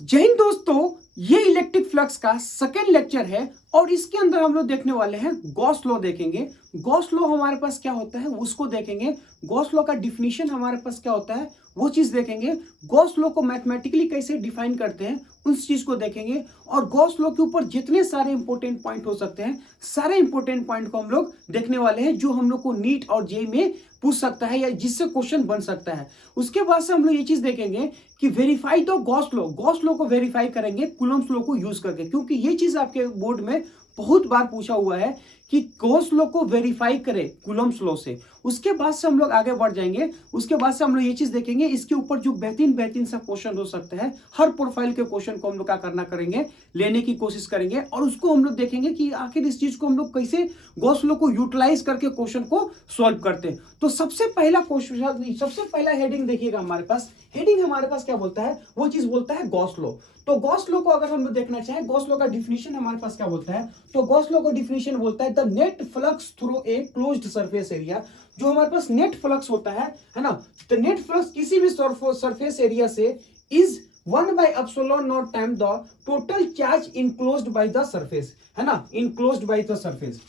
जय हिंद दोस्तों, ये इलेक्ट्रिक फ्लक्स का सेकेंड लेक्चर है और इसके अंदर हम लोग देखने वाले हैं गॉस लॉ देखेंगे। गॉस लॉ हमारे पास क्या होता है उसको देखेंगे। गॉस लॉ का डिफिनीशन हमारे पास क्या होता है वो चीज देखेंगे। गॉस लॉ को मैथमेटिकली कैसे डिफाइन करते हैं उस चीज को देखेंगे और गॉस लॉ के ऊपर जितने सारे इंपॉर्टेंट पॉइंट हो सकते हैं सारे इंपॉर्टेंट पॉइंट को हम लोग देखने वाले हैं जो हम लोग को नीट और जेईई में पूछ सकता है या जिससे क्वेश्चन बन सकता है। उसके बाद से हम लोग ये चीज देखेंगे कि verify the Gauss law. Gauss law को वेरीफाई करेंगे कूलम्ब्स लॉ को यूज करके, क्योंकि ये चीज आपके बोर्ड में बहुत बार पूछा हुआ है कि गॉस लॉ को वेरीफाई करें कूलम्ब्स लॉ से। उसके बाद से हम लोग आगे बढ़ जाएंगे। उसके बाद से हम लोग ये चीज देखेंगे इसके ऊपर जो बेहतरीन सा क्वेश्चन हो सकता है, हर प्रोफाइल के क्वेश्चन को हम लोग क्या करना करेंगे, लेने की कोशिश करेंगे और उसको हम लोग देखेंगे कि आखिर इस चीज को हम लोग कैसे गॉस लॉ को यूटिलाइज करके क्वेश्चन को सॉल्व करते हैं। तो सबसे पहला क्वेश्चन, सबसे पहला हेडिंग देखिएगा हमारे पास। हेडिंग हमारे पास क्या बोलता है, वो चीज बोलता है गॉस लॉ। तो गॉस लॉ को अगर हम लोग देखना चाहें, गॉस लॉ का डिफिनीशन हमारे पास क्या बोलता है, तो गॉस लॉ का डिफिनीशन बोलता है the net flux through a closed surface area. जो हमारे पास नेट फ्लक्स होता है ना, तो नेट फ्लक्स किसी भी सरफेस एरिया से is 1/ε0 time the total charge enclosed by the surface, है ना, enclosed by the surface,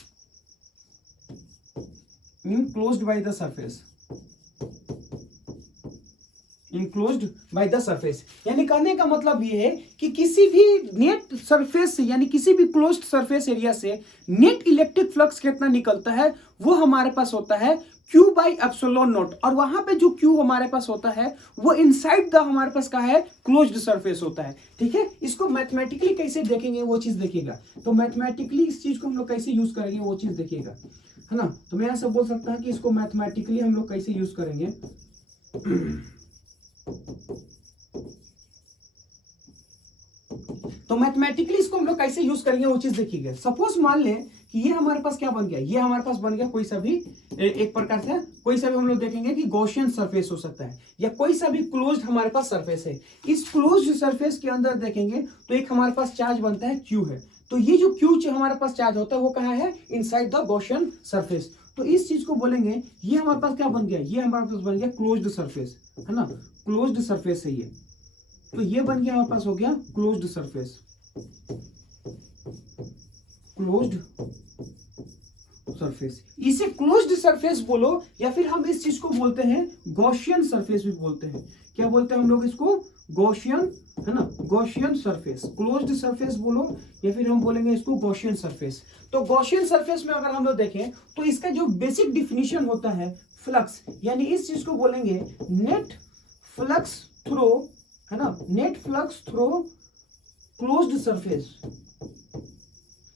enclosed by the surface, enclosed by the surface. यानी कहने का मतलब ये है कि किसी भी नेट सरफेस से, यानी किसी भी क्लोज्ड सरफेस एरिया से नेट इलेक्ट्रिक फ्लक्स कितना निकलता है वो हमारे पास होता है Q/ε0। और वहां पे जो Q हमारे पास होता है वो इनसाइड द हमारे पास का है क्लोज्ड सरफेस होता है। ठीक है, इसको मैथमेटिकली कैसे देखेंगे वो चीज देखिएगा। तो मैथमेटिकली इस चीज को हम लोग कैसे यूज करेंगे वो चीज देखिएगा, है ना। तो मैं ऐसा बोल सकता हूं कि इसको मैथमेटिकली हम लोग कैसे यूज करेंगे। तो मैथमेटिकली इसको हम लोग कैसे यूज करेंगे वो चीज देखिएगा। सपोज मान लें कि ये हमारे पास क्या बन गया, ये हमारे पास बन गया कोई सा भी एक प्रकार से, कोई सा भी हम लोग देखेंगे कि गॉसियन सरफेस हो सकता है या कोई सा भी क्लोज्ड हमारे पास सरफेस है। इस क्लोज्ड सरफेस के अंदर देखेंगे तो एक हमारे पास चार्ज बनता है Q है। तो ये जो Q हमारे पास चार्ज होता है वो कहाँ है, इनसाइड द गॉसियन सरफेस। तो इस चीज को बोलेंगे ये हमारे पास क्या बन गया, ये हमारे पास बन गया क्लोज्ड सरफेस, है ना, क्लोज्ड सरफेस है ये। तो ये बन गया हमारे पास हो गया क्लोज्ड सरफेस, क्लोज्ड सरफेस। इसे क्लोज्ड सरफेस बोलो या फिर हम इस चीज को बोलते हैं गॉसियन सरफेस भी बोलते हैं। क्या बोलते हैं हम लोग इसको, गॉसियन, है ना, गॉसियन सरफेस। क्लोज्ड सरफेस बोलो या फिर हम बोलेंगे इसको गॉसियन सरफेस। तो गॉसियन सरफेस में अगर हम लोग देखें तो इसका जो बेसिक डिफिनीशन होता है फ्लक्स, यानी इस चीज को बोलेंगे नेट फ्लक्स थ्रू, है ना, net flux through closed surface,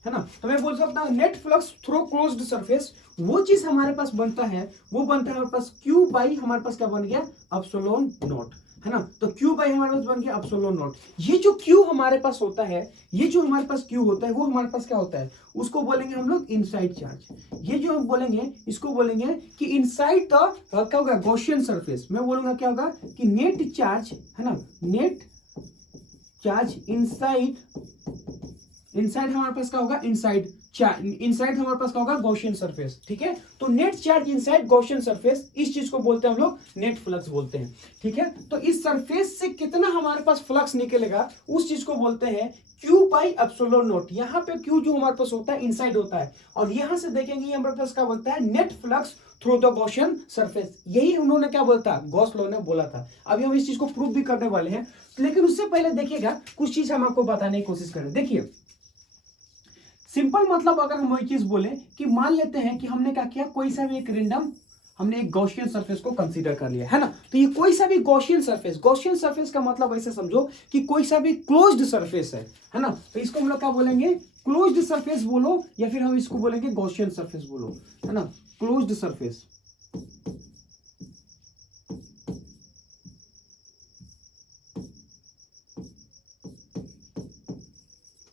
है ना। तो मैं बोल सकता हूं net flux through closed surface. वो चीज हमारे पास बनता है, वो बनता है हमारे पास Q बाई, हमारे पास क्या बन गया, ε0, है ना। तो Q बाई हमारे पास बन गया ε0। ये जो Q हमारे पास होता है, ये जो हमारे पास Q होता है वो हमारे पास क्या होता है, उसको बोलेंगे हम लोग इनसाइड चार्ज। ये जो हम बोलेंगे इसको बोलेंगे कि इनसाइड द क्या होगा, गॉसियन सरफेस। मैं बोलूंगा क्या होगा कि नेट चार्ज, है ना, नेट चार्ज इनसाइड, इनसाइड हमारे पास क्या होगा, इनसाइड चार्ज, इनसाइड हमारे पास क्या होगा, गॉसियन सरफेस। ठीक है, तो net charge inside Gaussian surface, इस चीज को बोलते हैं हम लोग नेट फ्लक्स बोलते हैं। ठीक है, तो इस सरफेस से कितना हमारे पास फ्लक्स निकलेगा उस चीज को बोलते हैं Q/ε0। यहाँ पे Q जो हमारे पास होता है इनसाइड होता है और यहां से देखेंगे ये हमारे पास क्या बनता है, net flux through the Gaussian surface. यही उन्होंने क्या बोलता, गॉस लॉ ने बोला था। अभी हम इस चीज को प्रूव भी करने वाले हैं, लेकिन उससे पहले देखिएगा कुछ चीज हम आपको बताने की कोशिश करें। देखिए सिंपल मतलब अगर हम वही चीज बोले कि मान लेते हैं कि हमने क्या किया, कोई सा भी एक रेंडम हमने एक गॉसियन सरफेस को कंसीडर कर लिया, है ना। तो ये कोई सा भी गॉसियन सरफेस, गॉसियन सरफेस का मतलब ऐसे समझो कि कोई सा भी क्लोज्ड सरफेस है ना। तो इसको हम लोग क्या बोलेंगे, क्लोज्ड सरफेस बोलो या फिर हम इसको बोलेंगे गॉसियन सरफेस बोलो, है ना, क्लोज्ड सरफेस।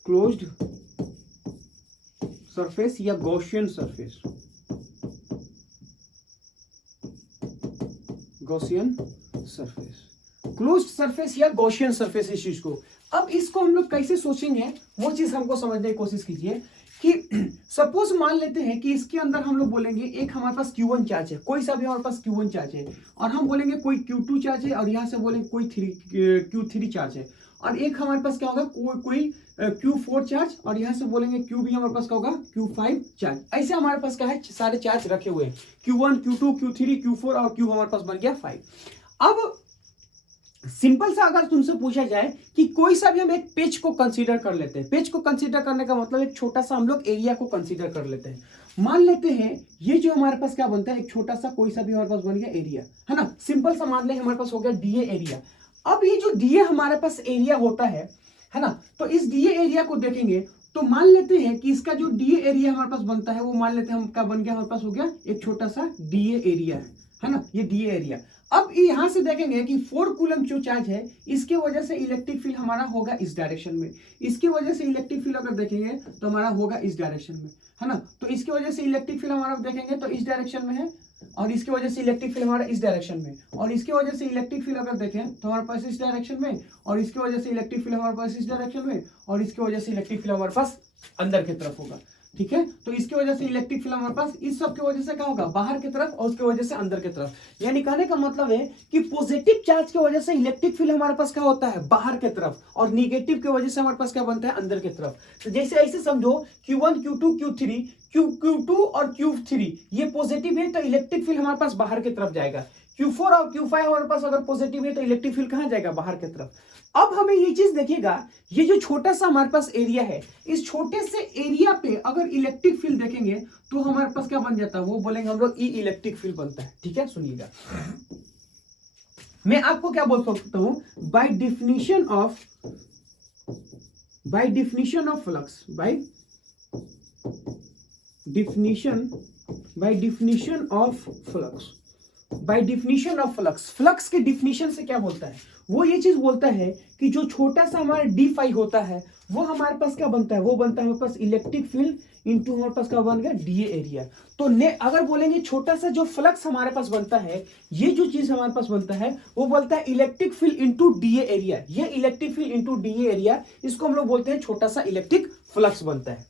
क्लोज्ड सरफेस या Gaussian surface, Gaussian surface, closed surface या गॉसियन सरफेस इस चीज को। अब इसको हम लोग कैसे सोचेंगे वो चीज हमको समझने की कोशिश कीजिए कि सपोज मान लेते हैं कि इसके अंदर हम लोग बोलेंगे एक हमारे पास Q1 चार्ज है, कोई सा भी हमारे पास Q1 चार्ज है और हम बोलेंगे कोई Q2 चार्ज है और यहां से बोलेंगे कोई Q3 चार्ज है और एक हमारे पास क्या होगा कोई Q4 चार्ज, और यहाँ से बोलेंगे Q भी हमारे पास क्या होगा Q5 चार्ज। ऐसे हमारे पास क्या है सारे चार्ज रखे हुए हैं, Q1 Q2 Q3 Q4 और Q हमारे पास बन गया 5। अब सिंपल सा अगर तुमसे पूछा जाए कि कोई सा भी हम एक पेज को कंसीडर कर लेते हैं, पेज को कंसीडर करने का मतलब एक छोटा सा हम लोग एरिया को कंसीडर कर लेते हैं। मान लेते हैं ये जो हमारे पास क्या बनता है, एक छोटा सा कोई सा भी हमारे पास बन गया एरिया, है ना। सिंपल सा मान ले हमारे पास हो गया डीए एरिया। अब ये जो डीए हमारे पास एरिया होता है ना, तो इस डीए एरिया को देखेंगे तो मान लेते हैं कि इसका जो डीए एरिया हमारे पास बनता है वो मान लेते हैं हम क्या बन गया, हमारे पास हो गया एक छोटा सा डीए एरिया है ना, ये डीए एरिया। अब यहां से देखेंगे कि 4 कूलम जो चार्ज है इसके वजह से इलेक्ट्रिक फील्ड हमारा होगा इस डायरेक्शन में, इसकी वजह से इलेक्ट्रिक फील्ड अगर देखेंगे तो हमारा होगा इस डायरेक्शन में, है ना। तो इसकी वजह से इलेक्ट्रिक फील्ड हमारा देखेंगे तो इस डायरेक्शन में है, और इसकी वजह से इलेक्ट्रिक फील्ड हमारा इस डायरेक्शन में, और इसकी वजह से इलेक्ट्रिक फील्ड अगर देखें तो हमारे पास इस डायरेक्शन में, और इसकी वजह से इलेक्ट्रिक फील्ड हमारे पास इस डायरेक्शन में, और इसकी वजह से इलेक्ट्रिक फील्ड हमारे पास अंदर की तरफ होगा। ठीक है, तो इसकी वजह से इलेक्ट्रिक फील्ड हमारे पास इस सब की वजह से क्या होगा बाहर की तरफ, और उसकी वजह से अंदर की तरफ। यानी कहने का मतलब है कि पॉजिटिव चार्ज की वजह से इलेक्ट्रिक फील्ड हमारे पास क्या होता है बाहर की तरफ, और निगेटिव की वजह से हमारे पास क्या बनता है अंदर की तरफ। तो जैसे ऐसे समझो Q1 Q2 Q3 Q2 और Q3 ये पॉजिटिव है तो इलेक्ट्रिक फील्ड हमारे पास बाहर की तरफ जाएगा, Q4 और Q5 हमारे पास अगर पॉजिटिव है तो इलेक्ट्रिक फील्ड कहां जाएगा बाहर की तरफ। अब हमें ये चीज देखिएगा, ये जो छोटा सा हमारे पास एरिया है, इस छोटे से एरिया पे अगर इलेक्ट्रिक फील्ड देखेंगे तो हमारे पास क्या बन जाता है, वो बोलेंगे हम लोग ई इलेक्ट्रिक फील्ड बनता है। ठीक है, सुनिएगा, मैं आपको क्या बोल सकता हूं, by definition of flux, by definition of flux के डिफिनीशन से क्या बोलता है, वो ये चीज बोलता है कि जो छोटा सा हमारा डी फाई होता है वो हमारे पास क्या बनता है, वो बनता है हमारे पास इलेक्ट्रिक फील्ड इंटू हमारे पास क्या बन गया डीए एरिया। तो अगर बोलेंगे छोटा सा जो फ्लक्स हमारे पास बनता है, ये जो चीज हमारे पास बनता है वो बोलता है electric field into dA area. ये electric field into dA area, इसको हम लोग बोलते हैं छोटा सा इलेक्ट्रिक फ्लक्स बनता है।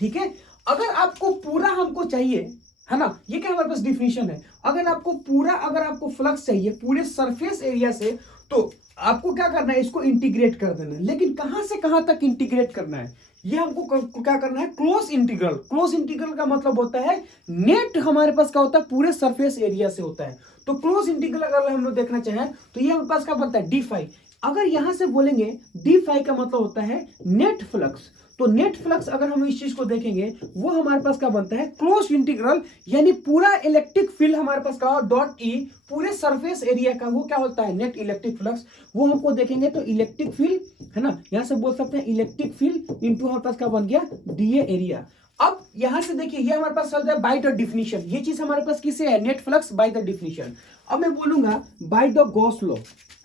ठीक है, अगर आपको पूरा हमको चाहिए, है ना, ये क्या हमारे पास डिफिनीशन है, अगर आपको फ्लक्स चाहिए पूरे सरफेस एरिया से, तो आपको क्या करना है, इसको इंटीग्रेट कर देना है। लेकिन कहां से कहां तक इंटीग्रेट करना है, ये हमको क्या करना है, क्लोज इंटीग्रल का मतलब होता है नेट हमारे पास क्या होता है पूरे सरफेस एरिया से होता है। तो क्लोज इंटीग्रल अगर हम लोग देखना चाहें तो ये हमारे पास क्या बनता है डी फाई। अगर यहां से बोलेंगे डी फाई का मतलब होता है नेट फ्लक्स, तो नेट फ्लक्स अगर हम इस चीज को देखेंगे वो हमारे पास क्या बनता है क्लोज इंटीग्रल, यानी पूरा इलेक्ट्रिक फील्ड हमारे पास क्या डॉट ई पूरे सरफेस एरिया का वो क्या होता है नेट इलेक्ट्रिक फ्लक्स, वो हमको देखेंगे तो इलेक्ट्रिक फील्ड, है ना, यहां से बोल सकते हैं इलेक्ट्रिक फील्ड इंटू हमारे पास क्या बन गया डीए एरिया। अब यहां से देखिए ये हमारे पास चलता है बाय द डिफिनीशन, ये चीज हमारे पास किससे है net flux by the definition. अब मैं बोलूंगा बाय द गॉस लॉ,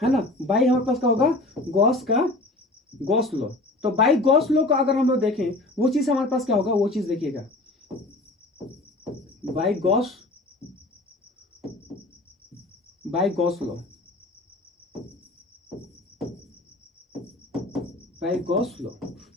है ना, बाय हमारे पास क्या होगा गॉस लॉ। तो बाय गॉस लॉ का अगर हम लोग देखें वो चीज हमारे पास क्या होगा, वो चीज देखिएगा बाय गॉस लॉ।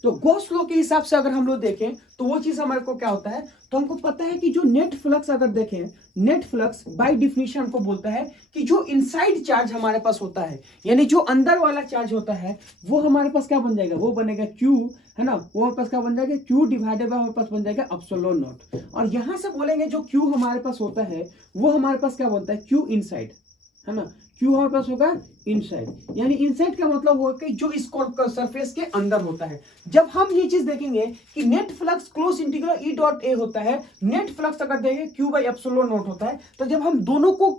तो गॉस लॉ के हिसाब से अगर हम लोग देखें तो वो चीज हमारे को क्या होता है, तो हमको पता है कि जो नेट फ्लक्स अगर देखें, नेट फ्लक्स बाय डिफिनीशन हमको बोलता है कि जो इनसाइड चार्ज हमारे पास होता है, यानी जो अंदर वाला चार्ज होता है वो हमारे पास क्या बन जाएगा, वो बनेगा Q, है ना, वो हमारे पास क्या बन जाएगा Q डिवाइडेड बाय हमारे पास बन जाएगा एप्सिलॉन नॉट। और यहां से बोलेंगे जो Q हमारे पास होता है वो हमारे पास क्या बनता है Q इनसाइड, है ना, Q हमारे पास होगा इनसाइड, यानी इनसाइड का मतलब होगा कि जो इस सरफेस के अंदर होता है। जब हम ये चीज देखेंगे कि net flux close integral E dot ए होता है, नेट फ्लक्स अगर देखेंगे Q बाई एप्सिलॉन नॉट होता है, तो जब हम दोनों को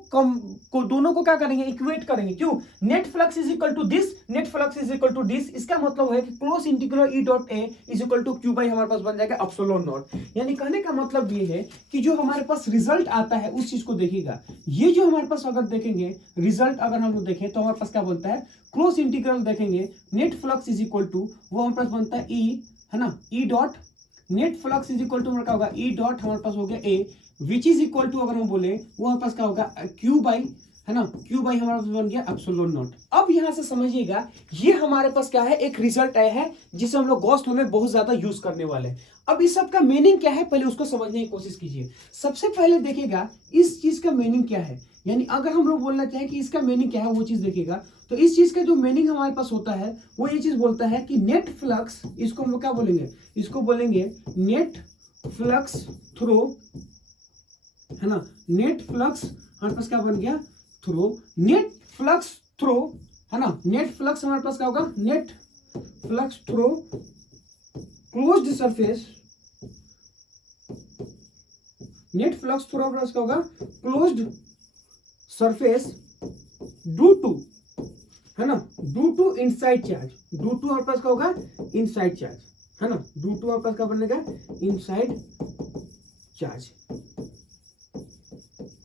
क्या करेंगे इक्वेट करेंगे, क्यों, net flux is equal to this, net flux is equal to this, इसका मतलब है कि close integral E dot A is equal to Q by हमारे पास बन जाएगा एप्सिलॉन नॉट। यानी कहने का मतलब ये है कि जो हमारे पास रिजल्ट आता है उस चीज को देखिएगा, ये जो हमारे पास अगर देखेंगे रिजल्ट अगर हम लोग देखें तो हमारे पास क्या बनता है, क्लोज इंटीग्रल देखेंगे net flux is equal to वो हमारे पास बनता है E, है ना, E dot net flux is equal to हमारा क्या होगा E डॉट हमारे पास हो गया A, which is equal to अगर हम बोले वो हमारे पास क्या होगा Q बाई है ना, क्यू बाई हमारे पास बन गया एप्सिलॉन नॉट। अब यहां से समझिएगा ये हमारे पास क्या है, एक रिजल्ट आया है जिसे हम लोग गॉस लॉ में बहुत ज्यादा यूज करने वाले हैं। अब इस सब का मीनिंग क्या है पहले उसको समझने की कोशिश कीजिए। सबसे पहले देखिएगा इस चीज का मीनिंग क्या है, यानी अगर हम लोग बोलना चाहें कि इसका मीनिंग क्या है वो चीज देखिएगा। तो इस चीज का जो मीनिंग हमारे पास होता है वो ये चीज बोलता है कि नेट फ्लक्स, इसको हम लोग क्या बोलेंगे, इसको बोलेंगे नेट फ्लक्स थ्रू, है ना, नेट फ्लक्स हमारे पास क्या बन गया, थ्रू, नेट फ्लक्स थ्रू, है ना, नेट फ्लक्स हमारे पास क्या होगा, net flux through closed surface, net flux through हमारे पास क्या होगा, क्लोज्ड सरफेस ड्यू टू, है ना, due to inside charge, due to हमारे पास क्या होगा, इनसाइड चार्ज, है ना, ड्यू टू हमारे पास क्या बनेगा, इनसाइड चार्ज।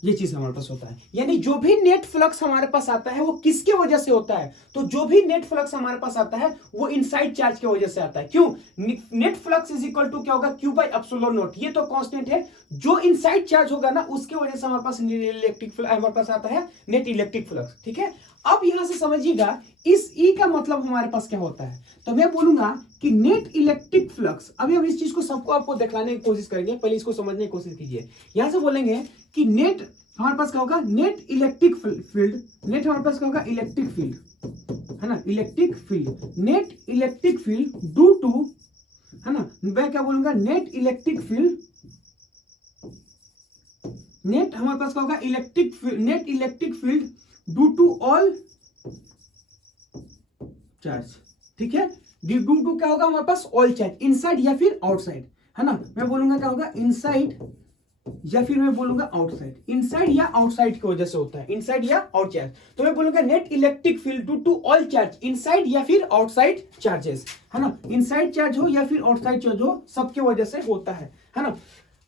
ये चीज हमारे पास होता है, यानी जो भी नेट फ्लक्स हमारे पास आता है वो किसके वजह से होता है, तो जो भी नेट फ्लक्स हमारे पास आता है वो इनसाइड चार्ज की वजह से आता है। क्यों, net flux is equal to क्या होगा, क्यू बाई एप्सिलॉन नॉट, ये तो कांस्टेंट है, जो इनसाइड चार्ज होगा ना उसके वजह से हमारे पास इलेक्ट्रिक फ्लक्स, हमारे पास आता है नेट इलेक्ट्रिक फ्लक्स। ठीक है, अब यहां से समझिएगा इस ई का मतलब हमारे पास क्या होता है, तो मैं बोलूंगा कि नेट इलेक्ट्रिक फ्लक्स, अभी हम इस चीज को सबको आपको दिखलाने की कोशिश करेंगे, पहले इसको समझने की कोशिश कीजिए। यहां से बोलेंगे कि नेट हमारे पास क्या होगा, नेट इलेक्ट्रिक फील्ड, नेट हमारे पास क्या होगा, इलेक्ट्रिक फील्ड, है ना, electric field, net electric field due to, है ना, मैं क्या बोलूंगा, नेट इलेक्ट्रिक फील्ड, नेट हमारे पास क्या होगा, electric, net electric field due to all charge. ठीक है, ड्यू टू क्या होगा हमारे पास, ऑल चार्ज, इनसाइड या फिर आउटसाइड, है ना, मैं बोलूंगा क्या होगा, इनसाइड या फिर मैं बोलूंगा आउटसाइड, इनसाइड या आउटसाइड की वजह से होता है, इनसाइड या आउट चार्ज। तो मैं बोलूंगा net electric field due to all charge, inside या फिर आउटसाइड चार्जेस, है ना, इनसाइड चार्ज हो या फिर आउटसाइड चार्ज हो, सबके वजह से होता है ना।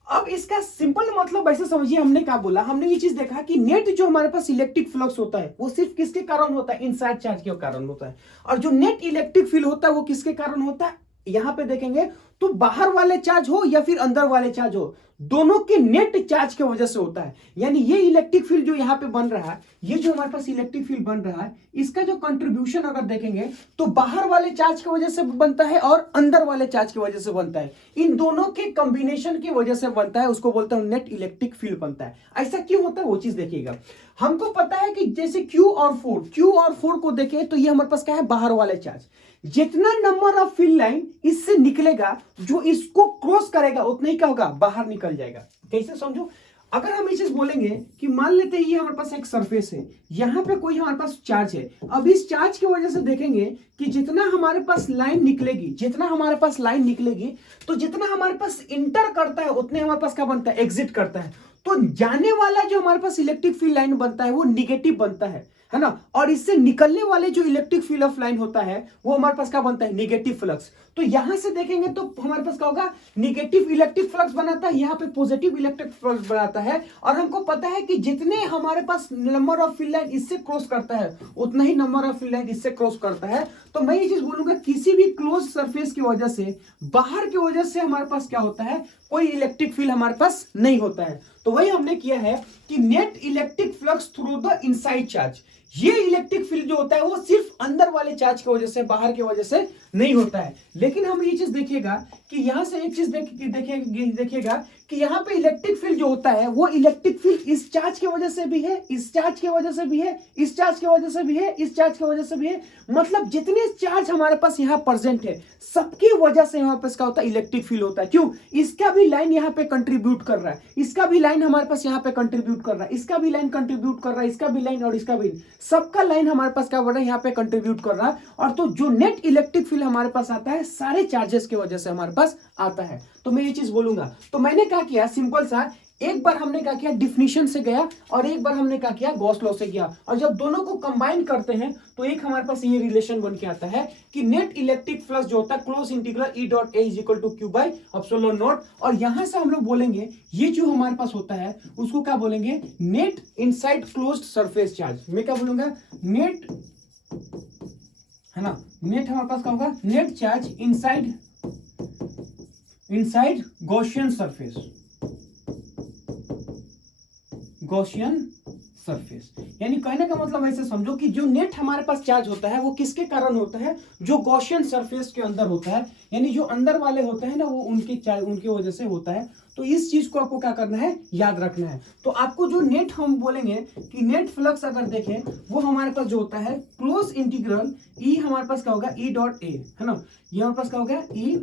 अब इसका सिंपल मतलब ऐसे समझिए, हमने क्या बोला, हमने ये चीज देखा कि नेट जो हमारे पास इलेक्ट्रिक फ्लक्स होता है वो सिर्फ किसके कारण होता है, इनसाइड चार्ज के कारण होता है, और जो नेट इलेक्ट्रिक फील्ड होता है वो किसके कारण होता है, यहां पे देखेंगे तो बाहर वाले चार्ज हो या फिर अंदर वाले चार्ज हो, दोनों के नेट चार्ज की वजह से होता है। यानी ये इलेक्ट्रिक फील्ड जो यहां पे बन रहा है, ये जो हमारे पास इलेक्ट्रिक फील्ड बन रहा है, इसका जो कंट्रीब्यूशन अगर देखेंगे तो बाहर वाले चार्ज की वजह से बनता है और अंदर वाले चार्ज की वजह से बनता है, इन दोनों के कॉम्बिनेशन की वजह से बनता है, उसको बोलते हैं नेट इलेक्ट्रिक फील्ड बनता है। ऐसा क्यों होता है वो चीज देखिएगा। हमको पता है कि जैसे Q और 4 को देखें तो ये हमारे पास क्या है, बाहर वाले चार्ज, जितना नंबर ऑफ फील्ड लाइन इससे निकलेगा, जो इसको क्रॉस करेगा उतना ही क्या होगा, बाहर निकल जाएगा। कैसे समझो, अगर हम ये चीज बोलेंगे कि मान लेते हैं ये हमारे पास एक सरफेस है, यहां पे कोई हमारे पास चार्ज है, अब इस चार्ज की वजह से देखेंगे कि जितना हमारे पास लाइन निकलेगी, जितना हमारे पास लाइन निकलेगी, तो जितना हमारे पास इंटर करता है उतने हमारे पास क्या बनता है, एग्जिट करता है। तो जाने वाला जो हमारे पास इलेक्ट्रिक फील्ड लाइन बनता है वो निगेटिव बनता है ना, और इससे निकलने वाले जो इलेक्ट्रिक फील्ड ऑफ लाइन होता है वो हमारे पास क्या बनता है, निगेटिव फ्लक्स। तो यहां से देखेंगे तो हमारे पास क्या होगा, निगेटिव इलेक्ट्रिक फ्लक्स बनाता है, यहां पे पॉजिटिव इलेक्ट्रिक फ्लक्स बनाता है, और हमको पता है कि जितने हमारे पास नंबर ऑफ फील्ड लाइन इससे क्रॉस करता है उतना ही नंबर ऑफ फील्ड लाइन इससे क्रॉस करता है। तो मैं ये चीज बोलूंगा, किसी भी क्लोज सरफेस की वजह से, बाहर की वजह से हमारे पास क्या होता है, कोई इलेक्ट्रिक फील्ड हमारे पास नहीं होता है। तो वही हमने किया है कि net electric flux through the inside charge, ये इलेक्ट्रिक फील्ड जो होता है वो सिर्फ अंदर वाले चार्ज की वजह से, बाहर की वजह से नहीं होता है। लेकिन हम ये चीज देखिएगा कि यहां से एक चीज देखिएगा कि यहाँ पे इलेक्ट्रिक फील्ड जो होता है वो इलेक्ट्रिक फील्ड इस चार्ज की वजह से भी है, इस चार्ज की वजह से भी है, इस चार्ज की वजह से भी है, इस चार्ज की वजह से भी है, मतलब जितने चार्ज हमारे पास यहाँ प्रेजेंट है सबकी वजह से यहाँ पे क्या होता है, इलेक्ट्रिक फील्ड होता है। क्यों, इसका भी लाइन यहाँ पे कंट्रीब्यूट कर रहा है, इसका भी लाइन हमारे पास यहाँ पे कंट्रीब्यूट कर रहा है, इसका भी लाइन कंट्रीब्यूट कर रहा है, इसका भी लाइन और इसका भी, सबका लाइन हमारे पास क्या बढ़ रहा है, यहाँ पे कंट्रीब्यूट कर रहा है। और तो जो नेट इलेक्ट्रिक फील्ड हमारे पास आता है सारे चार्जेस की वजह से हमारे पास आता है। तो मैं ये चीज बोलूंगा, तो मैंने क्या किया, सिंपल सा एक बार हमने क्या किया, डिफिनीशन से गया और एक बार हमने क्या किया, गॉस लॉ से किया, और जब दोनों को कंबाइन करते हैं तो एक हमारे पास ये रिलेशन बन के आता है कि नेट इलेक्ट्रिक फ्लक्स जो होता है close integral E dot A is equal to Q by epsilon naught. और यहां से हम लोग बोलेंगे ये जो हमारे पास होता है उसको क्या बोलेंगे, net inside closed surface charge. मैं क्या बोलूंगा, नेट, है ना, नेट हमारे पास क्या होगा, net charge inside Gaussian surface, Gaussian surface. यानी कहने का मतलब ऐसे समझो कि जो नेट हमारे पास चार्ज होता है वो किसके कारण होता है, जो गॉसियन सरफेस के अंदर होता है, यानी जो अंदर वाले होते हैं ना वो उनकी वजह से होता है। तो इस चीज को आपको क्या करना है, याद रखना है। तो आपको जो नेट हम बोलेंगे कि नेट फ्लक्स अगर देखें वो हमारे पास जो होता है क्लोज इंटीग्रल ई हमारे पास क्या होगा, ई डॉट ए, है ना, ये हमारे पास क्या हो गया, ई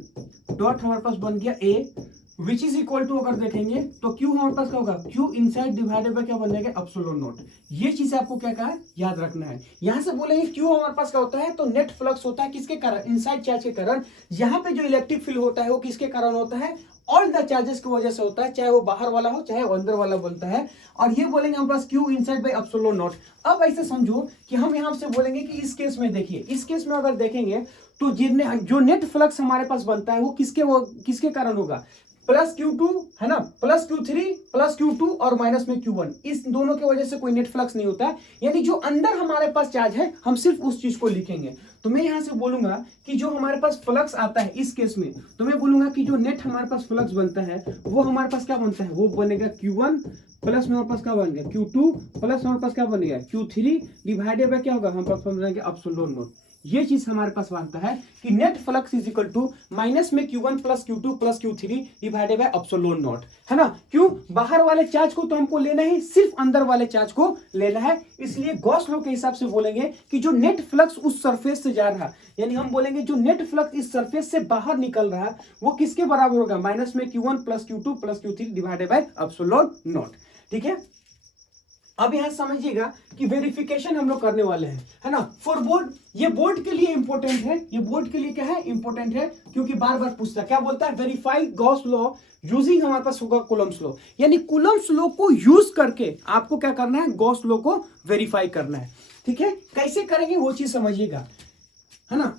डॉट हमारे पास बन गया ए, विच इज इक्वल टू अगर देखेंगे तो क्यू हमारे पास क्या होगा, क्यू इनसाइड डिवाइडेड बाय क्या बन जाएगा, एप्सिलॉन नॉट। ये चीज आपको क्या कहा है, याद रखना है। यहां से बोलेंगे क्यू हमारे पास क्या होता है, तो नेट फ्लक्स होता है किसके कारण, इनसाइड चार्ज के कारण। यहाँ पे जो इलेक्ट्रिक फील्ड होता है वो किसके कारण होता है, ऑल द चार्जेस की वजह से होता है, चाहे वो बाहर वाला हो चाहे अंदर वाला बनता है। और ये बोलेंगे हमारे पास Q inside by epsilon naught. अब ऐसे समझो कि हम यहां से बोलेंगे कि इस केस में देखिए, इस केस में अगर देखेंगे तो जो नेट फ्लक्स हमारे पास बनता है वो किसके कारण होगा, प्लस Q2 है ना, प्लस Q3 प्लस Q2 और माइनस में Q1, इस दोनों की वजह से कोई नेट फ्लक्स नहीं होता है। यानी जो अंदर हमारे पास चार्ज है हम सिर्फ उस चीज को लिखेंगे। तो मैं यहां से बोलूंगा कि जो हमारे पास फ्लक्स आता है इस केस में, तो मैं बोलूंगा कि जो नेट हमारे पास फ्लक्स बनता है वो हमारे पास क्या बनता है, वो बनेगा Q1 प्लस में हमारे पास क्या बन गया Q2 प्लस हमारे पास क्या बनेगा Q3 डिवाइडेड बाय क्या होगा, हमारे पास बन जाएगा एप्सिलॉन नॉट। ये चीज हमारे पास बनता है कि net flux is equal to minus में Q1 plus Q2 plus Q3 divided by epsilon naught, है ना। क्यों, बाहर वाले चार्ज को तो हमको लेना है, सिर्फ अंदर वाले चार्ज को लेना है। इसलिए गॉस लॉ के हिसाब से बोलेंगे कि जो नेट फ्लक्स उस सरफेस से जा रहा है, यानी हम बोलेंगे जो नेट फ्लक्स इस सरफेस से बाहर निकल रहा है वो किसके बराबर होगा, माइनस में Q1 plus Q2 plus Q3 divided by epsilon not. ठीक है, अब यहां समझिएगा कि वेरिफिकेशन हम लोग करने वाले हैं, है ना, फॉर बोर्ड। ये बोर्ड के लिए इंपॉर्टेंट है, ये बोर्ड के लिए क्या है, इंपॉर्टेंट है, क्योंकि बार बार पूछता है, क्या बोलता है, वेरीफाई गॉस लॉ यूजिंग हमारे पास होगा कूलम्ब्स लॉ। यानी कूलम्ब्स लॉ को यूज करके आपको क्या करना है, गॉस लॉ को वेरीफाई करना है। ठीक है, कैसे करेंगे वो चीज समझिएगा, है ना।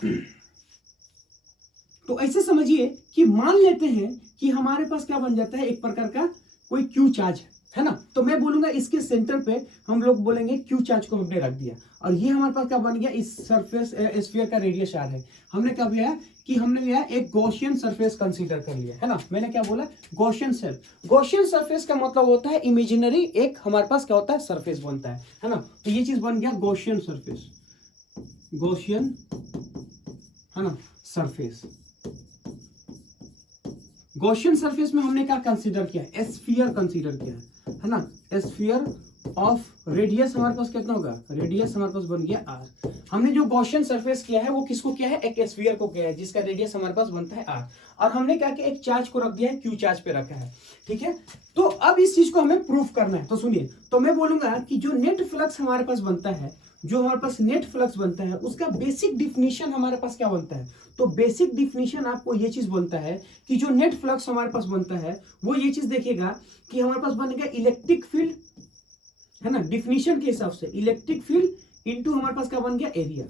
तो ऐसे समझिए कि मान लेते हैं कि हमारे पास क्या बन जाता है, एक प्रकार का कोई क्यू चार्ज है ना। तो मैं बोलूंगा इसके सेंटर पे हम लोग बोलेंगे क्यू चार्ज को हमने रख दिया, और ये हमारे पास क्या बन गया, इस सरफेस स्फीयर का रेडियस आर है। हमने क्या किया कि हमने लिया एक गॉसियन सरफेस कंसीडर कर लिया, है ना। मैंने क्या बोला, गॉसियन सरफेस का मतलब होता है इमेजिनरी एक हमारे पास क्या होता है, सरफेस बनता है ना। तो ये चीज बन गया गॉसियन सरफेस, गॉसियन, है ना, सरफेस। गॉसियन सरफेस में हमने क्या कंसीडर किया, स्फीयर कंसीडर किया, है ना, स्फीयर ऑफ रेडियस हमारे पास कितना होगा, रेडियस हमारे पास बन गया r। हमने जो गॉसियन सरफेस किया है वो किसको किया है, एक स्फीयर को किया है जिसका रेडियस हमारे पास बनता है r, और हमने क्या किया, एक चार्ज को रख दिया है, क्यू चार्ज पे रखा है। ठीक है, तो अब इस चीज को हमें प्रूफ करना है। तो सुनिए, तो मैं बोलूंगा कि जो नेट फ्लक्स हमारे पास बनता है, जो हमारे पास नेट फ्लक्स बनता है उसका बेसिक डिफिनीशन हमारे पास क्या बनता है, तो बेसिक डिफिनीशन आपको ये चीज बनता है कि जो नेट फ्लक्स हमारे पास बनता है वो ये चीज देखिएगा कि हमारे पास बनेगा इलेक्ट्रिक फील्ड, है ना, डिफिनीशन के हिसाब से इलेक्ट्रिक फील्ड इनटू हमारे पास क्या बन गया, एरिया,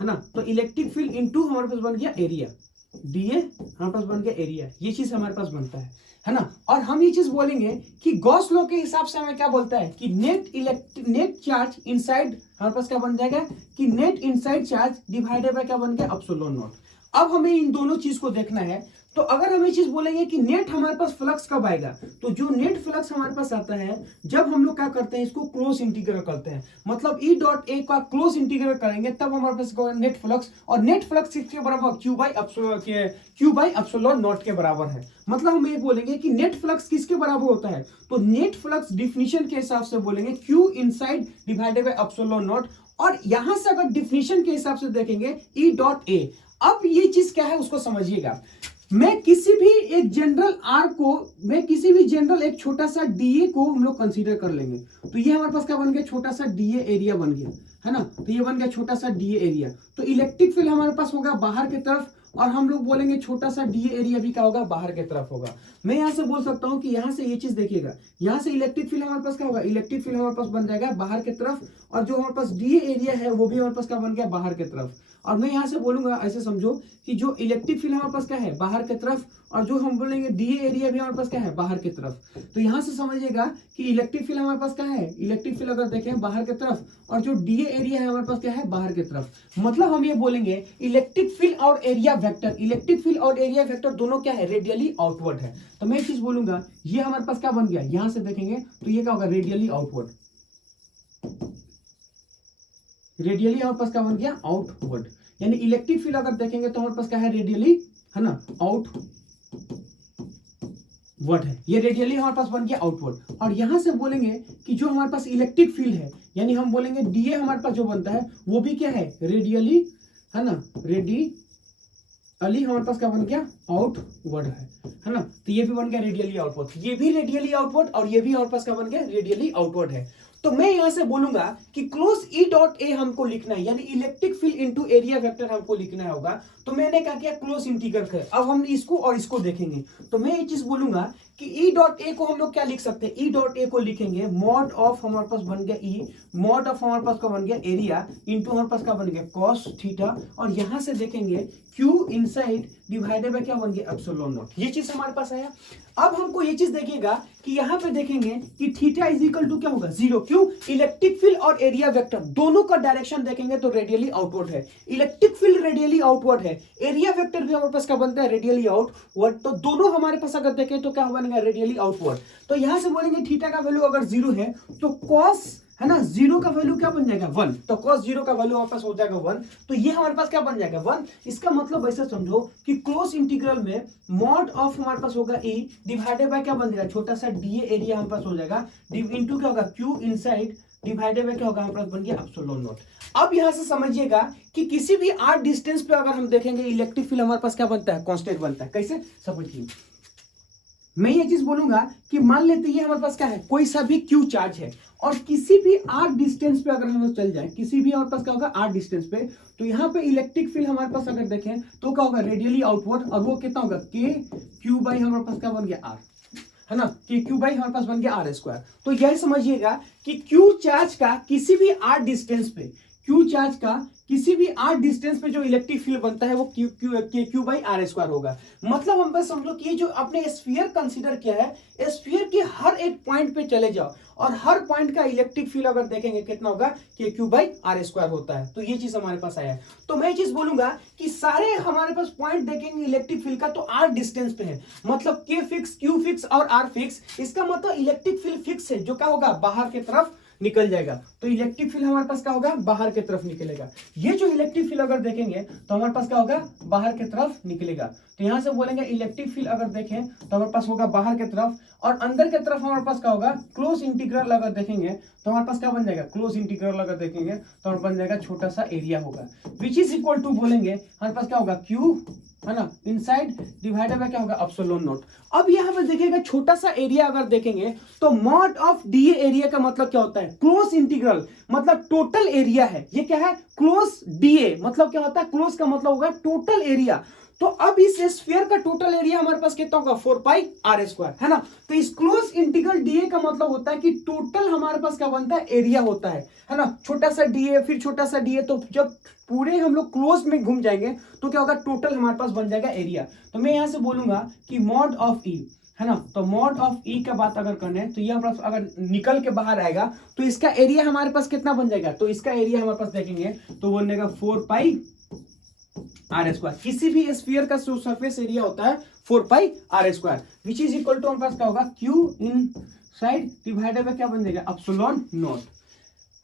है ना। तो इलेक्ट्रिक फील्ड इनटू हमारे पास बन गया एरिया, डीए हमारे पास बन गया एरिया, ये चीज हमारे पास बनता है ना। और हम ये चीज बोलेंगे कि गॉस लॉ के हिसाब से हमें क्या बोलता है कि नेट चार्ज इनसाइड हमारे पास क्या बन जाएगा कि net inside charge divided by क्या बन गया, एप्सिलॉन नॉट। अब हमें इन दोनों चीज को देखना है। तो अगर हम ये चीज बोलेंगे कि नेट हमारे पास फ्लक्स कब आएगा, तो जो नेट फ्लक्स हमारे पास आता है जब हम लोग क्या करते हैं, इसको क्लोज इंटीग्रल करते हैं, मतलब ई डॉट ए का क्लोज इंटीग्रल करेंगे तब हमारे पास नेट फ्लक्स, और नेट फ्लक्स किसके बराबर, क्यू बाई एप्सिलॉन नॉट के बराबर है। मतलब हम ये बोलेंगे कि नेट फ्लक्स किसके बराबर होता है, तो नेट फ्लक्स डिफिनीशन के हिसाब से बोलेंगे Q inside divided by epsilon naught, और यहां से अगर डिफिनीशन के हिसाब से देखेंगे ई डॉट ए। अब ये चीज क्या है उसको समझिएगा, मैं किसी भी एक जनरल आर को, मैं किसी भी जनरल एक छोटा सा डीए को हम लोग कंसीडर कर लेंगे। तो ये हमारे पास क्या बन गया, छोटा सा डीए एरिया बन गया, है ना। तो ये बन गया छोटा सा डीए एरिया। तो इलेक्ट्रिक फील्ड हमारे पास होगा बाहर की तरफ, और हम लोग बोलेंगे छोटा सा डीए एरिया भी क्या होगा, बाहर की तरफ होगा। मैं यहां से बोल सकता हूं कि यहां से ये चीज देखिएगा, यहां से इलेक्ट्रिक फील्ड हमारे पास क्या होगा, इलेक्ट्रिक फील्ड हमारे पास बन जाएगा बाहर की तरफ, और जो हमारे पास डीए एरिया है वो भी हमारे पास क्या बन गया, बाहर की तरफ। और मैं यहां से बोलूंगा, ऐसे समझो कि जो इलेक्ट्रिक फील्ड हमारे पास क्या है, बाहर की तरफ, और जो हम बोलेंगे डीए एरिया भी हमारे पास क्या है, बाहर की तरफ। तो यहां से समझिएगा कि इलेक्ट्रिक फील्ड हमारे पास क्या है, इलेक्ट्रिक फील्ड अगर देखें बाहर की तरफ, और जो डीए एरिया है हमारे पास क्या है, बाहर की तरफ। मतलब हम ये बोलेंगे इलेक्ट्रिक फील्ड और एरिया वेक्टर, इलेक्ट्रिक फील्ड और एरिया वेक्टर दोनों क्या है, रेडियली आउटवर्ड है। तो मैं एक चीज बोलूंगा, ये हमारे पास क्या बन गया, यहां से देखेंगे तो ये क्या होगा, रेडियली आउटवर्ड, रेडियली हमारे पास क्या बन गया, आउटवर्ड। यानी इलेक्ट्रिक फील्ड अगर देखेंगे तो हमारे पास क्या है, रेडियली, है ना, आउटवर्ड है। ये रेडियली हमारे पास बन गया आउटवर्ड। और यहां से बोलेंगे कि जो हमारे पास इलेक्ट्रिक फील्ड है, यानी हम बोलेंगे डीए हमारे पास जो बनता है वो भी क्या है, रेडियली, है ना, रेडियली हमारे पास क्या बन गया, आउटवर्ड है ना। तो ये भी बन गया रेडियली आउटवर्ड, ये भी रेडियली आउटवर्ड, और ये भी हमारे पास क्या बन गया, रेडियली आउटवर्ड है। तो मैं यहां से बोलूंगा कि क्लोज ई डॉट ए हमको लिखना है, यानी electric field into area vector हमको लिखना होगा। तो मैंने क्या किया, क्लोज इंटीग्रल कर। अब हम इसको और इसको देखेंगे। तो मैं ये चीज बोलूंगा कि ई डॉट ए को हम लोग क्या लिख सकते हैं, ई डॉट ए को लिखेंगे मॉड ऑफ हमारे पास बन गया ई, मॉड ऑफ हमारे पास का बन गया एरिया इंटू हमारे पास का बन गया कॉस थीटा, और यहां से देखेंगे क्यू इनसाइड डिवाइडेड बाय क्या बन गया, एप्सिलॉन नॉट। ये चीज हमारे पास आया। अब हमको ये चीज देखिएगा कि यहां पे देखेंगे कि थीटा इज इक्वल टू क्या होगा, 0। क्यों, इलेक्ट्रिक फील्ड और एरिया वेक्टर दोनों का डायरेक्शन देखेंगे तो रेडियली आउटवर्ड है। इलेक्ट्रिक फील्ड रेडियली आउटवर्ड है, एरिया वेक्टर भी हमारे पास क्या बनता है, रेडियली आउटवर्ड। तो दोनों हमारे पास अगर देखें तो क्या बनेगा, रेडियली आउटवर्ड। तो यहां से बोलेंगे थीटा का वैल्यू अगर 0 है तो कॉस, है ना, 0 का वैल्यू क्या बन जाएगा, 1। तो cos 0 का वैल्यू हमारे पास हो जाएगा 1। तो ये हमारे पास क्या बन जाएगा, 1। इसका मतलब ऐसा समझो कि क्लोज इंटीग्रल में मॉड ऑफ हमारे पास होगा e डिवाइडेड बाय क्या बन जाएगा, छोटा सा डीए एरिया हमारे पास हो जाएगा, इनटू क्या होगा, क्यू इनसाइड डिवाइडेड बाय क्या होगा, हमारे पास बन गया एप्सिलॉन नॉट। अब यहां से समझिएगा कि किसी भी r डिस्टेंस पे अगर हम देखेंगे इलेक्ट्रिक फील्ड हमारे पास क्या बनता है, कांस्टेंट बनता है। कैसे, समझिए। मैं ये चीज बोलूंगा कि मान लेते हैं हमारे पास क्या है, कोई सा भी क्यू चार्ज है, और किसी भी r डिस्टेंस पे अगर हम लोग चल जाए, किसी भी हमारे पास क्या होगा, r डिस्टेंस पे, तो यहाँ पे इलेक्ट्रिक फील्ड हमारे पास अगर देखें तो क्या होगा, रेडियली आउटवर्ड, और वो कितना होगा, के क्यू बाई हमारे पास क्या बन गया, r, है ना, कि क्यू बाई हमारे पास बन गया आर स्क्वायर। तो यह समझिएगा कि क्यू चार्ज का किसी भी r डिस्टेंस पे, क्यू चार्ज का किसी भी r डिस्टेंस पे जो इलेक्ट्रिक फील्ड बनता है वो क्यू बाई आर स्क्वायर होगा। मतलब हम बस समझो कि ये जो आपने स्फीयर कंसीडर किया है, स्फीयर के हर एक पॉइंट पे चले जाओ और हर पॉइंट का इलेक्ट्रिक फील्ड अगर देखेंगे कितना होगा, कि क्यू बाई आर स्क्वायर होता है। तो ये चीज हमारे पास आया है। तो मैं चीज बोलूंगा कि सारे हमारे पास पॉइंट देखेंगे इलेक्ट्रिक फील्ड का तो r डिस्टेंस पे है, मतलब k फिक्स, q फिक्स और r फिक्स। इसका मतलब इलेक्ट्रिक फील्ड फिक्स है, जो क्या होगा, बाहर की तरफ निकल जाएगा। तो इलेक्ट्रिक फील्ड हमारे पास क्या होगा, बाहर की तरफ निकलेगा। ये जो इलेक्ट्रिक फील्ड अगर देखेंगे तो हमारे पास क्या होगा, बाहर की तरफ निकलेगा। तो यहां से बोलेंगे इलेक्ट्रिक फील्ड अगर देखें तो हमारे पास होगा बाहर की तरफ, और अंदर की तरफ हमारे पास क्या होगा, क्लोज इंटीग्रल अगर देखेंगे तो हमारे पास क्या बन जाएगा, क्लोज इंटीग्रल अगर देखेंगे तो हमारे बन जाएगा छोटा सा एरिया होगा, विच इज इक्वल टू बोलेंगे हमारे पास क्या होगा, क्यू, है ना, इनसाइड डिवाइडेड बाय क्या होगा, एप्सिलॉन नॉट। अब यहाँ पे देखिएगा छोटा सा एरिया अगर देखेंगे तो मॉड ऑफ डीए एरिया का मतलब क्या होता है, क्लोज इंटीग्रल, मतलब टोटल एरिया है। ये क्या है, क्लोज डीए मतलब क्या होता है, क्लोज का मतलब होगा टोटल एरिया। तो अब इस स्फीयर का टोटल एरिया हमारे पास कितना होगा, 4 पाई आर स्क्वायर, है ना। तो इस क्लोज इंटीग्रल डीए का मतलब होता है कि टोटल हमारे पास क्या बनता है, एरिया होता है ना। छोटा सा डीए फिर छोटा सा डीए, तो जब पूरे हम लोग क्लोज में घूम जाएंगे तो क्या होगा, टोटल हमारे पास बन जाएगा एरिया। तो मैं यहां से बोलूंगा कि मॉड ऑफ ई, है ना, तो मॉड ऑफ ई का बात अगर करने तो ये हमारे पास अगर निकल के बाहर आएगा तो इसका एरिया हमारे पास कितना बन जाएगा, तो इसका एरिया हमारे पास देखेंगे तो बन जाएगा 4 पाई आर स्क्वायर। किसी भी स्फीयर का जो सरफेस एरिया होता है 4 pi R square, which is equal to हमारे पास क्या होगा, Q inside divided by क्या बन जाएगा, एप्सिलॉन नॉट,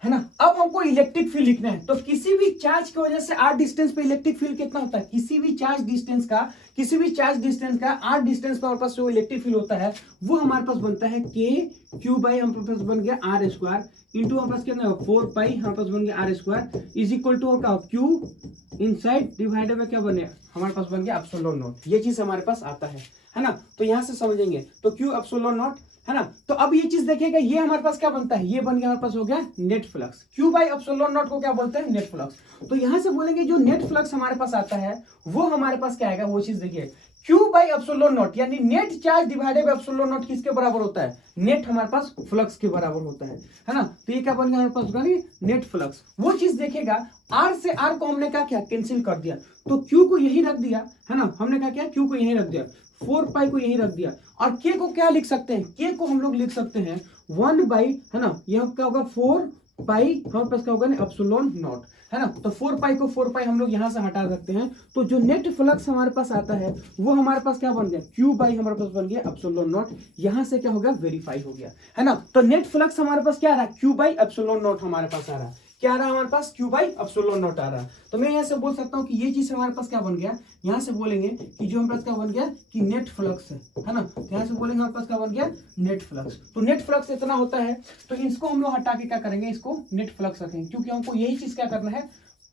है ना। अब हमको इलेक्ट्रिक फील्ड लिखना है, तो किसी भी चार्ज की वजह से r डिस्टेंस पे इलेक्ट्रिक फील्ड कितना होता है, किसी भी चार्ज डिस्टेंस का r डिस्टेंस पे हमारे पास जो इलेक्ट्रिक फील्ड होता है वो हमारे पास बनता है k क्यू बाई हमारे पास बन गया आर स्क्वायर इंटू हमारे पास कितना 4 पाई हमारे पास बन गया r square is equal to क्या, क्यू इनसाइड डिवाइडेड बाय क्या बने, हमारे पास बन गया एप्सिलॉन नॉट। ये चीज हमारे पास आता है ना। तो यहां से समझेंगे तो क्यू एप्सिलॉन नॉट, है ना। तो अब ये चीज देखिएगा, ये हमारे पास क्या बनता है, ये बन गया हमारे पास हो गया net flux. Q by epsilon not को क्या बोलते हैं, नेट फ्लक्स। तो यहां से बोलेंगे जो नेट फ्लक्स हमारे पास आता है वो हमारे पास क्या आएगा, वो चीज देखिए, क्यू बाई एप्सिलॉन नॉट यानी net charge divided by epsilon not किसके बराबर होता है, नेट हमारे पास फ्लक्स के बराबर होता है ना। तो ये क्या बन गया हमारे पास होगा नेट फ्लक्स। वो चीज देखेगा, आर से आर को हमने क्या किया, कैंसिल कर दिया, तो क्यू को यही रख दिया, है ना। हमने क्या किया, क्यू को यही रख दिया, 4 पाई को यही रख दिया, और के को क्या लिख सकते हैं, के को हम लोग लिख सकते हैं 1 बाई, है ना, यह क्या होगा 4 पाई हमारे पास क्या होगा ना, एप्सिलॉन नॉट। है ना। तो 4 पाई को 4 पाई हम लोग यहां से हटा सकते हैं, तो जो नेट फ्लक्स हमारे पास आता है वो हमारे पास क्या बन गया, क्यू बाई हमारे पास बन गया एप्सिलॉन नॉट। यहां से क्या हो गया, वेरीफाई हो गया, है ना। तो नेट फ्लक्स हमारे पास क्या आ रहा है, क्यू बाई एप्सिलॉन नॉट हमारे पास आ रहा है, क्या आ रहा है हमारे पास, क्यू बाई एप्सिलॉन नॉट आ रहा है। तो मैं यहां से बोल सकता हूं कि ये चीज हमारे पास क्या बन गया, यहां से बोलेंगे कि जो हमारे पास क्या बन गया कि नेट फ्लक्स है ना। तो यहां से बोलेंगे हमारे पास क्या बन गया, नेट फ्लक्स। तो नेट फ्लक्स इतना होता है, तो इसको हम लोग हटा के क्या करेंगे, इसको नेट फ्लक्स रखेंगे, क्योंकि हमको यही चीज क्या करना है,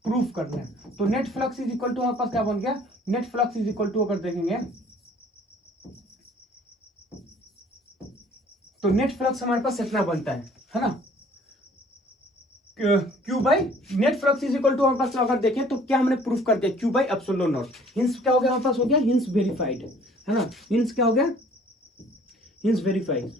प्रूफ करना है। तो net flux is equal to हमारे पास क्या बन गया, net flux is equal to अगर देखेंगे तो नेट फ्लक्स हमारे पास इतना बनता है ना, Q by net flux is equal to हमारे पास अगर देखें तो क्या हमने प्रूफ कर दिया, Q by epsilon not. Hints क्या हो गया हमारे पास, हो गया हिंस वेरीफाइड, है ना। हिंस क्या हो गया, हिंस वेरीफाइड।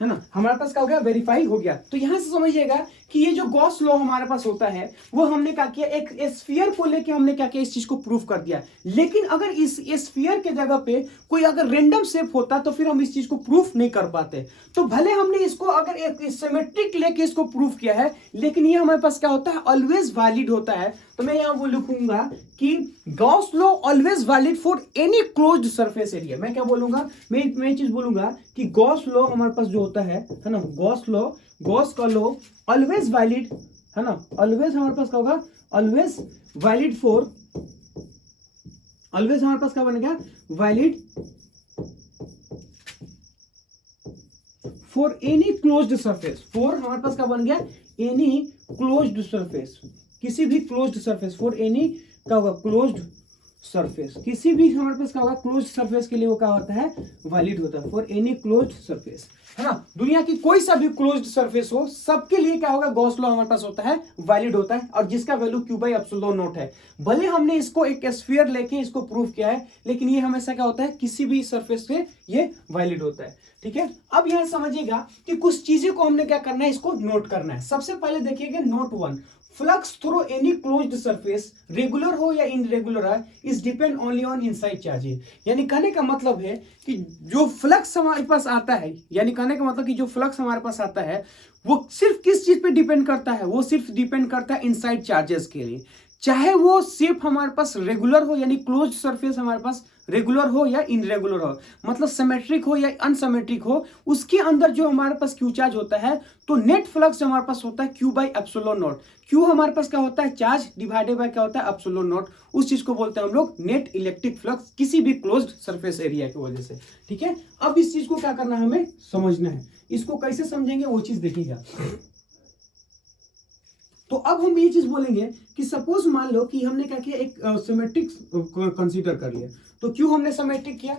है ना, हमारे पास क्या हो गया, वेरीफाई हो गया। तो यहां से समझिएगा कि ये जो गॉस लॉ हमारे पास होता है वो हमने क्या किया, एक स्फीयर को लेके हमने क्या किया, इस चीज को प्रूफ कर दिया। लेकिन अगर इस स्फीयर के जगह पे कोई अगर रैंडम शेप होता तो फिर हम इस चीज को प्रूफ नहीं कर पाते। तो भले हमने इसको अगर एक सिमेट्रिक लेके इसको प्रूफ किया है, लेकिन ये हमारे पास क्या होता है, ऑलवेज वैलिड होता है। तो मैं यहां वो लिखूंगा कि Gauss law always valid for any closed surface area. मैं क्या बोलूंगा, मैं चीज बोलूंगा कि गॉस लॉ हमारे पास जो होता है ना, गॉस का लॉ ऑलवेज वैलिड, है ना। ऑलवेज हमारे पास क्या होगा, ऑलवेज वैलिड फॉर, ऑलवेज हमारे पास क्या बनेगा, valid for any closed surface. For हमारे पास क्या बन गया, एनी क्लोज्ड सरफेस, किसी भी क्लोज्ड सरफेस, फॉर एनी क्या होगा, क्लोज्ड सरफेस, किसी भी हमारे पास क्या होगा, क्लोज्ड सरफेस के लिए वो क्या होता है, वैलिड होता है, फॉर एनी क्लोज्ड सरफेस, है ना। दुनिया की कोई सा भी क्लोज्ड सरफेस हो, सबके लिए क्या होगा, गॉस लॉ हमारे पास होता है, वैलिड होता है, और जिसका value Q by epsilon naught है। भले हमने इसको एक स्फीयर लेके इसको प्रूव किया है, लेकिन ये हमेशा क्या होता है, किसी भी सरफेस पे ये वैलिड होता है, ठीक है। अब यहां समझिएगा कि कुछ चीजें को हमने क्या करना है, इसको नोट करना है। सबसे पहले देखिएगा note 1, flux through any closed surface, regular हो या इनरेगुलर है, is depend only on inside charges. यानी कहने का मतलब है कि जो फ्लक्स हमारे पास आता है, यानी कहने का मतलब कि जो फ्लक्स हमारे पास आता है वो सिर्फ किस चीज पे डिपेंड करता है, वो सिर्फ डिपेंड करता है इनसाइड चार्जेस के लिए। चाहे वो सिर्फ हमारे पास रेगुलर हो, यानी क्लोज्ड सरफेस हमारे पास रेगुलर हो या इनरेगुलर हो, मतलब सिमेट्रिक हो या अनसिमेट्रिक हो, उसके अंदर जो हमारे पास क्यू चार्ज होता है, तो नेट फ्लक्स हमारे पास होता है Q by epsilon not. Q हमारे पास क्या होता है, चार्ज डिवाइडेड बाय क्या होता है, एप्सिलॉन नॉट। उस चीज को बोलते हैं हम लोग नेट इलेक्ट्रिक फ्लक्स, किसी भी क्लोज्ड सरफेस एरिया की वजह से, ठीक है। अब इस चीज को क्या करना है, हमें समझना है। इसको कैसे समझेंगे वो चीज देखिएगा। तो अब हम ये चीज बोलेंगे कि सपोज मान लो कि हमने क्या किया, एक सिमेट्रिक कंसीडर कर लिया। तो क्यों हमने सिमेट्रिक किया,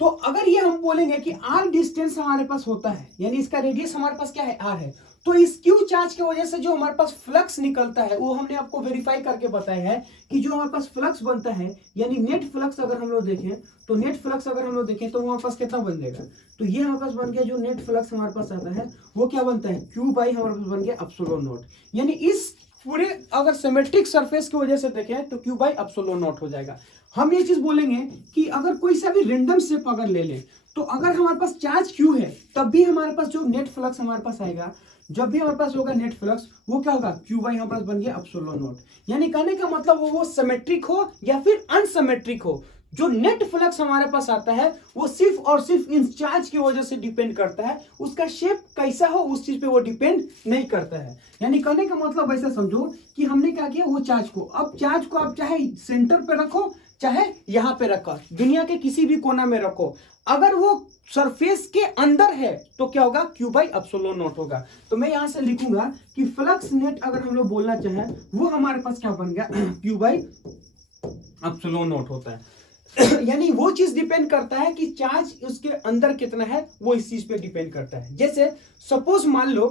तो अगर ये हम बोलेंगे कि आर डिस्टेंस हमारे पास होता है, यानी इसका रेडियस हमारे पास क्या है, आर है, तो इस क्यू चार्ज की वजह से जो हमारे पास फ्लक्स निकलता है वो हमने आपको वेरीफाई करके बताया है कि जो हमारे पास फ्लक्स बनता है, यानी नेट फ्लक्स अगर हम लोग देखें, तो नेट फ्लक्स अगर हम लोग देखें तो हमारे पास कितना बन जाएगा, तो ये हमारे पास बन गया, जो नेट फ्लक्स हमारे पास आता है वो क्या बनता है, क्यू बाई हमारे पास बन गया एप्सिलॉन नॉट। यानी इस पूरे अगर सिमेट्रिक सरफेस की वजह से देखें तो क्यू बाई एप्सिलॉन नॉट हो जाएगा। हम ये चीज बोलेंगे कि अगर कोई सा भी रैंडम शेप अगर ले लें, तो अगर हमारे पास चार्ज क्यू है तब भी हमारे पास जो नेट फ्लक्स हमारे पास आएगा, जब भी हमारे पास होगा नेट फ्लक्स, वो क्या होगा, क्यू बाई हमारे पास बन गया एप्सिलॉन नॉट। यानी कहने का मतलब वो सिमेट्रिक हो या फिर अनसिमेट्रिक हो, जो नेट फ्लक्स हमारे पास आता है वो सिर्फ और सिर्फ इन चार्ज की वजह से डिपेंड करता है, उसका शेप कैसा हो उस चीज पे वो डिपेंड नहीं करता है। यानी कहने का मतलब ऐसा समझो कि हमने क्या किया, वो चार्ज को, अब चार्ज को आप चाहे सेंटर पे रखो चाहे यहां पे रखो, दुनिया के किसी भी कोना में रखो, अगर वो सरफेस के अंदर है तो क्या होगा, क्यू बाई एप्सिलॉन नॉट होगा। तो मैं यहां से लिखूंगा कि फ्लक्स नेट अगर हम लोग बोलना चाहें वो हमारे पास क्या बन गया, क्यू बाई एप्सिलॉन नॉट होता है। यानी वो चीज डिपेंड करता है कि चार्ज उसके अंदर कितना है, वो इस चीज पे डिपेंड करता है। जैसे सपोज मान लो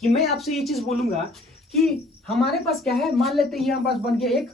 कि मैं आपसे ये चीज बोलूंगा कि हमारे पास क्या है, मान लेते हैं ये हमारे पास बन गया एक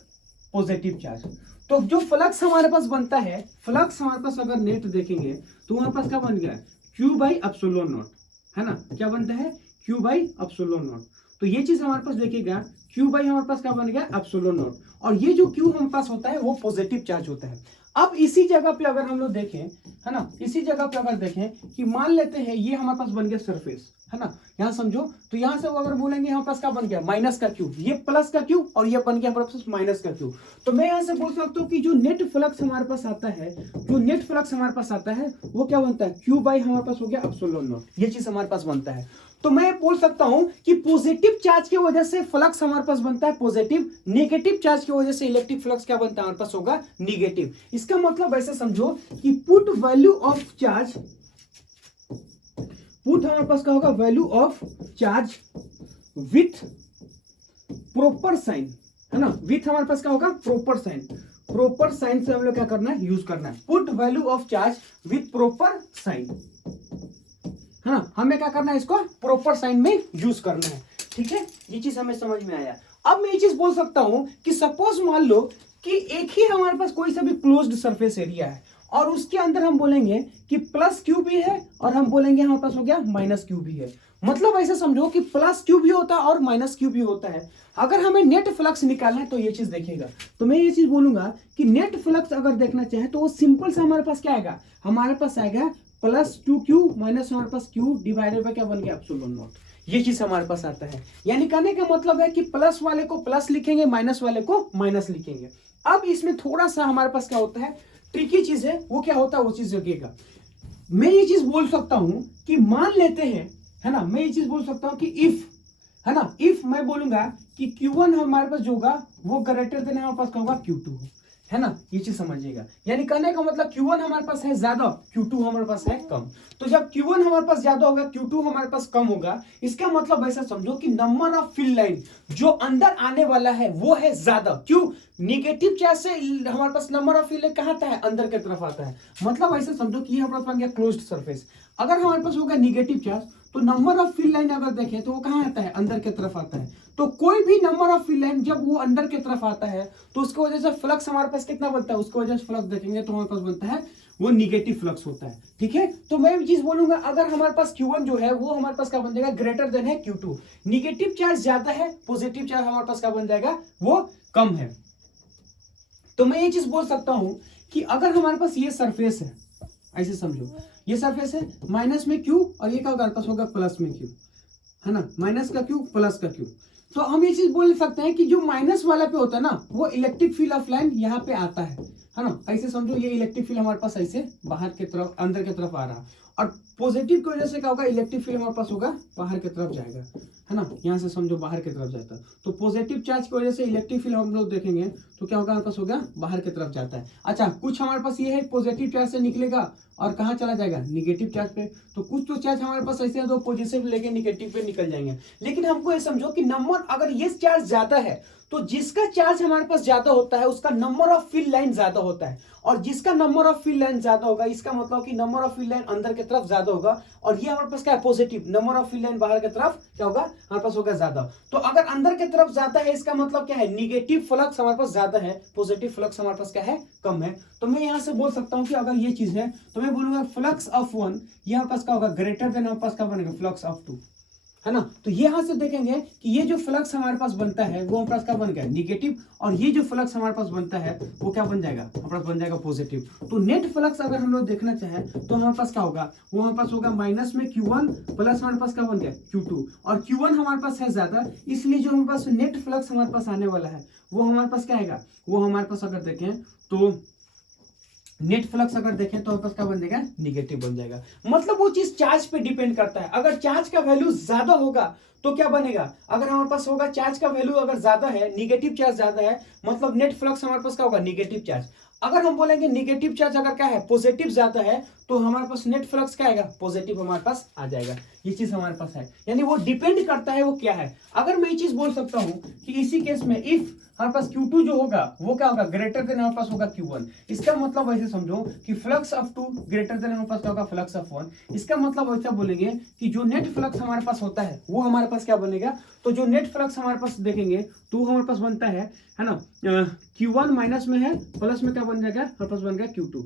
पॉजिटिव चार्ज, तो जो फ्लक्स हमारे पास बनता है, फ्लक्स हमारे पास अगर नेट देखेंगे तो हमारे पास क्या बन गया, क्यू बाई एप्सिलॉन नॉट, है ना। क्या बनता है, क्यू बाई एप्सिलॉन नॉट। तो ये चीज हमारे पास देखिएगा, क्यू बाई हमारे पास क्या बन गया, एप्सिलॉन नॉट, और ये जो क्यू हमारे पास होता है वो पॉजिटिव चार्ज होता है। अब इसी जगह पे अगर हम लोग देखें, है ना, इसी जगह पे अगर देखें कि मान लेते हैं ये हमारे पास बन गया सरफेस, है ना, यहां समझो, तो यहां से अगर बोलेंगे हमारे पास क्या बन गया, माइनस का क्यू, ये प्लस का क्यू और ये बन गया हमारे पास माइनस का क्यू। तो मैं यहां से बोल सकता हूं कि जो नेट फ्लक्स हमारे पास आता है, जो नेट फ्लक्स हमारे पास आता है वो क्या बनता है, क्यू बाई हमारे पास हो गया एप्सिलॉन नॉट, ये चीज हमारे पास बनता है। तो मैं बोल सकता हूं कि पॉजिटिव चार्ज की वजह से फ्लक्स हमारे पास बनता है पॉजिटिव, नेगेटिव चार्ज की वजह से इलेक्ट्रिक फ्लक्स क्या बनता है हमारे पास होगा नेगेटिव। इसका मतलब ऐसे समझो कि put value of charge, put हमारे पास क्या होगा, value of charge with proper sign, है ना, विथ हमारे पास क्या होगा प्रॉपर साइन, प्रॉपर साइन से हम लोग क्या करना है, यूज करना है, put value of charge with proper sign, है ना, हमें क्या करना है, इसको प्रॉपर साइन में यूज करना है। ठीक है, ये चीज हमें समझ में आया। अब मैं ये चीज बोल सकता हूं कि सपोज मान लो कि एक ही हमारे पास कोई सा भी क्लोज्ड सरफेस एरिया है और उसके अंदर हम बोलेंगे कि प्लस क्यू भी है और हम बोलेंगे हमारे पास हो गया माइनस क्यू भी है। मतलब ऐसे समझो कि प्लस क्यू भी होता है और माइनस क्यू भी होता है। अगर हमें नेट फ्लक्स निकालना है तो ये चीज देखेगा, तो मैं ये चीज बोलूंगा कि नेट फ्लक्स अगर देखना चाहे तो वो सिंपल से हमारे पास क्या आएगा, हमारे पास आएगा प्लस 2q माइनस हमारे पास q डिवाइडेड बाय क्या बन गया एप्सिलॉन नॉट, ये चीज हमारे पास आता है। यानी कहने का मतलब है कि प्लस वाले को प्लस लिखेंगे, माइनस वाले को माइनस लिखेंगे। अब इसमें थोड़ा सा हमारे पास क्या होता है, ट्रिकी चीज है, वो क्या होता है वो चीज देखिएगा। मैं ये चीज बोल सकता हूं कि मान लेते हैं, है ना, मैं ये चीज बोल सकता हूं कि इफ, है ना, इफ मैं बोलूंगा कि Q1 हमारे पास जो होगा वो ग्रेटर देन हमारे पास क्या होगा Q2, है ना, ये चीज समझिएगा। यानी कहने का मतलब Q1 हमारे पास है ज्यादा, Q2 हमारे पास है कम। तो जब Q1 हमारे पास ज्यादा होगा, Q2 हमारे पास कम होगा, इसका मतलब ऐसा समझो कि नंबर ऑफ फील्ड लाइन जो अंदर आने वाला है वो है ज्यादा। क्यों, निगेटिव चार्ज से हमारे पास नंबर ऑफ फील्ड लाइन कहां आता है, अंदर की तरफ आता है। मतलब ऐसे समझो कि हमारे पास बन गया क्लोज्ड सरफेस। अगर हमारे पास होगा निगेटिव चार्ज तो नंबर ऑफ फील्ड लाइन अगर देखें तो वो कहां आता है, अंदर की तरफ आता है। तो कोई भी नंबर ऑफ फील्ड लाइन जब वो अंदर की तरफ आता है तो उसकी वजह से फ्लक्स हमारे पास कितना बनता है, उसकी वजह से फ्लक्स देखेंगे तो हमारे पास बनता है वो निगेटिव फ्लक्स होता है। ठीक है, तो मैं ये चीज बोलूंगा अगर हमारे पास Q1 जो है वो हमारे पास क्या बन जाएगा, ग्रेटर देन है Q2, निगेटिव चार्ज ज्यादा है, पॉजिटिव चार्ज हमारे पास क्या बन जाएगा, वो कम है। तो मैं ये चीज बोल सकता हूं कि अगर हमारे पास ये सरफेस है, ऐसे समझो ये सरफेस है, माइनस में Q और ये क्या होगा हमारे पास होगा प्लस में Q, है ना, माइनस का Q प्लस का Q। तो हम ये चीज बोल सकते हैं कि जो माइनस वाला पे होता है ना वो इलेक्ट्रिक फील्ड ऑफ लाइन यहाँ पे आता है ना, ऐसे समझो ये इलेक्ट्रिक फील्ड हमारे पास ऐसे बाहर की तरफ अंदर की तरफ आ रहा, और पॉजिटिव की वजह से क्या होगा, इलेक्ट्रिक फील्ड हमारे पास होगा बाहर की तरफ जाएगा, है ना, यहाँ से समझो बाहर की तरफ जाता है। तो पॉजिटिव चार्ज की वजह से इलेक्ट्रिक फील्ड हम लोग देखेंगे तो क्या होगा, हमारे पास होगा बाहर की तरफ जाता है। अच्छा, कुछ हमारे पास ये है पॉजिटिव चार्ज से निकलेगा और कहाँ चला जाएगा, निगेटिव चार्ज पे। तो कुछ तो चार्ज हमारे पास ऐसे हैं तो पॉजिटिव लेके निगेटिव पे निकल जाएंगे। लेकिन हमको ये समझो कि नंबर अगर ये चार्ज ज्यादा है तो जिसका चार्ज हमारे पास ज्यादा होता है उसका नंबर ऑफ फील्ड लाइन ज्यादा होता है, और जिसका नंबर ऑफ फील्ड लाइन ज्यादा होगा इसका मतलब कि नंबर ऑफ फील्ड लाइन अंदर की तरफ ज्यादा होगा, और ये हमारे पास क्या है positive, number of field line बाहर की तरफ क्या होगा हमारे पास होगा ज्यादा। तो अगर अंदर की तरफ ज्यादा है इसका मतलब क्या है, निगेटिव फ्लक्स हमारे पास ज्यादा है, पॉजिटिव फ्लक्स हमारे पास क्या है, कम है। तो मैं यहां से बोल सकता हूं कि अगर ये चीज है तो मैं बोलूंगा फ्लक्स ऑफ 1 यहाँ पास क्या होगा, ग्रेटर देन हमारे पास क्या बनेगा, फ्लक्स ऑफ 2, है ना। तो यहां से देखेंगे कि ये जो फ्लक्स हमारे पास बनता है वो हमारे पास क्या बन गया, निगेटिव, और ये जो फ्लक्स हमारे पास बनता है वो क्या बन जाएगा, हमारे पास बन जाएगा पॉजिटिव। तो नेट फ्लक्स अगर हम लोग देखना चाहें तो हमारे पास क्या होगा, वो हमारे पास होगा माइनस में Q1 प्लस हमारे पास क्या बन गया Q2, और Q1 हमारे पास है ज्यादा, इसलिए जो हमारे पास नेट फ्लक्स हमारे पास आने वाला है वो हमारे पास क्या आएगा, वो हमारे पास अगर देखें तो नेट फ्लक्स अगर देखें तो हमारे पास क्या बन जाएगा, निगेटिव बन जाएगा। मतलब वो चीज चार्ज पे डिपेंड करता है। अगर चार्ज का वैल्यू ज्यादा होगा तो क्या बनेगा, अगर हमारे पास होगा चार्ज का वैल्यू अगर ज्यादा है, निगेटिव चार्ज ज्यादा है, मतलब नेट फ्लक्स हमारे पास क्या होगा, निगेटिव चार्ज। अगर हम बोलेंगे निगेटिव चार्ज अगर क्या है, पॉजिटिव ज्यादा है, तो हमारे पास नेट फ्लक्स क्या आएगा, पॉजिटिव हमारे पास आ जाएगा। ये चीज हमारे पास है, यानी वो डिपेंड करता है वो क्या है। अगर मैं ये चीज बोल सकता हूं कि इसी केस में इफ हमारे पास Q2 जो होगा वो क्या होगा, ग्रेटर देन हमारे पास होगा Q1, इसका मतलब ऐसे समझो कि फ्लक्स ऑफ 2 ग्रेटर देन हमारे पास क्या होगा, फ्लक्स ऑफ 1। इसका मतलब ऐसा बोलेंगे कि जो नेट फ्लक्स हमारे पास होता है वो हमारे पास क्या बनेगा, तो जो नेट फ्लक्स हमारे पास देखेंगे तो हमारे पास बनता है ना, Q1 माइनस में है, प्लस में क्या बन जाएगा, हमारे पास बन गया Q2।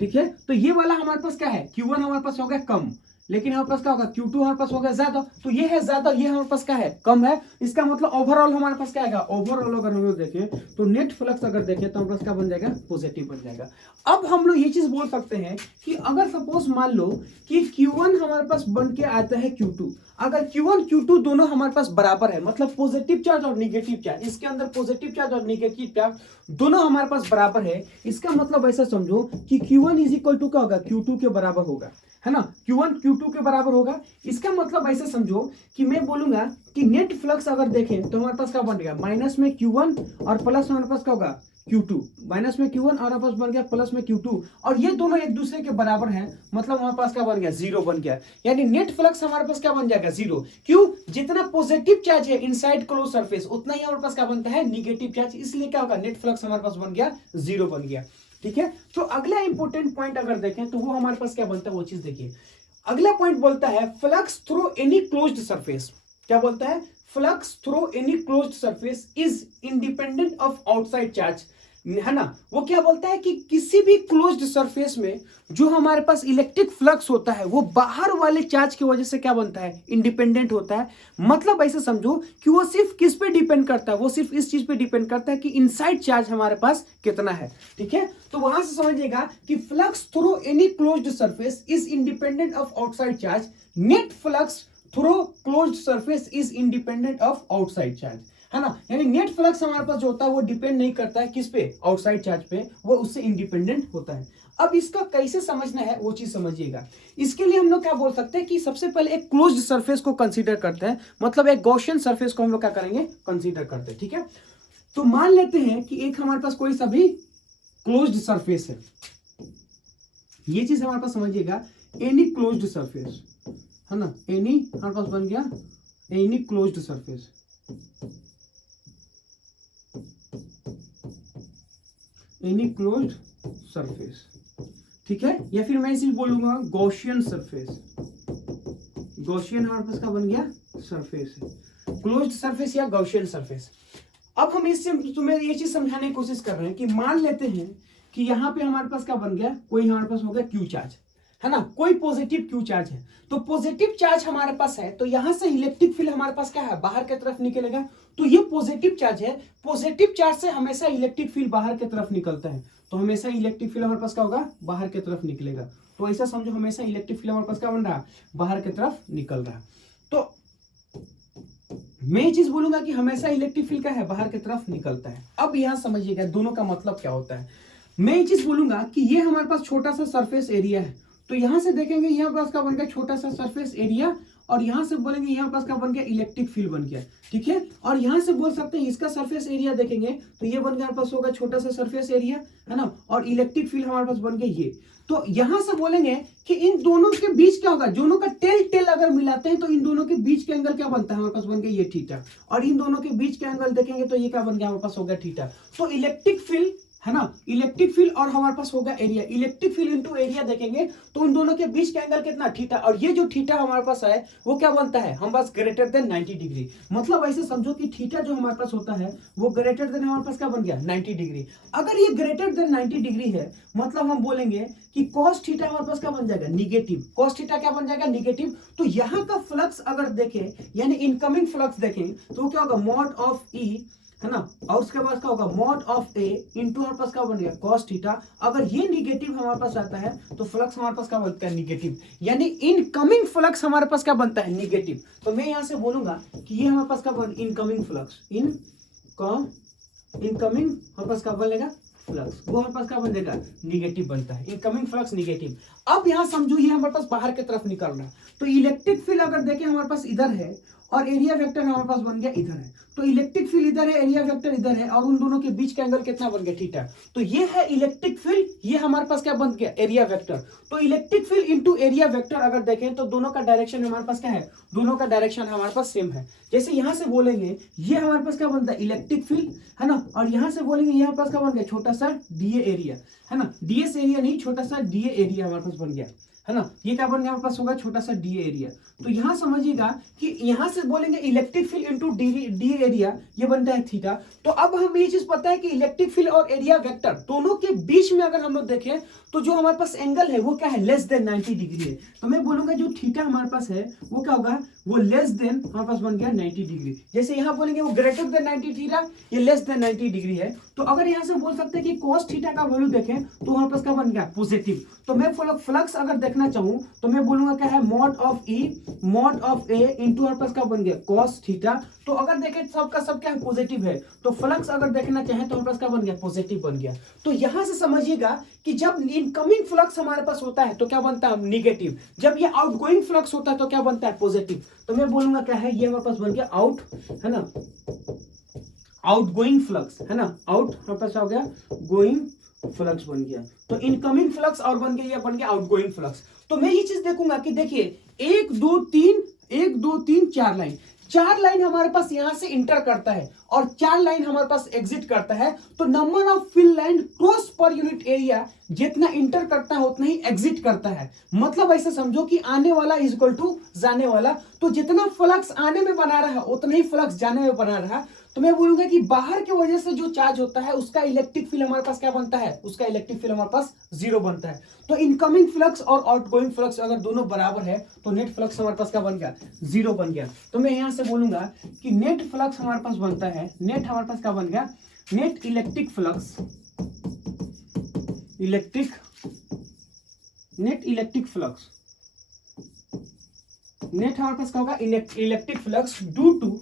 ठीक है, तो ये वाला हमारे पास क्या है, Q1 हमारे पास हो गया कम, लेकिन हमारे पास क्या होगा, Q2 हमारे पास हो गया ज्यादा, तो ये है ज्यादा, ये हमारे पास क्या है, कम है। इसका मतलब ओवरऑल हमारे पास क्या आएगा, ओवरऑल अगर हम लोग देखें तो नेट फ्लक्स अगर देखें तो हमारे पास क्या बन जाएगा, पॉजिटिव बन जाएगा। अब हम लोग ये चीज बोल सकते हैं कि अगर सपोज मान लो कि Q1 हमारे पास बन के आता है Q2, अगर Q1 Q2 दोनों हमारे पास बराबर है, मतलब पॉजिटिव चार्ज और नेगेटिव चार्ज, इसके अंदर पॉजिटिव चार्ज और नेगेटिव चार्ज दोनों हमारे पास बराबर है, इसका मतलब ऐसा समझो कि Q1 इज इक्वल टू क्या होगा, Q2 के बराबर होगा, है ना, Q1 Q2 के बराबर होगा। इसका मतलब ऐसे समझो कि मैं बोलूंगा कि नेट फ्लक्स अगर देखें तो हमारे पास क्या बनेगा, माइनस में Q1 और प्लस में हमारे पास क्या होगा, Q2, माइनस में Q1 और हमारे पास बन गया प्लस में Q2, और ये दोनों एक दूसरे के बराबर हैं, मतलब हमारे पास क्या बन गया, जीरो बन गया। यानी नेट फ्लक्स हमारे पास क्या बन जाएगा, जीरो। क्यों, जितना पॉजिटिव चार्ज है इनसाइड क्लोज सरफेस उतना ही हमारे पास क्या बनता है, निगेटिव चार्ज, इसलिए क्या होगा, नेट फ्लक्स हमारे पास बन गया, जीरो बन गया। ठीक है, तो अगला इंपॉर्टेंट पॉइंट अगर देखें तो वो हमारे पास क्या बनता है, वो चीज देखिए। अगला पॉइंट बोलता है flux through any closed surface, क्या बोलता है, flux through any closed surface is independent of outside charge, है ना। वो क्या बोलता है कि किसी भी क्लोज्ड सरफेस में जो हमारे पास इलेक्ट्रिक फ्लक्स होता है वो बाहर वाले चार्ज की वजह से क्या बनता है, इंडिपेंडेंट होता है। मतलब ऐसे समझो कि वो सिर्फ किस पे डिपेंड करता है, वो सिर्फ इस चीज पे डिपेंड करता है कि इनसाइड चार्ज हमारे पास कितना है। ठीक है, तो वहां से समझिएगा कि flux through any closed surface is independent of outside charge, net flux through closed surface is independent of outside charge, है ना। यानी नेट फ्लक्स हमारे पास जो होता है वो डिपेंड नहीं करता है किस पे, आउटसाइड चार्ज पे, वो उससे इंडिपेंडेंट होता है। अब इसका कैसे समझना है वो चीज समझिएगा। इसके लिए हम लोग क्या बोल सकते हैं कि सबसे पहले एक क्लोज्ड सरफेस को कंसीडर करते हैं, मतलब एक गॉसियन सरफेस को हम लोग क्या करेंगे, कंसीडर करते हैं। ठीक है, तो मान लेते हैं कि एक हमारे पास कोई सा भी क्लोज्ड सरफेस है, ये चीज हमारे पास समझिएगा, एनी क्लोज्ड सरफेस, है ना, एनी हमारे पास बन गया any closed surface, any closed surface. ठीक है, या फिर मैं इसे बोलूंगा गॉसियन सरफेस, गॉसियन हमारे पास का बन गया सरफेस है, क्लोज्ड सरफेस या गॉसियन सरफेस। अब हम इससे तुम्हें ये चीज समझाने की कोशिश कर रहे हैं कि मान लेते हैं कि यहां पे हमारे पास क्या बन गया, कोई हमारे पास हो गया क्यू चार्ज, है ना, कोई पॉजिटिव क्यू चार्ज है, तो पॉजिटिव चार्ज हमारे पास है, तो यहां से इलेक्ट्रिक फील्ड हमारे पास क्या है, बाहर की तरफ निकलेगा, तो ये पॉजिटिव चार्ज है, पॉजिटिव चार्ज से हमेशा इलेक्ट्रिक फील्ड बाहर की तरफ निकलता है, तो हमेशा इलेक्ट्रिक फील्ड हमारे पास क्या होगा, बाहर की तरफ निकलेगा। तो ऐसा समझो हमेशा इलेक्ट्रिक फील्ड हमारे पास क्या बन रहा, बाहर की तरफ निकल रहा। तो मैं ये चीज बोलूंगा कि हमेशा इलेक्ट्रिक फील्ड क्या है, बाहर की तरफ निकलता है। अब यहां समझिएगा दोनों का मतलब क्या होता है। मैं ये चीज बोलूंगा कि ये हमारे पास छोटा सा सरफेस एरिया है, तो यहां से देखेंगे यहाँ पास का बन गया छोटा सा सरफेस एरिया, और यहां से बोलेंगे यहाँ पास का बन गया इलेक्ट्रिक फील्ड बन गया। ठीक है, और यहां से बोल सकते हैं इसका सरफेस एरिया देखेंगे तो ये बन गया हमारे पास होगा छोटा सा सरफेस एरिया, है ना, और इलेक्ट्रिक फील्ड हमारे पास बन गया ये। तो यहां से बोलेंगे कि इन दोनों के बीच क्या होगा, दोनों का टेल टेल अगर मिलाते हैं तो इन दोनों के बीच के एंगल क्या बनता है, हमारे पास बन गया ये थीटा, और इन दोनों के बीच के एंगल देखेंगे तो ये क्या बन गया, हमारे पास हो गया थीटा। तो इलेक्ट्रिक फील्ड, है ना, इलेक्ट्रिक फील्ड और हमारे पास होगा area, electric field into area देखेंगे तो उन दोनों के बीच का एंगल कितना, थीटा, और ये जो थीटा हमारे पास है वो क्या बनता है, हम पास ग्रेटर देन 90 डिग्री। मतलब ऐसे समझो कि थीटा जो हमारे पास होता है वो ग्रेटर देन हमारे पास क्या बन गया, 90 डिग्री। अगर ये ग्रेटर देन 90 डिग्री है मतलब हम बोलेंगे कि cos थीटा हमारे पास क्या बन जाएगा, निगेटिव, cos थीटा क्या बन जाएगा, निगेटिव। तो यहाँ का फ्लक्स अगर देखें यानी इनकमिंग फ्लक्स देखें तो क्या होगा, मॉड ऑफ ई, है ना, और उसके बाद क्या होगा, मॉड ऑफ ए इंटू हमारे पास क्या बन गया, cos थीटा। अगर ये निगेटिव हमारे पास आता है तो फ्लक्स हमारे पास क्या बनता है, निगेटिव, यानी इनकमिंग फ्लक्स हमारे पास क्या बनता है, निगेटिव। तो मैं यहां से बोलूंगा कि ये हमारे पास क्या बन, इनकमिंग फ्लक्स, इनकमिंग हमारे पास क्या बनेगा, फ्लक्स, वो हमारे पास क्या बन जाएगा, निगेटिव बनता है, इनकमिंग फ्लक्स निगेटिव। अब यहां समझो ये हमारे पास बाहर की तरफ निकल रहा है, तो इलेक्ट्रिक फील्ड अगर देखें हमारे पास इधर है और एरिया वेक्टर हमारे पास बन गया इधर है, तो इलेक्ट्रिक फील्ड इधर है, एरिया वेक्टर इधर है, और उन दोनों के बीच का एंगल कितना बन गया, थीटा। तो ये है इलेक्ट्रिक फील्ड, ये हमारे पास क्या बन गया, एरिया वेक्टर। तो electric field into area vector अगर देखें तो दोनों का डायरेक्शन हमारे पास क्या है, दोनों का डायरेक्शन हमारे पास सेम है। जैसे यहां से बोलेंगे ये हमारे पास क्या बनता है, इलेक्ट्रिक फील्ड, है ना, और यहां से बोलेंगे यहाँ पास क्या बन गया, छोटा सा डीए एरिया, है ना, डीएस एरिया नहीं, छोटा सा डीए एरिया हमारे पास बन गया, है ना, ये क्या बन गया हमारे पास होगा छोटा सा डी एरिया। तो यहां समझिएगा कि यहां से बोलेंगे electric field into D area, ये बनता है थीटा। तो अब हमें ये चीज पता है कि इलेक्ट्रिक फील्ड और एरिया वेक्टर दोनों के बीच में अगर हम लोग देखें तो जो हमारे पास एंगल है वो क्या है, लेस देन 90 डिग्री है। तो मैं बोलूंगा जो थीटा हमारे पास है वो क्या होगा, वो लेस देन हमारे पास बन गया 90 डिग्री। जैसे यहां बोलेंगे वो ग्रेटर देन 90 थीटा, ये लेस देन 90 डिग्री है। तो अगर यहां से बोल सकते हैं कि cos थीटा का वैल्यू देखें तो हमारे पास क्या बन गया, पॉजिटिव। तो मैं फ्लक्स अगर देखना चाहूं तो मैं बोलूंगा क्या है, मॉड ऑफ ए इंटू हमारे पास क्या बन गया, cos थीटा। तो अगर देखें सबका सब क्या है, पॉजिटिव है। तो फ्लक्स अगर देखना चाहें तो हमारे पास क्या बन गया, पॉजिटिव बन गया। तो यहां से समझिएगा कि जब इनकमिंग फ्लक्स हमारे पास होता है तो क्या बनता है, नेगेटिव। जब ये आउटगोइंग फ्लक्स होता है तो क्या बनता है, पॉजिटिव। तो मैं बोलूंगा क्या है, ये हमारे पास बन गया आउट, है ना, आउटगोइंग फ्लक्स, है ना, आउट हमारे पास हो गया गोइंग फ्लक्स बन गया। तो इनकमिंग फ्लक्स और बन गया, ये बन गया आउटगोइंग फ्लक्स। तो मैं ये चीज देखूंगा कि देखिए 1 2 3 4 लाइन, 4 लाइन हमारे पास यहां से इंटर करता है और 4 लाइन हमारे पास एग्जिट करता है। तो number of field line cross पर यूनिट एरिया जितना इंटर करता है उतना ही एग्जिट करता है। मतलब ऐसे समझो कि आने वाला इज इक्वल टू जाने वाला। तो जितना फ्लक्स आने में बना रहा है उतना ही फ्लक्स जाने में बना रहा। तो मैं बोलूंगा कि बाहर की वजह से जो चार्ज होता है उसका इलेक्ट्रिक फील्ड हमारे पास क्या बनता है, उसका इलेक्ट्रिक फील्ड हमारे पास 0 बनता है। तो इनकमिंग फ्लक्स और आउटगोइंग फ्लक्स अगर दोनों बराबर है तो नेट फ्लक्स हमारे पास क्या बन गया, 0 बन गया। तो मैं यहां से बोलूंगा कि नेट फ्लक्स हमारे पास बनता है, नेट हमारे पास क्या बन गया, net electric flux, net electric flux, net हमारे पास क्या होगा, इलेक्ट्रिक फ्लक्स ड्यू टू,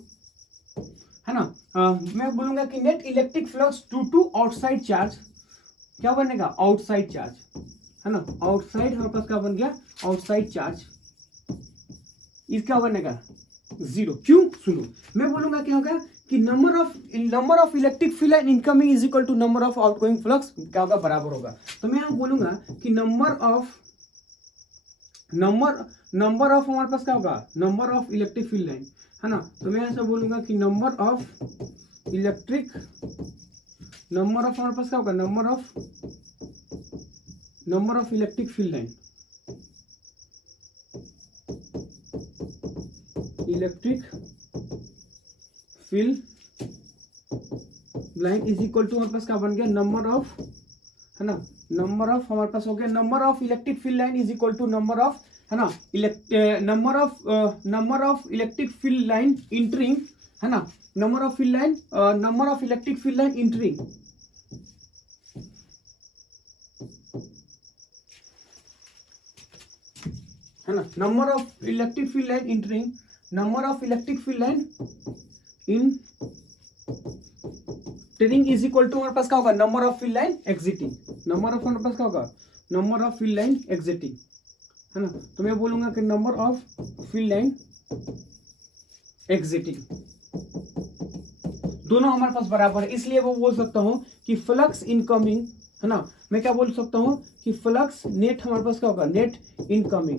है ना, मैं बोलूंगा कि net electric flux due to outside charge क्या बनेगा, आउटसाइड चार्ज, है ना, आउटसाइड हमारे पास क्या बन गया, आउटसाइड चार्ज, इसका बनेगा 0। क्यों, सुनो, मैं बोलूंगा क्या होगा कि number of electric field and incoming is equal to number of outgoing flux क्या होगा, बराबर होगा। तो मैं यहां बोलूंगा कि नंबर ऑफ हमारे पास क्या होगा, number of electric field line, है ना। तो मैं ऐसा बोलूंगा कि नंबर ऑफ हमारे पास क्या होगा, number of electric field line, electric field line is equal to हमारे पास क्या बन गया, नंबर ऑफ, है ना, नंबर ऑफ हमारे पास हो गया, number of electric field line is equal to number of, है ना, number of electric field line entering, है ना, number of electric field line entering, है ना, number of electric field line entering, number of electric field line entering is equal to हमारे पास क्या होगा, number of field line exiting, number of हमारे पास क्या होगा, number of field line exiting, है ना। तो मैं बोलूंगा कि number of field line exiting दोनों हमारे पास बराबर है, इसलिए वो बोल सकता हूं कि फ्लक्स इनकमिंग, है ना, मैं क्या बोल सकता हूं कि फ्लक्स नेट हमारे पास क्या होगा, net incoming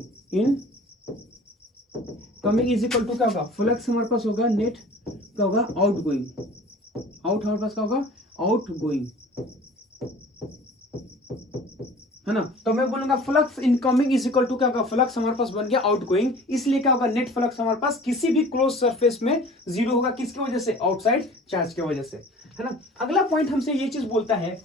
is equal to क्या होगा, फ्लक्स हमारे पास होगा नेट क्या होगा, आउटगोइंग, हमारे पास क्या होगा, आउटगोइंग, है ना। तो मैं बोलूंगा flux incoming is equal to क्या होगा, फ्लक्स हमारे पास बन गया आउटगोइंग, इसलिए क्या होगा, नेट फ्लक्स हमारे पास किसी भी क्लोज सरफेस में 0 होगा, किसकी वजह से, आउटसाइड चार्ज की वजह से, है ना। अगला पॉइंट हमसे ये चीज बोलता है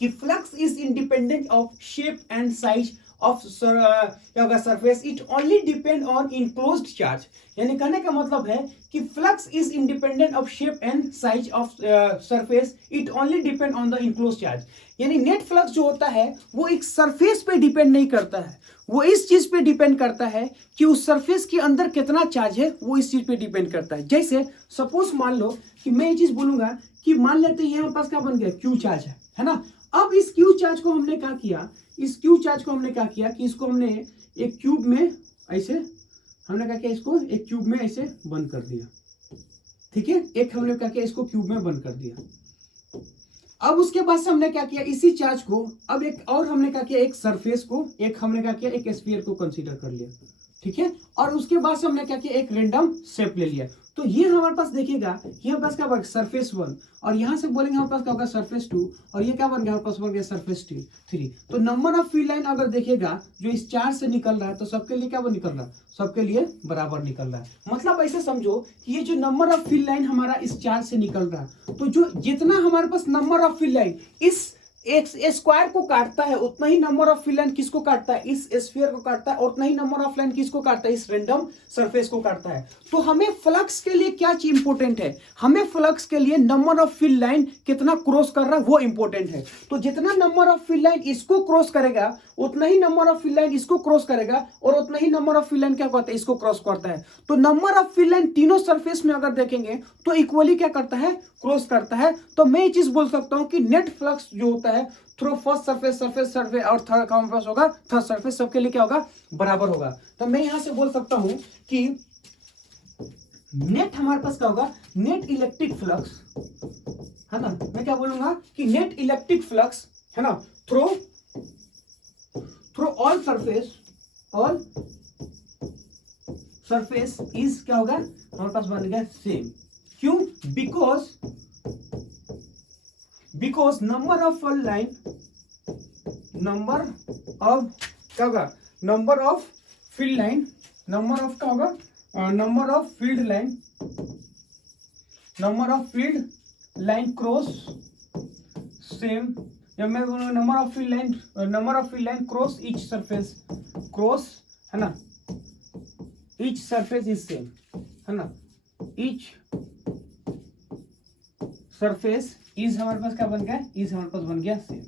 कि flux is independent of shape and size of क्या होगा, surface, it only depend on enclosed charge. यानी कहने का मतलब है कि flux is independent of shape and size of surface, it only depend on the enclosed charge. यानी net flux जो होता है वो एक सरफेस पे डिपेंड नहीं करता है, वो इस चीज पे डिपेंड करता है कि उस सरफेस के अंदर कितना चार्ज है, वो इस चीज पे डिपेंड करता है। जैसे सपोज मान लो कि मैं ये चीज बोलूंगा कि मान लेते हैं यहाँ पास क्या बन गया, क्यू चार्ज है ना। अब इस क्यू चार्ज को हमने क्या किया, कि इसको हमने एक क्यूब में ऐसे, हमने क्या किया, इसको एक क्यूब में ऐसे बंद कर दिया, ठीक है, एक हमने क्या किया, इसको क्यूब में बंद कर दिया। अब उसके बाद से हमने क्या किया, इसी चार्ज को अब एक और हमने क्या किया, एक सरफेस को, एक हमने क्या किया, एक स्फीयर को कंसीडर कर लिया, ठीक है। और उसके बाद से हमने क्या किया, एक रेंडम शेप ले लिया। तो ये हमारे पास देखिएगा, ये हमारे पास क्या बन सरफेस 1, और यहाँ से बोलेंगे हमारे पास क्या होगा सरफेस 2, और ये क्या बन गया हमारे पास बन गया सरफेस 3। तो नंबर ऑफ फील्ड लाइन अगर देखिएगा जो इस चार्ट से निकल रहा है तो सबके लिए क्या निकल रहा है, सबके लिए बराबर निकल रहा है। मतलब ऐसे समझो कि ये जो नंबर ऑफ फील्ड लाइन हमारा इस चार्ट से निकल रहा है, तो जो जितना हमारे पास नंबर ऑफ फील्ड लाइन इस एक स्क्वायर को काटता है, उतना ही नंबर ऑफ फील्ड लाइन किसको काटता है, इस स्फीयर को काटता है, और उतना ही नंबर ऑफ लाइन किसको काटता है, इस रैंडम सरफेस को काटता है। तो हमें फ्लक्स के लिए क्या चीज इंपॉर्टेंट है, हमें फ्लक्स के लिए नंबर ऑफ फील्ड लाइन कितना क्रॉस कर रहा है वो इंपॉर्टेंट है। तो जितना नंबर ऑफ फील्ड लाइन इसको क्रॉस करेगा, उतना ही नंबर ऑफ फील्ड लाइन इसको क्रॉस करेगा, और उतना ही नंबर ऑफ फील्ड लाइन क्या करता है, इसको क्रॉस करता है। तो नंबर ऑफ फील्ड लाइन तीनों सरफेस में अगर देखेंगे तो इक्वली क्या करता है, क्रॉस करता है। तो मैं ये चीज बोल सकता हूं कि नेट फ्लक्स जो होता है through first surface, surface surface और थर्ड का पास होगा थर्ड सरफेस, सबके लिए क्या होगा, बराबर होगा। तो मैं यहां से बोल सकता हूं कि नेट हमारे पास क्या होगा, नेट इलेक्ट्रिक फ्लक्स है ना, मैं क्या बोलूंगा कि नेट इलेक्ट्रिक फ्लक्स है ना थ्रू ऑल सरफेस इज क्या होगा हमारे पास बन गया सेम। क्यों, because number of field line, number of क्या होगा, number of field line, number of क्या होगा, number of field line cross same, या मैं बोलूंगा number of field line cross each surface, cross है ना, ईच सरफेस इज सेम है ना, ईच सरफेस इज हमारे पास क्या बन गया, इज हमारे पास बन गया सेम।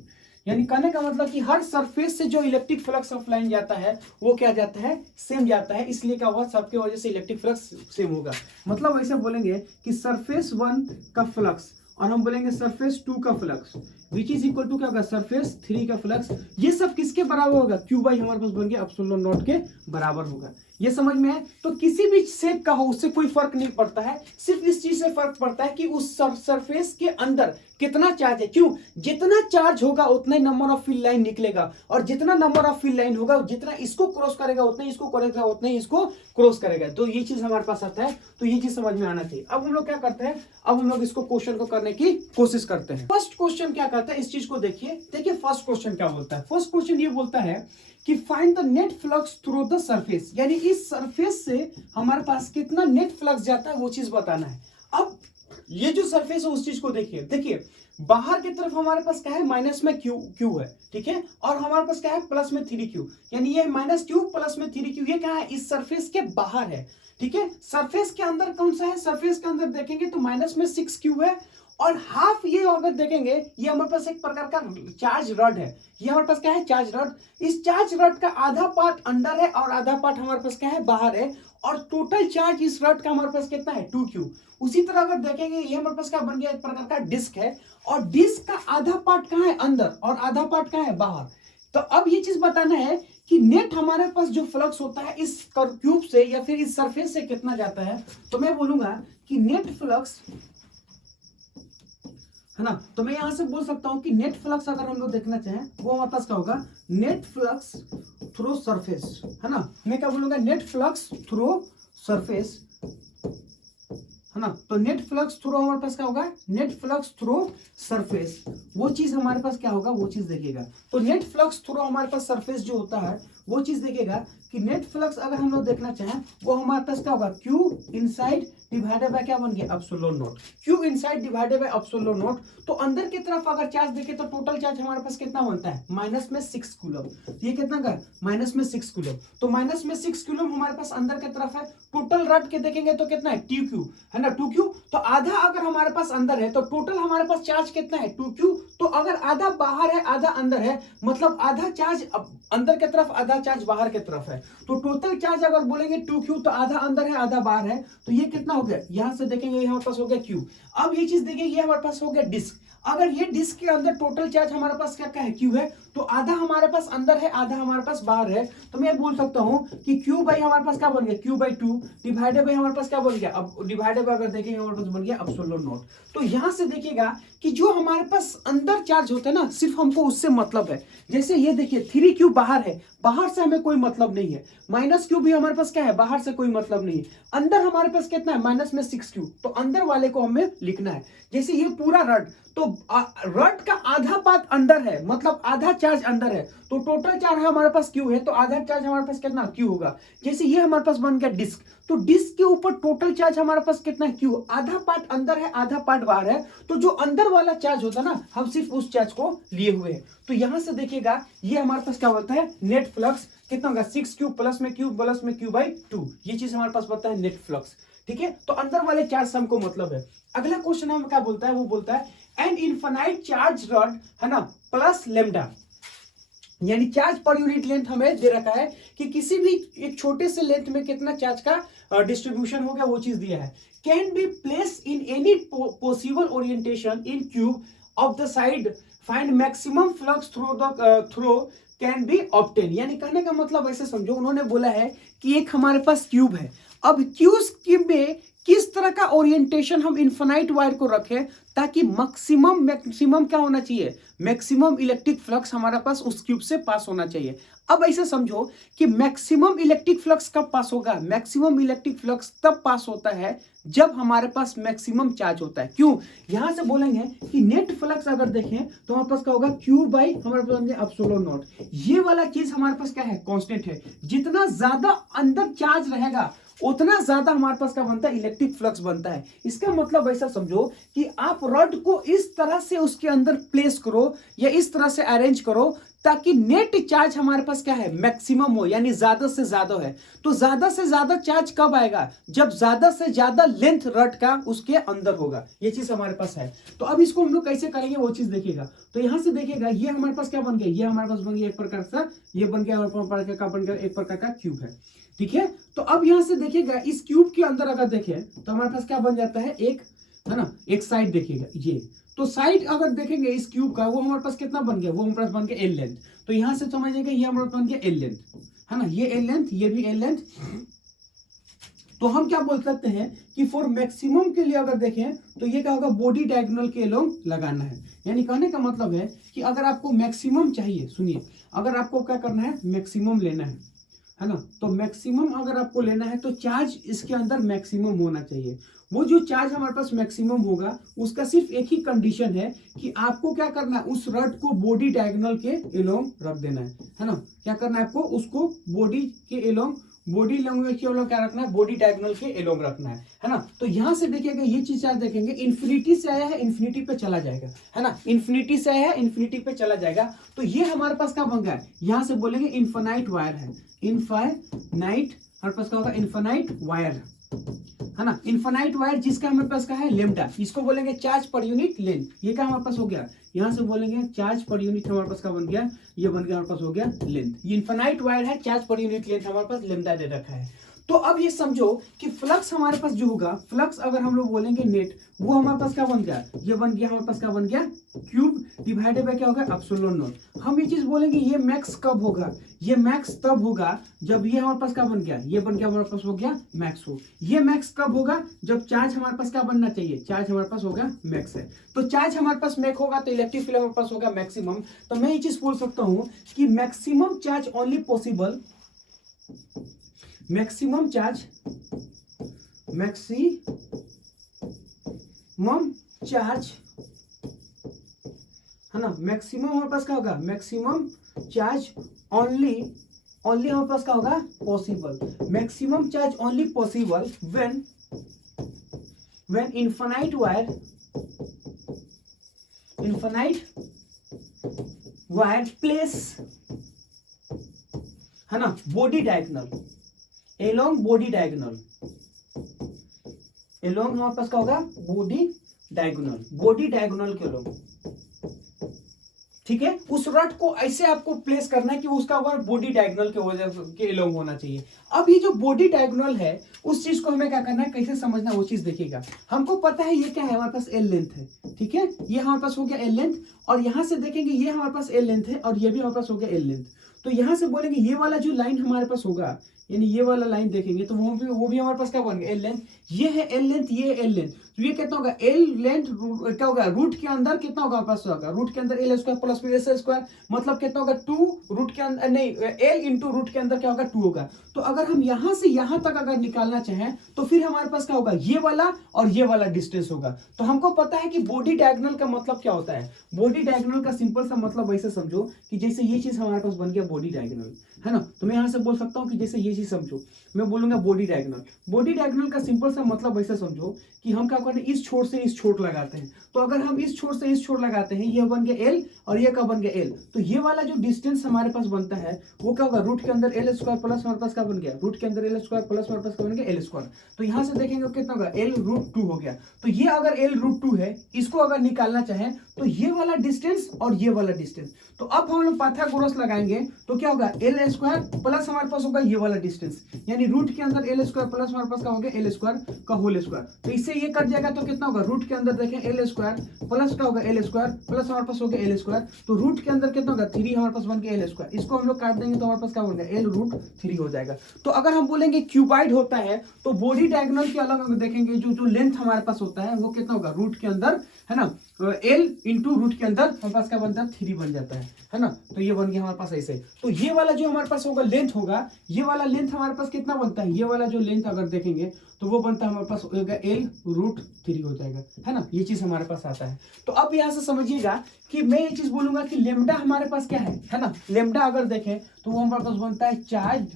यानी कहने का मतलब कि हर सरफेस से जो इलेक्ट्रिक फ्लक्स ऑफ लाइन जाता है वो क्या जाता है, सेम जाता है। इसलिए क्या होगा, सबके वजह से इलेक्ट्रिक फ्लक्स सेम होगा। मतलब ऐसे बोलेंगे कि सरफेस 1 का फ्लक्स और हम बोलेंगे सरफेस 2 का flux which is equal to क्या होगा, सरफेस 3 का फ्लक्स। ये सब किसके बराबर होगा, क्यू बाई हमारे पास बन गया एप्सिलॉन नॉट के बराबर होगा। ये समझ में है। तो किसी भी शेप का हो उससे कोई फर्क नहीं पड़ता है, सिर्फ इस चीज से फर्क पड़ता है कि उस सरफेस के अंदर कितना चार्ज है। क्यों, जितना चार्ज होगा उतना ही नंबर ऑफ फील्ड लाइन निकलेगा, और जितना नंबर ऑफ फील्ड लाइन होगा जितना इसको क्रॉस करेगा उतना ही इसको करेगा, उतना ही इसको क्रॉस करेगा। तो ये चीज हमारे पास आता है, तो ये चीज समझ में आना चाहिए। अब हम लोग क्या करते हैं, अब हम लोग इसको क्वेश्चन को करने की कोशिश करते हैं। फर्स्ट क्वेश्चन क्या करता है, इस चीज को देखिए फर्स्ट क्वेश्चन क्या बोलता है। फर्स्ट क्वेश्चन ये बोलता है कि find the net flux through the surface, यानी इस सरफेस से हमारे पास कितना नेट फ्लक्स जाता है वो चीज बताना है। अब ये जो सरफेस है उस चीज को देखिए बाहर की तरफ हमारे पास क्या है, माइनस में क्यू है, ठीक है, और हमारे पास क्या है प्लस में 3q, यानी ये माइनस क्यू प्लस में 3q, ये क्या है, इस सरफेस के बाहर है, ठीक है। सरफेस के अंदर कौन सा है, सरफेस के अंदर देखेंगे तो माइनस में 6q है, और हाफ ये अगर देखेंगे ये हमारे पास एक प्रकार का चार्ज रड है। ये हमारे पास क्या है, चार्ज रड। इस चार्ज रड का आधा पार्ट अंदर है और आधा पार्ट हमारे पास क्या है, बाहर है, और टोटल चार्ज इस रड का हमारे पास कितना है, 2q। उसी तरह अगर देखेंगे ये हमारे पास क्या बन गया, एक प्रकार का डिस्क है, और डिस्क का आधा पार्ट कहाँ है, अंदर, और आधा पार्ट कहाँ है, बाहर। तो अब ये चीज बताना है कि नेट हमारे पास जो फ्लक्स होता है इस क्यूब से या फिर इस सरफेस से कितना जाता है। तो मैं बोलूंगा कि नेट फ्लक्स है ना, तो मैं यहां से बोल सकता हूं कि नेट फ्लक्स अगर हम लोग देखना चाहें वो हमारे पास क्या होगा, नेट फ्लक्स थ्रू सरफेस, है ना। मैं क्या बोलूंगा, नेट फ्लक्स थ्रू सरफेस, है ना। तो नेट फ्लक्स थ्रू हमारे पास क्या होगा, नेट फ्लक्स थ्रू सरफेस, वो चीज हमारे पास क्या होगा, वो चीज देखिएगा। तो नेट फ्लक्स थ्रू हमारे पास सरफेस जो होता है वो चीज देखिएगा कि नेट फ्लक्स अगर हम लोग देखना चाहें वो हमारे पास क्या होगा, क्यू इनसाइड डिवाइडेड बाय क्या बन गया, epsilon not. Q inside divided by epsilon not. तो अंदर की तरफ अगर चार्ज देखें तो टोटल चार्ज हमारे पास कितना बनता है, माइनस में 6 कूलम। ये कितना का, माइनस में 6 कूलम। तो माइनस में 6 कूलम हमारे पास अंदर की तरफ है। टोटल रट के देखेंगे तो कितना है, 2q, है ना, 2q। तो आधा अगर हमारे पास अंदर है तो टोटल हमारे पास चार्ज कितना है, 2q। तो अगर आधा बाहर है आधा अंदर है, मतलब आधा चार्ज अंदर की तरफ आधा चार्ज बाहर की तरफ है। तो टोटल चार्ज अगर बोलेंगे 2q, तो आधा अंदर है आधा बाहर है। तो ये कितना हो गया, यहां से देखेंगे ये हमारे पास हो गया q। अब ये चीज देखेंगे ये हमारे पास हो गया डिस्क। अगर ये डिस्क के अंदर टोटल चार्ज हमारे पास क्या क्या है, q है। तो आधा हमारे पास अंदर है आधा हमारे पास बाहर है। तो मैं बोल सकता हूं कि q बाई हमारे पास क्या बन गया, q/2 डिवाइडेड बाई हमारे पास क्या बन गया, अब डिवाइडेड बाई अगर देखेंगे हमारे पास बन गया एप्सिलॉन नॉट। तो यहां से देखिएगा कि जो हमारे पास अंदर चार्ज होता है ना, सिर्फ हमको उससे मतलब है। जैसे ये देखिए 3 क्यूब बाहर है, बाहर से हमें कोई मतलब नहीं है। माइनस क्यूब भी हमारे पास क्या है, बाहर से कोई मतलब नहीं है। अंदर हमारे पास कितना है, माइनस में 6 क्यूब, तो अंदर वाले को हमें लिखना है। जैसे ये पूरा रड, तो रड का आधा पार्ट अंदर है, मतलब आधा चार्ज अंदर है, तो टोटल चार्ज हमारे पास क्यू है, तो आधा चार्ज हमारे पास कितना क्यू होगा। जैसे ये हमारे पास बन गया डिस्क, तो डिस्क के ऊपर टोटल चार्ज हमारे पास कितना क्यू, आधा पार्ट अंदर है आधा पार्ट बाहर है, तो जो अंदर वाला चार्ज होता है ना, हम सिर्फ उस चार्ज को लिए हुए हैं। तो यहां से देखिएगा ये हमारे पास क्या बोलता है, नेट फ्लक्स कितना होगा, 6 क्यूब प्लस में क्यू बाई 2, ये चीज हमारे पास बताता है नेट फ्लक्स। ठीक है, तो अंदर वाले चार्ज से हमको मतलब है। अगला क्वेश्चन हमें क्या बोलता है, वो बोलता है एन इनफाइनाइट चार्ज रॉड, है ना, प्लस लेमडा, यानी चार्ज पर यूनिट लेंथ हमें दे रखा है कि किसी भी एक छोटे से लेंथ में कितना चार्ज का डिस्ट्रीब्यूशन हो गया, वो चीज दिया है। Can be place in any possible orientation in cube of the side, find maximum flux throw can be obtain. यानी कहने का मतलब ऐसे समझो, उन्होंने बोला है कि एक हमारे पास क्यूब है, अब क्यूब में किस तरह का ओरिएंटेशन हम इनफाइनाइट वायर को रखें ताकि मैक्सिमम क्या होना चाहिए, मैक्सिमम इलेक्ट्रिक फ्लक्स हमारा पास उस क्यूब से पास होना चाहिए। अब ऐसे समझो कि मैक्सिमम इलेक्ट्रिक फ्लक्स कब पास होगा, मैक्सिमम इलेक्ट्रिक फ्लक्स तब पास होता है जब हमारे पास मैक्सिमम चार्ज होता है। क्यों, यहां से बोलेंगे कि नेट फ्लक्स अगर देखें तो हमारे पास क्या होगा, क्यू बाई हमारे पास एप्सिलॉन नॉट, ये वाला चीज हमारे पास क्या है, कांस्टेंट है। जितना ज्यादा अंदर चार्ज रहेगा उतना ज्यादा हमारे पास क्या बनता है, इलेक्ट्रिक फ्लक्स बनता है। इसका मतलब ऐसा समझो कि आप रॉड को इस तरह से उसके अंदर प्लेस करो या इस तरह से अरेंज करो ताकि नेट चार्ज हमारे पास क्या है, मैक्सिमम हो, यानी ज्यादा से ज्यादा है। तो ज्यादा से ज्यादा चार्ज कब आएगा, जब ज्यादा से ज्यादा लेंथ रॉड का उसके अंदर होगा, ये चीज हमारे पास है। तो अब इसको हम लोग कैसे करेंगे वो चीज देखिएगा। तो यहां से देखिएगा ये हमारे पास क्या बन गया, ये हमारे पास बन गया एक प्रकार का, ये बन गया एक प्रकार का क्यूब है। ठीक है, तो अब यहां से देखिएगा इस क्यूब के अंदर अगर देखें तो हमारे पास क्या बन जाता है, एक है ना, एक साइड देखिएगा ये, तो साइड अगर देखेंगे इस क्यूब का, वो हमारे पास कितना बन गया, वो हमारे पास बन गया एल लेंथ। तो यहां से समझिएगा ये हमारे पास बन गया एल लेंथ, है ना, ये एल लेंथ, ये भी एल लेंथ। तो हम क्या बोल सकते हैं कि फॉर मैक्सिमम के लिए अगर देखें तो ये क्या होगा, बॉडी डायगोनल के अलोंग लगाना है। यानी कहने का मतलब है कि अगर आपको मैक्सिमम चाहिए, सुनिए, अगर आपको क्या करना है, मैक्सिमम लेना है ना, तो मैक्सिमम अगर आपको लेना है तो चार्ज इसके अंदर मैक्सिमम होना चाहिए। वो जो चार्ज हमारे पास मैक्सिमम होगा उसका सिर्फ एक ही कंडीशन है कि आपको क्या करना है, उस रड को बॉडी डायगोनल के अलोंग रख देना है ना। क्या करना है आपको, उसको बॉडी के अलोंग, बॉडी लैंग्वेज के अलोंग क्या रखना है, बॉडी डायगोनल के अलोंग रखना है ना। तो यहां से देखिएगा ये चीज चार्ज देखेंगे, इन्फिनिटी से आया है इन्फिनिटी पे चला जाएगा, है ना, इन्फिनिटी से आया है इन्फिनिटी पे चला जाएगा। तो ये हमारे पास क्या बन गया है, यहां से बोलेंगे इनफाइनाइट वायर है, इनफाइनाइट हमारे पास क्या होगा, इनफाइनाइट वायर, है ना, इनफाइनाइट वायर जिसका हमारे पास क्या है, लेमडा, इसको बोलेंगे चार्ज पर यूनिट लेंथ। ये क्या हमारे पास हो गया, यहां से बोलेंगे चार्ज पर यूनिट हमारे पास क्या बन गया, ये बन गया हमारे पास हो गया लेंथ। ये इनफाइनाइट वायर है, चार्ज पर यूनिट लेंथ हमारे पास लेमडा दे रखा है। तो अब ये समझो कि फ्लक्स हमारे पास जो होगा, फ्लक्स अगर हम लोग बोलेंगे नेट, वो हमारे पास क्या बन गया, ये बन गया हमारे पास क्या बन गया, क्यूब डिवाइडेड बाय क्या होगा, एप्सिलॉन नॉट। हम ये चीज बोलेंगे ये मैक्स कब होगा, ये मैक्स तब होगा जब ये हमारे पास क्या बन गया, ये बन गया हमारे पास हो गया मैक्स हो। ये मैक्स कब होगा, जब चार्ज हमारे पास क्या बनना चाहिए, चार्ज हमारे पास होगा मैक्स है। तो चार्ज हमारे पास मैक्स होगा तो इलेक्ट्रिक फील्ड हमारे पास होगा मैक्सिमम। तो मैं ये चीज बोल सकता हूं कि maximum charge only possible, maximum charge, maximum charge, है ना, मैक्सिमम हमारे पास क्या होगा, मैक्सिमम चार्ज ओनली हमारे पास क्या होगा, possible, maximum charge only possible when infinite wire place, है ना, body diagonal along, body diagonal along हमारे पास क्या होगा, बॉडी डायगोनल के एलोंग। ठीक है, उस रड को ऐसे आपको प्लेस करना है कि उसका बॉडी डायगोनल के वजह के एलोंग होना चाहिए। अब ये जो बॉडी डायगोनल है उस चीज को हमें क्या करना है, कैसे समझना है वो चीज देखिएगा। हमको पता है ये क्या है, हमारे पास एल लेंथ है, ठीक है, ये हमारे पास हो गया एल लेंथ, और यहां से देखेंगे ये हमारे पास एल लेंथ है और ये भी हमारे पास हो गया एल लेंथ। तो यहाँ से बोलेंगे ये वाला जो लाइन हमारे पास होगा, यानी ये वाला लाइन देखेंगे तो वो भी हमारे पास क्या बन गया, एल लेंथ। ये है एल लेंथ, ये है एल लेंथ, तो ये कितना होगा, एल लेंथ क्या होगा, रूट के अंदर कितना होगा हमारे पास होगा, रूट के अंदर L square plus S square, मतलब कितना होगा 2 रूट के अंदर, नहीं एल इंटू रूट के अंदर क्या होगा 2 होगा। तो अगर हम यहां से यहां तक अगर निकालना चाहें तो फिर हमारे पास क्या होगा, ये वाला और ये वाला डिस्टेंस होगा। तो हमको पता है कि बॉडी डायगोनल का मतलब क्या होता है। बॉडी डायगोनल का सिंपल सा मतलब वैसे समझो कि जैसे ये चीज हमारे पास बन गया बॉडी डायगोनल, है ना। तो मैं यहां से बोल सकता हूं कि जैसे ये चीज समझो, मैं बोलूंगा बॉडी डायगोनल। बॉडी डायगोनल का सिंपल सा मतलब वैसे समझो कि हम क्या करते हैं, इस छोर से इस छोर लगाते हैं। तो अगर हम इस छोर से इस छोर लगाते हैं, ये बन गया एल और ये क्या बन गया एल, तो ये वाला जो डिस्टेंस हमारे पास बनता है वो क्या होगा, रूट के अंदर एल स्क्वायर प्लस हमारे पास क्या बन गया, रूट के अंदर एल स्क्वायर प्लस हमारे पास क्या बन गया एल स्क्वायर। तो यहां से देखेंगे कितना होगा, एल रूट 2 हो गया। तो ये अगर एल रूट 2 है, इसको अगर निकालना चाहें तो ये वाला डिस्टेंस और ये वाला डिस्टेंस, तो अब हम लोग पाइथागोरस लगाएंगे तो क्या होगा, एल स्क्वायर प्लस हमारे पास होगा ये वाला डिस्टेंस, यानी रूट के अंदर एल स्क्वायर प्लस हमारे पास क्या होगा एल स्क्वायर का होल स्क्वायर। तो इससे ये कट जाएगा तो कितना होगा, रूट के अंदर देखें एल स्क्वायर प्लस क्या होगा एल स्क्वायर प्लस हमारे पास हो गया एल स्क्वायर, तो रूट के अंदर कितना होगा 3 हमारे पास बन गया एल स्क्वायर। इसको हम लोग काट देंगे तो हमारे पास क्या बन गया, एल रूट 3 हो जाएगा। तो अगर हम बोलेंगे क्यूबाइड होता है तो बॉडी डायगोनल के अलग अलग देखेंगे, जो लेंथ हमारे पास होता है वो कितना होगा, रूट के अंदर, है ना, एल इंटू रूट के अंदर हमारे पास क्या बनता है 3 बन जाता है ना। तो ये बन गया हमारे पास ऐसे। तो ये वाला जो हमारे पास होगा लेंथ होगा, ये वाला लेंथ हमारे पास कितना बनता है, ये वाला जो लेंथ अगर देखेंगे तो वो बनता है हमारे पास होगा एल रूट 3 हो जाएगा, है ना। ये चीज हमारे पास आता है। तो अब यहाँ से समझिएगा कि मैं ये चीज बोलूंगा कि लेमडा हमारे पास क्या है ना। लेमडा अगर देखें तो वो हमारे पास बनता है चार्ज,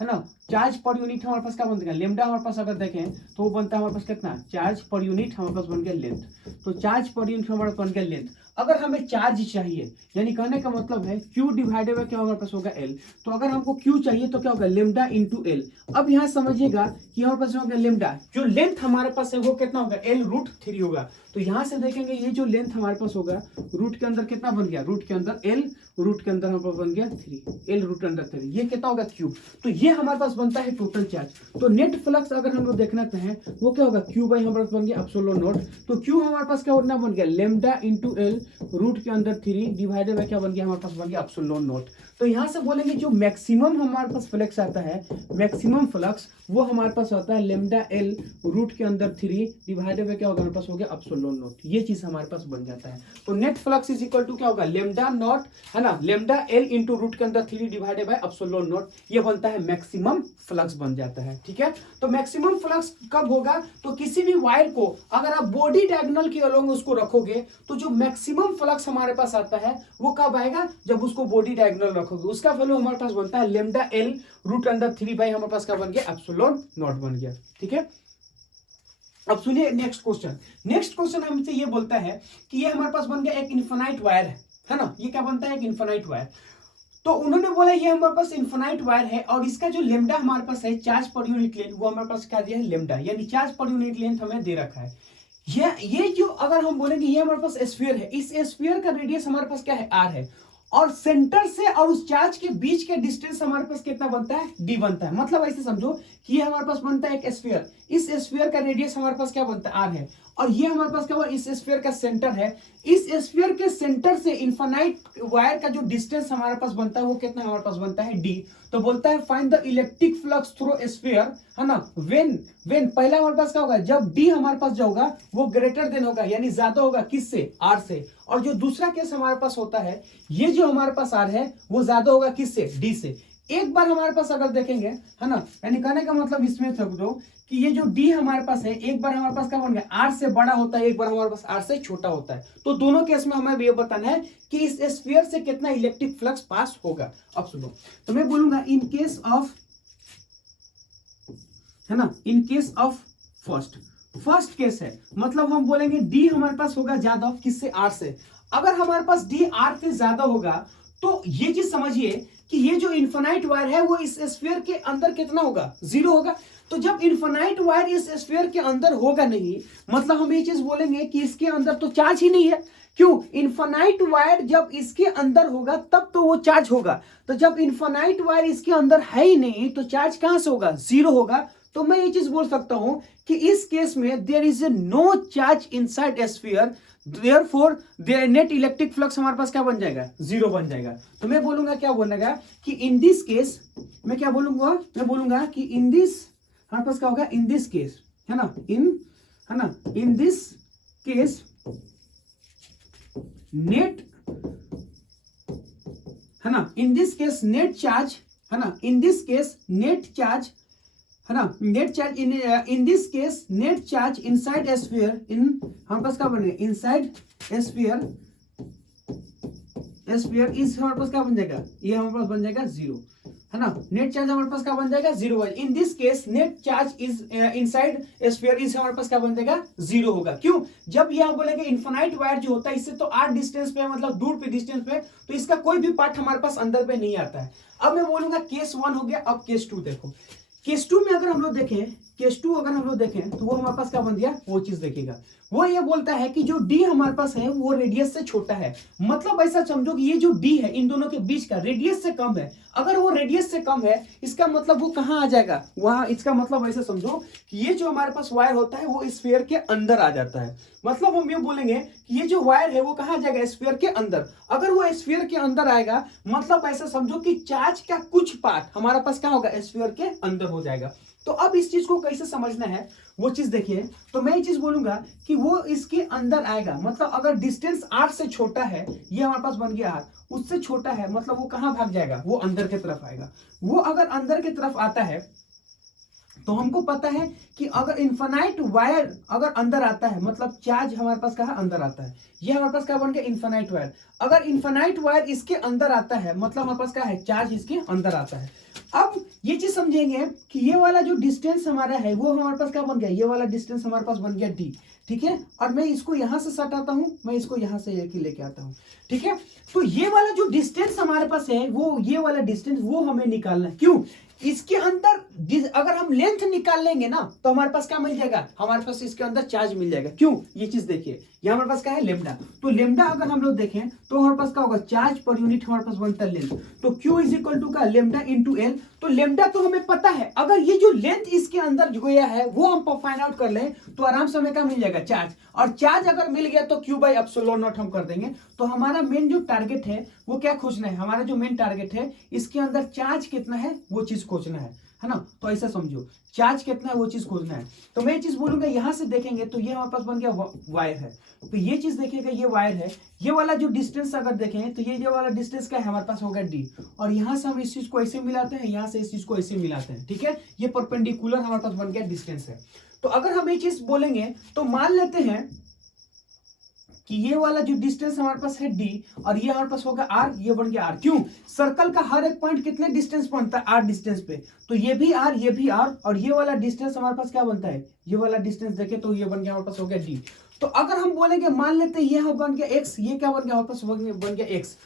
है ना, चार्ज पर यूनिट हमारे पास क्या बनता है लेमडा। हमारे पास अगर देखें तो वो बनता है हमारे पास कितना, चार्ज पर यूनिट हमारे पास बन गया लेंथ। तो चार्ज पर यूनिट हमारे पास बन गया लेंथ। अगर हमें चार्ज चाहिए, यानी कहने का मतलब है Q डिवाइडेड बाय क्या हमारे पास होगा L। तो अगर हमको Q चाहिए तो क्या होगा, लेमडा इंटू L। अब यहाँ समझिएगा कि हमारे पास होगा लेमडा, जो लेंथ हमारे पास है वो कितना होगा, L रूट 3 होगा। तो यहाँ से देखेंगे ये जो लेंथ हमारे पास होगा, रूट के अंदर कितना बन गया, रूट के अंदर L, रूट के अंदर हमारे पास बन गया 3, L रूट अंदर 3, ये कितना होगा Q। तो ये हमारे पास बनता है टोटल चार्ज। तो नेट फ्लक्स अगर हम लोग देखना चाहें वो क्या होगा, Q बाई हमारे पास बन गया एप्सिलॉन नॉट। तो Q हमारे पास क्या होना बन गया, लेमडा इंटू L रूट के अंदर 3 डिवाइडेड बाय क्या बन गया हमारे पास बन गया एप्सिलॉन नॉट। तो यहाँ से बोलेंगे जो मैक्सिमम हमारे पास फ्लक्स आता है, मैक्सिमम फ्लक्स वो हमारे पास आता है लेमडा L रूट के अंदर 3 डिवाइडेड बाय क्या होगा हमारे पास हो गया एप्सिलॉन नॉट। ये चीज हमारे पास बन जाता है। तो net flux is equal to क्या होगा, लेमडा नॉट, है ना, लेमडा L इंटू रूट के अंदर 3 डिवाइडेड बाय एप्सिलॉन नॉट। ये बनता है मैक्सिमम फ्लक्स बन जाता है। ठीक है, तो मैक्सिमम फ्लक्स कब होगा, तो किसी भी वायर को अगर आप बॉडी डायगोनल के अलोंग उसको रखोगे तो जो मैक्सिमम फ्लक्स हमारे पास आता है वो कब आएगा, जब उसको बॉडी डायगोनल रखोगे। उसका वैल्यू हमारे पास बनता है लेमडा L रूट अंदर 3 बाई हमारे पास क्या बन गया, एप्सिलॉन नॉट बन गया। ठीक है, अब सुनिए नेक्स्ट क्वेश्चन। नेक्स्ट क्वेश्चन हमसे ये बोलता है कि ये हमारे पास बन गया एक इनफाइनाइट वायर है ना। ये क्या बनता है, एक इनफाइनाइट वायर। तो उन्होंने बोला ये हमारे पास इनफाइनाइट वायर है और इसका जो लेमडा हमारे पास है, चार्ज पर यूनिट लेंथ, वो हमारे पास क्या दिया है, लेमडा, यानी चार्ज पर यूनिट लेंथ हमें दे रखा है। ये जो अगर हम बोलेंगे ये हमारे पास स्फीयर है, इस स्फीयर का रेडियस हमारे पास क्या है, r है, और सेंटर से और उस चार्ज के बीच के डिस्टेंस हमारे पास कितना बनता है, d बनता है। मतलब ऐसे समझो कि ये हमारे पास बनता है एक स्फीयर, इस स्फीयर का रेडियस हमारे पास क्या बनता है, r है, और ये हमारे पास क्या हुआ, इस स्फीयर का सेंटर है। इस स्फीयर के सेंटर से इनफाइनाइट वायर का जो डिस्टेंस हमारे पास बनता है वो कितना हमारे पास बनता है, d। तो बोलता है find the electric flux through sphere, है ना, व्हेन पहला हमारे पास क्या होगा, जब d हमारे पास जो होगा वो ग्रेटर देन होगा, यानी ज्यादा होगा किससे, r से। और जो दूसरा केस हमारे पास होता है, ये जो हमारे पास r है वो ज्यादा होगा किससे, d से। एक बार हमारे पास अगर देखेंगे, है ना, यानी कहने का मतलब इसमें समझो कि ये जो d हमारे पास है, एक बार हमारे पास क्या बन गया, r से बड़ा होता है, एक बार हमारे पास r से छोटा होता है। तो दोनों केस में हमें ये बताना है कि इस स्फीयर से कितना इलेक्ट्रिक फ्लक्स पास होगा। अब सुनो, तो मैं बोलूंगा इन केस ऑफ, है ना, in case of first case है, मतलब हम बोलेंगे d हमारे पास होगा ज्यादा किससे, r से। अगर हमारे पास d r से ज्यादा होगा तो ये चीज समझिए कि ये जो इनफाइनाइट वायर है वो इस स्फीयर के अंदर कितना होगा, 0 होगा। तो जब इनफाइनाइट वायर इस स्फीयर के अंदर होगा नहीं, मतलब हम ये चीज बोलेंगे कि इसके अंदर तो चार्ज ही नहीं है। क्यों, इनफाइनाइट वायर जब इसके अंदर होगा तब तो वो चार्ज होगा। तो जब इनफाइनाइट वायर इसके अंदर है ही नहीं तो चार्ज कहां से होगा, 0 होगा। तो तो मैं ये चीज बोल सकता हूं कि इस केस में there is a no charge inside sphere, therefore there net electric flux हमारे पास क्या बन जाएगा, जीरो बन जाएगा। तो मैं बोलूंगा क्या बोलेगा कि इन दिस केस, मैं क्या बोलूंगा, मैं बोलूंगा कि इन दिस हमारे पास क्या होगा, इन दिस केस, है ना, इन दिस केस नेट, है ना, in this case net charge, है ना, in this case net charge, है ना, net charge in this case net charge inside sphere, in हमारे पास क्या बनेगा, इनसाइड स्फीयर, स्फीयर इज हमारे पास क्या बन जाएगा, ये हमारे पास बन जाएगा जीरो, है ना, नेट चार्ज हमारे पास क्या बन जाएगा, zero. In this case net charge is inside sphere is हमारे पास क्या बन जाएगा, जीरो होगा। क्यों, जब यह बोलेंगे इन्फिनाइट वायर जो होता है इससे तो आर डिस्टेंस पे, मतलब दूर पे डिस्टेंस पे, तो इसका कोई भी पार्ट हमारे पास अंदर पे नहीं आता है। अब मैं बोलूंगा केस 1 हो गया। अब केस 2 देखो, केस 2 में अगर हम लोग देखें, केस 2 अगर हम लोग देखें तो वो हमारे पास क्या बन गया, वो चीज देखिएगा, वो ये बोलता है कि जो डी हमारे पास है वो रेडियस से छोटा है। मतलब ऐसा समझो कि ये जो डी है इन दोनों के बीच का रेडियस से कम है। अगर वो रेडियस से कम है इसका मतलब वो कहां आ जाएगा, वहां, इसका मतलब ऐसा समझो कि ये जो हमारे पास वायर होता है वो स्फीयर के अंदर आ जाता है। मतलब हम ये बोलेंगे कि ये जो वायर है वो कहां आ जाएगा, स्फीयर के अंदर। अगर वो स्फीयर के अंदर आएगा मतलब ऐसा समझो कि चार्ज का कुछ पार्ट हमारे पास क्या होगा, स्फीयर के अंदर हो जाएगा। तो अब इस चीज को कैसे समझना है वो चीज देखिए। तो मैं ये चीज बोलूंगा कि वो इसके अंदर आएगा, मतलब अगर डिस्टेंस r से छोटा है, ये हमारे पास बन गया r, उससे छोटा है, मतलब वो कहां भाग जाएगा, वो अंदर की तरफ आएगा। वो अगर अंदर की तरफ आता है तो हमको पता है कि अगर इन्फिनाइट वायर अगर अंदर आता है मतलब चार्ज हमारे पास कहां अंदर आता है, ये हमारे पास क्या बन गया, इन्फिनाइट वायर। अगर इन्फिनाइट वायर इसके अंदर आता है मतलब हमारे पास क्या है, चार्ज इसके अंदर आता है। अब ये चीज समझेंगे कि ये वाला जो डिस्टेंस हमारा है वो हमारे पास क्या बन गया, ये वाला डिस्टेंस हमारे पास बन गया d, ठीक है। और मैं इसको यहां से सटाता हूं, मैं इसको यहां से लेके आता हूं, ठीक है। तो ये वाला जो डिस्टेंस हमारे पास है वो, ये वाला डिस्टेंस वो हमें निकालना है। क्यों, इसके अंदर अगर हम लेंथ निकाल लेंगे ना तो हमारे पास क्या मिल जाएगा, हमारे पास इसके अंदर चार्ज मिल जाएगा। क्यों, ये चीज देखिए, ये हमारे पास क्या है, लेमडा। तो लेमडा अगर हम लोग देखें तो हमारे पास क्या होगा, चार्ज पर यूनिट हमारे पास बनता है लेंथ। तो Q इज इक्वल टू का लेमडा इंटू एल। तो लेमडा तो हमें पता है, अगर ये जो लेंथ इसके अंदर गया है वो हम फाइंड आउट कर लें तो आराम से हमें क्या मिल जाएगा, चार्ज। और चार्ज अगर मिल गया तो Q बाई एप्सिलॉन नॉट हम कर देंगे। तो हमारा मेन जो टारगेट है वो क्या खोजना है, हमारा जो मेन टारगेट है इसके अंदर चार्ज कितना है वो चीज खोजना है ना। तो ऐसा समझो चार्ज कितना है वो चीज खोजना है। तो मैं ये चीज बोलूंगा, यहां से देखेंगे तो ये हमारे पास बन गया वायर है। तो ये चीज देखिएगा, ये वायर है, ये वाला जो डिस्टेंस अगर देखें तो ये जो वाला डिस्टेंस क्या है हमारे पास होगा d। और यहां से हम इस चीज को ऐसे मिलाते हैं, यहां से इस चीज को ऐसे मिलाते हैं, ठीक है। ये परपेंडिकुलर हमारे पास बन गया डिस्टेंस है। तो अगर हम ये चीज बोलेंगे तो मान लेते हैं कि ये वाला जो डिस्टेंस हमारे पास है d और ये हमारे पास होगा r, ये बन गया r। क्यों, सर्कल का हर एक पॉइंट कितने डिस्टेंस बनता है, r डिस्टेंस पे। तो ये भी r, ये भी r, और ये वाला डिस्टेंस हमारे पास क्या बनता है, ये वाला डिस्टेंस देखे तो ये बन गया हमारे पास हो गया d। तो अगर हम बोलेंगे, मान लेते हैं ये बन गया x, ये क्या बन गया हमारे पास बन गया x।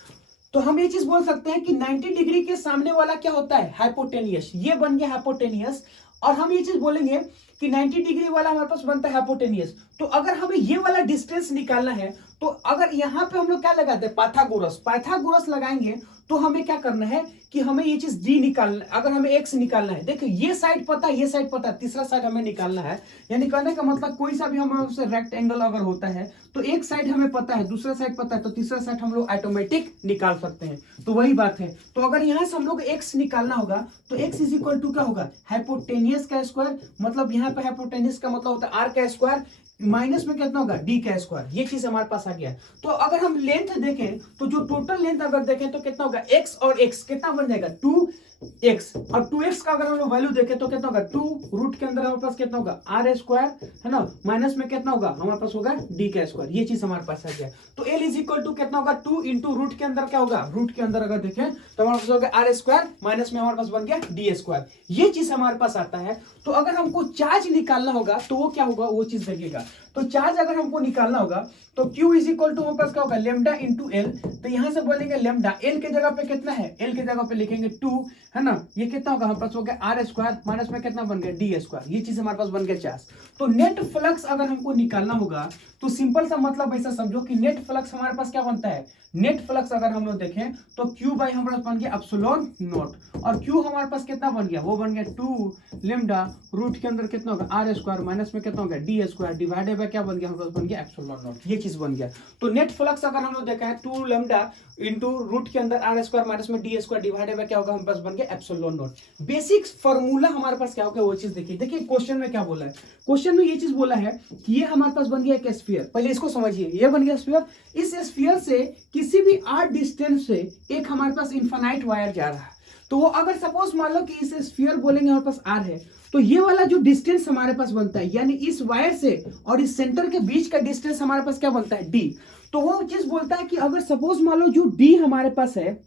तो हम ये चीज बोल सकते हैं कि 90 डिग्री के सामने वाला क्या होता है, हाइपोटेनियस, ये बन गया हाइपोटेनियस। और हम ये चीज बोलेंगे कि 90 डिग्री वाला हमारे पास बनता है हाइपोटेनियस। तो अगर हमें ये वाला डिस्टेंस निकालना है तो अगर यहाँ पे हम लोग क्या लगाते हैं, पाइथागोरस लगाएंगे तो हमें क्या करना है कि हमें ये चीज d निकालना, अगर हमें x निकालना है, देखिए ये साइड पता है, ये साइड पता है, तीसरा साइड हमें निकालना है। यानी कहने का मतलब कोई सा भी हमारे रेक्टेंगल अगर होता है तो एक साइड हमें पता है, दूसरा साइड पता है, तो तीसरा साइड हम लोग ऑटोमेटिक निकाल सकते हैं। तो वही बात है। तो अगर यहाँ से हम लोग x निकालना होगा तो x इज इक्वल टू क्या होगा, हाइपोटेनियस का स्क्वायर, मतलब यहाँ पे हाइपोटेनियस का मतलब होता है r का स्क्वायर, माइनस में कितना होगा, d का स्क्वायर। ये चीज हमारे पास आ गया। तो अगर हम लेंथ देखें तो जो टोटल लेंथ अगर देखें तो कितना होगा, x और x कितना बन जाएगा, 2x। और 2x का अगर हम लोग वैल्यू देखें तो कितना होगा, 2 रूट के अंदर हमारे पास कितना होगा, r स्क्वायर, है ना, माइनस में कितना होगा हमारे पास होगा d का स्क्वायर। ये चीज हमारे पास आ गया। तो l इज इक्वल टू कितना होगा, 2 इंटू रूट के अंदर क्या होगा, रूट के अंदर अगर देखें तो हमारे पास होगा r स्क्वायर, माइनस में हमारे पास बन गया d स्क्वायर। ये चीज हमारे पास आता है। तो अगर हमको चार्ज निकालना होगा तो वो क्या होगा, वो चीज देखिएगा। तो चार्ज अगर हमको निकालना होगा तो Q इज इक्वल टू हमारे पास क्या होगा लेमडा इंटू एल। तो यहां से बोलेंगे लेमडा, एल के जगह पे कितना है, एल के जगह पे लिखेंगे 2, है ना। ये कितना होगा हमारे पास हो गया आर स्क्वायर माइनस में कितना बन गया डी स्क्वायर, ये चीज हमारे पास बन गया चार्ज। तो नेट फ्लक्स अगर हमको निकालना होगा तो सिंपल सा मतलब ऐसा समझो कि नेट फ्लक्स हमारे पास क्या बनता है, नेट फ्लक्स अगर हम लोग देखें तो Q बाई हमारे पास बन गया एप्सिलॉन नॉट, और Q हमारे पास कितना बन गया, वो बन गया 2 लेमडा रूट के अंदर कितना होगा आर स्क्वायर माइनस में कितना होगा डी स्क्वायर डिवाइडेड बाय क्या बन गया हमारे पास बन गया एप्सिलॉन नॉट, ये चीज बन गया। तो नेट फ्लक्स अगर हम लोग देखा है 2 लेमडा इंटू रूट के अंदर आर स्क्वायर माइनस में डी स्क्वायर डिवाइडेड बाय क्या होगा हमारे पास बन गया एप्सिलॉन नॉट। बेसिक फार्मूला हमारे पास क्या होगा वो चीज देखिए। देखिए क्वेश्चन में क्या बोला है, क्वेश्चन में ये चीज बोला है कि ये हमारे पास बन गया एक स्फीयर, पहले इसको समझिए, ये बन गया स्फीयर, इस स्फीयर से किसी भी r डिस्टेंस से एक हमारे पास इनफाइनाइट वायर जा रहा है। तो वो अगर सपोज मान लो कि इस स्फीयर बोलेंगे हमारे पास r है, तो ये वाला जो डिस्टेंस हमारे पास बनता है यानी इस वायर से और इस सेंटर के बीच का डिस्टेंस हमारे पास क्या बनता है d। तो वो चीज बोलता है कि अगर सपोज मान लो जो d हमारे पास है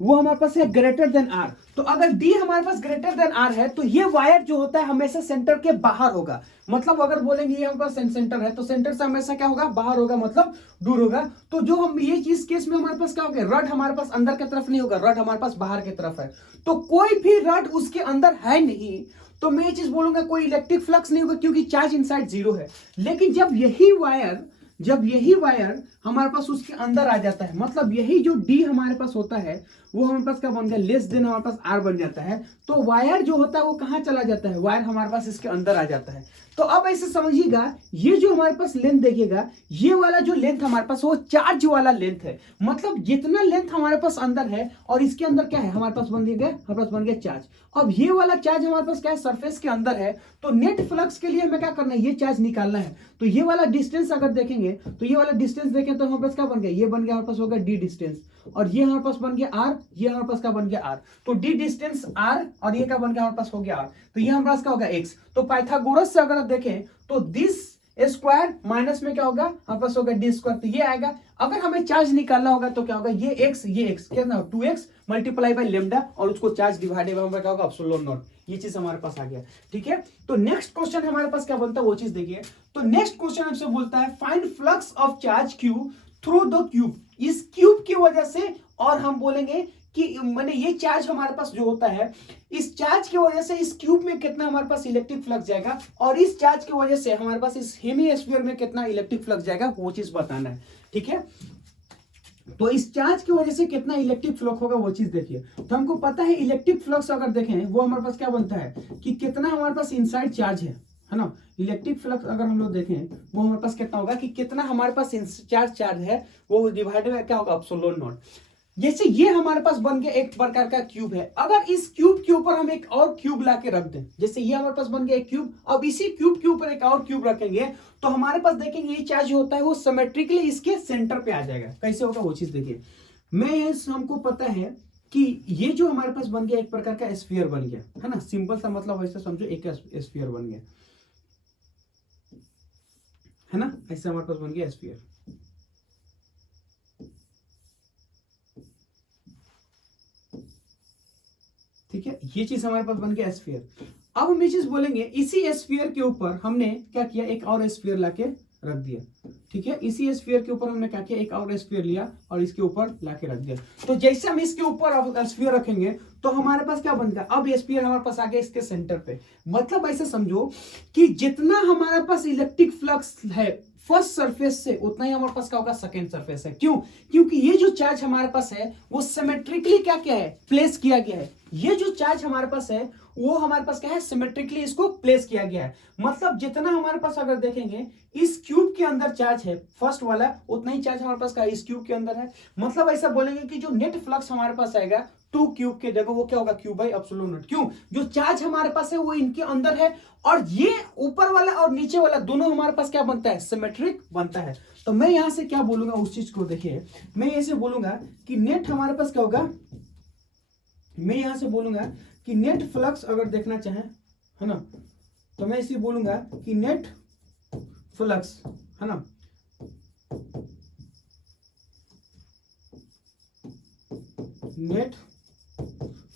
वो हमारे पास है ग्रेटर देन r, तो अगर d हमारे पास ग्रेटर देन r है तो ये वायर जो होता है हमेशा सेंटर के बाहर होगा। मतलब अगर बोलेंगे ये हमारे पास सेंटर है तो सेंटर से हमेशा क्या होगा बाहर होगा, मतलब दूर होगा। तो जो हम ये चीज केस में हमारे पास क्या होगा, रड हमारे पास अंदर की तरफ नहीं होगा, रड हमारे पास बाहर की तरफ है। तो कोई भी रड उसके अंदर है नहीं, तो मैं ये चीज बोलूंगा कोई इलेक्ट्रिक फ्लक्स नहीं होगा क्योंकि चार्ज इनसाइड 0 है। लेकिन जब यही वायर हमारे पास उसके अंदर आ जाता है, मतलब यही जो D हमारे पास होता है वो हमारे पास क्या बन गया लेस देन हमारे पास R बन जाता है। तो वायर जो होता है वो कहां चला जाता है, वायर हमारे पास इसके अंदर आ जाता है। तो अब ऐसे समझिएगा ये जो हमारे पास लेंथ देखिएगा, ये वाला जो लेंथ हमारे पास वो चार्ज वाला लेंथ है। मतलब जितना लेंथ हमारे पास अंदर है और इसके अंदर क्या है हमारे पास बन गया, हमारे पास बन गया चार्ज। अब ये वाला चार्ज हमारे पास क्या है सरफेस के अंदर है, तो नेट फ्लक्स के लिए हमें क्या करना है, ये चार्ज निकालना है। तो ये वाला डिस्टेंस अगर देखेंगे तो ये वाला डिस्टेंस देखें तो हमारे पास क्या बन गया, ये बन गया हमारे पास होगा डी डिस्टेंस, और ये हमारे पास बन गया आर, ये हमारे पास क्या बन गया आर। तो डी डिस्टेंस आर और ये क्या बन गया हमारे पास हो गया आर, तो ये हमारे पास क्या होगा एक्स। तो पाइथागोरस से अगर आप देखें तो दिस स्क्वायर माइनस में क्या होगा हमारे पास होगा डी स्क्वायर, तो ये आएगा। अगर हमें चार्ज निकालना होगा तो क्या होगा, ये एक्स कितना 2x मल्टीप्लाई बाय लेमडा और उसको चार्ज डिवाइडेड बाय क्या होगा एप्सिलॉन नॉट, ये चीज हमारे पास आ गया। ठीक है, तो नेक्स्ट क्वेश्चन हमारे पास क्या बनता है वो चीज देखिए। तो नेक्स्ट क्वेश्चन हमसे बोलता है find flux of charge Q through the cube, इस क्यूब की वजह से, और हम बोलेंगे कि माने ये चार्ज हमारे पास जो होता है इस चार्ज की वजह से इस क्यूब में कितना हमारे पास इलेक्ट्रिक फ्लक्स जाएगा, और इस चार्ज की वजह से हमारे पास इस हेमीस्फीयर में कितना इलेक्ट्रिक फ्लक्स जाएगा वो चीज बताना है। ठीक है, तो इस चार्ज की वजह से कितना इलेक्ट्रिक फ्लक्स होगा वो चीज देखिए। तो हमको पता है इलेक्ट्रिक फ्लक्स अगर देखें वो हमारे पास क्या बनता है कि कितना हमारे पास इनसाइड चार्ज है ना। इलेक्ट्रिक फ्लक्स अगर हम लोग देखें वो हमारे पास कितना होगा कि कितना हमारे पास चार्ज है वो डिवाइडेड बाय क्या होगा एप्सिलॉन नॉट। जैसे ये हमारे पास बन गया एक प्रकार का क्यूब है, अगर इस क्यूब के ऊपर हम एक और क्यूब ला के रख दें, जैसे ये हमारे पास बन गया एक क्यूब, अब इसी क्यूब के ऊपर एक और क्यूब रखेंगे तो हमारे पास देखेंगे ये चार्ज होता है वो सिमेट्रिकली इसके सेंटर पे आ जाएगा। कैसे होगा वो चीज देखिए। हमको पता है कि ये जो हमारे पास बन गया एक प्रकार का स्फीयर बन गया है ना, सिंपल सा मतलब ऐसा समझो एक स्फीयर बन गया है ना, ऐसे हमारे पास बन गया स्फीयर। ठीक है, ये चीज हमारे पास बन गया स्फीयर। अब हम ये चीज बोलेंगे इसी स्फीयर के ऊपर हमने क्या किया एक और स्फीयर लाके रख दिया। ठीक है, इसी स्फीयर के ऊपर हमने क्या किया एक और स्फीयर लिया और इसके ऊपर लाके रख दिया। तो जैसे हम इसके ऊपर स्फीयर रखेंगे तो हमारे पास क्या बन गया, अब ये स्फीयर हमारे पास आ गया इसके सेंटर पे। मतलब ऐसे समझो कि जितना हमारे पास इलेक्ट्रिक फ्लक्स है फर्स्ट सरफेस से उतना ही हमारे पास क्या होगा सेकंड सरफेस है। क्यों, क्योंकि ये जो चार्ज हमारे पास है वो सिमेट्रिकली क्या क्या है प्लेस किया गया है। ये जो चार्ज हमारे पास है वो हमारे पास क्या है सिमेट्रिकली इसको प्लेस किया गया है। मतलब जितना हमारे पास अगर देखेंगे इस क्यूब के अंदर चार्ज है फर्स्ट वाला उतना ही चार्ज हमारे पास का इस क्यूब के अंदर है। मतलब ऐसा बोलेंगे कि जो नेट फ्लक्स हमारे पास आएगा 2 क्यूब के जगह वो क्या होगा क्यूब बाई एप्सिलॉन नॉट। क्यों, जो चार्ज हमारे पास है वो इनके अंदर है और ये ऊपर वाला और नीचे वाला दोनों हमारे पास क्या बनता है सिमेट्रिक बनता है। तो मैं यहां से क्या बोलूंगा उस चीज को देखिए, मैं ऐसे बोलूंगा कि नेट हमारे पास क्या होगा, मैं यहां से बोलूंगा कि नेट फ्लक्स अगर देखना चाहें है ना तो मैं इसे बोलूंगा कि नेट फ्लक्स है ना, नेट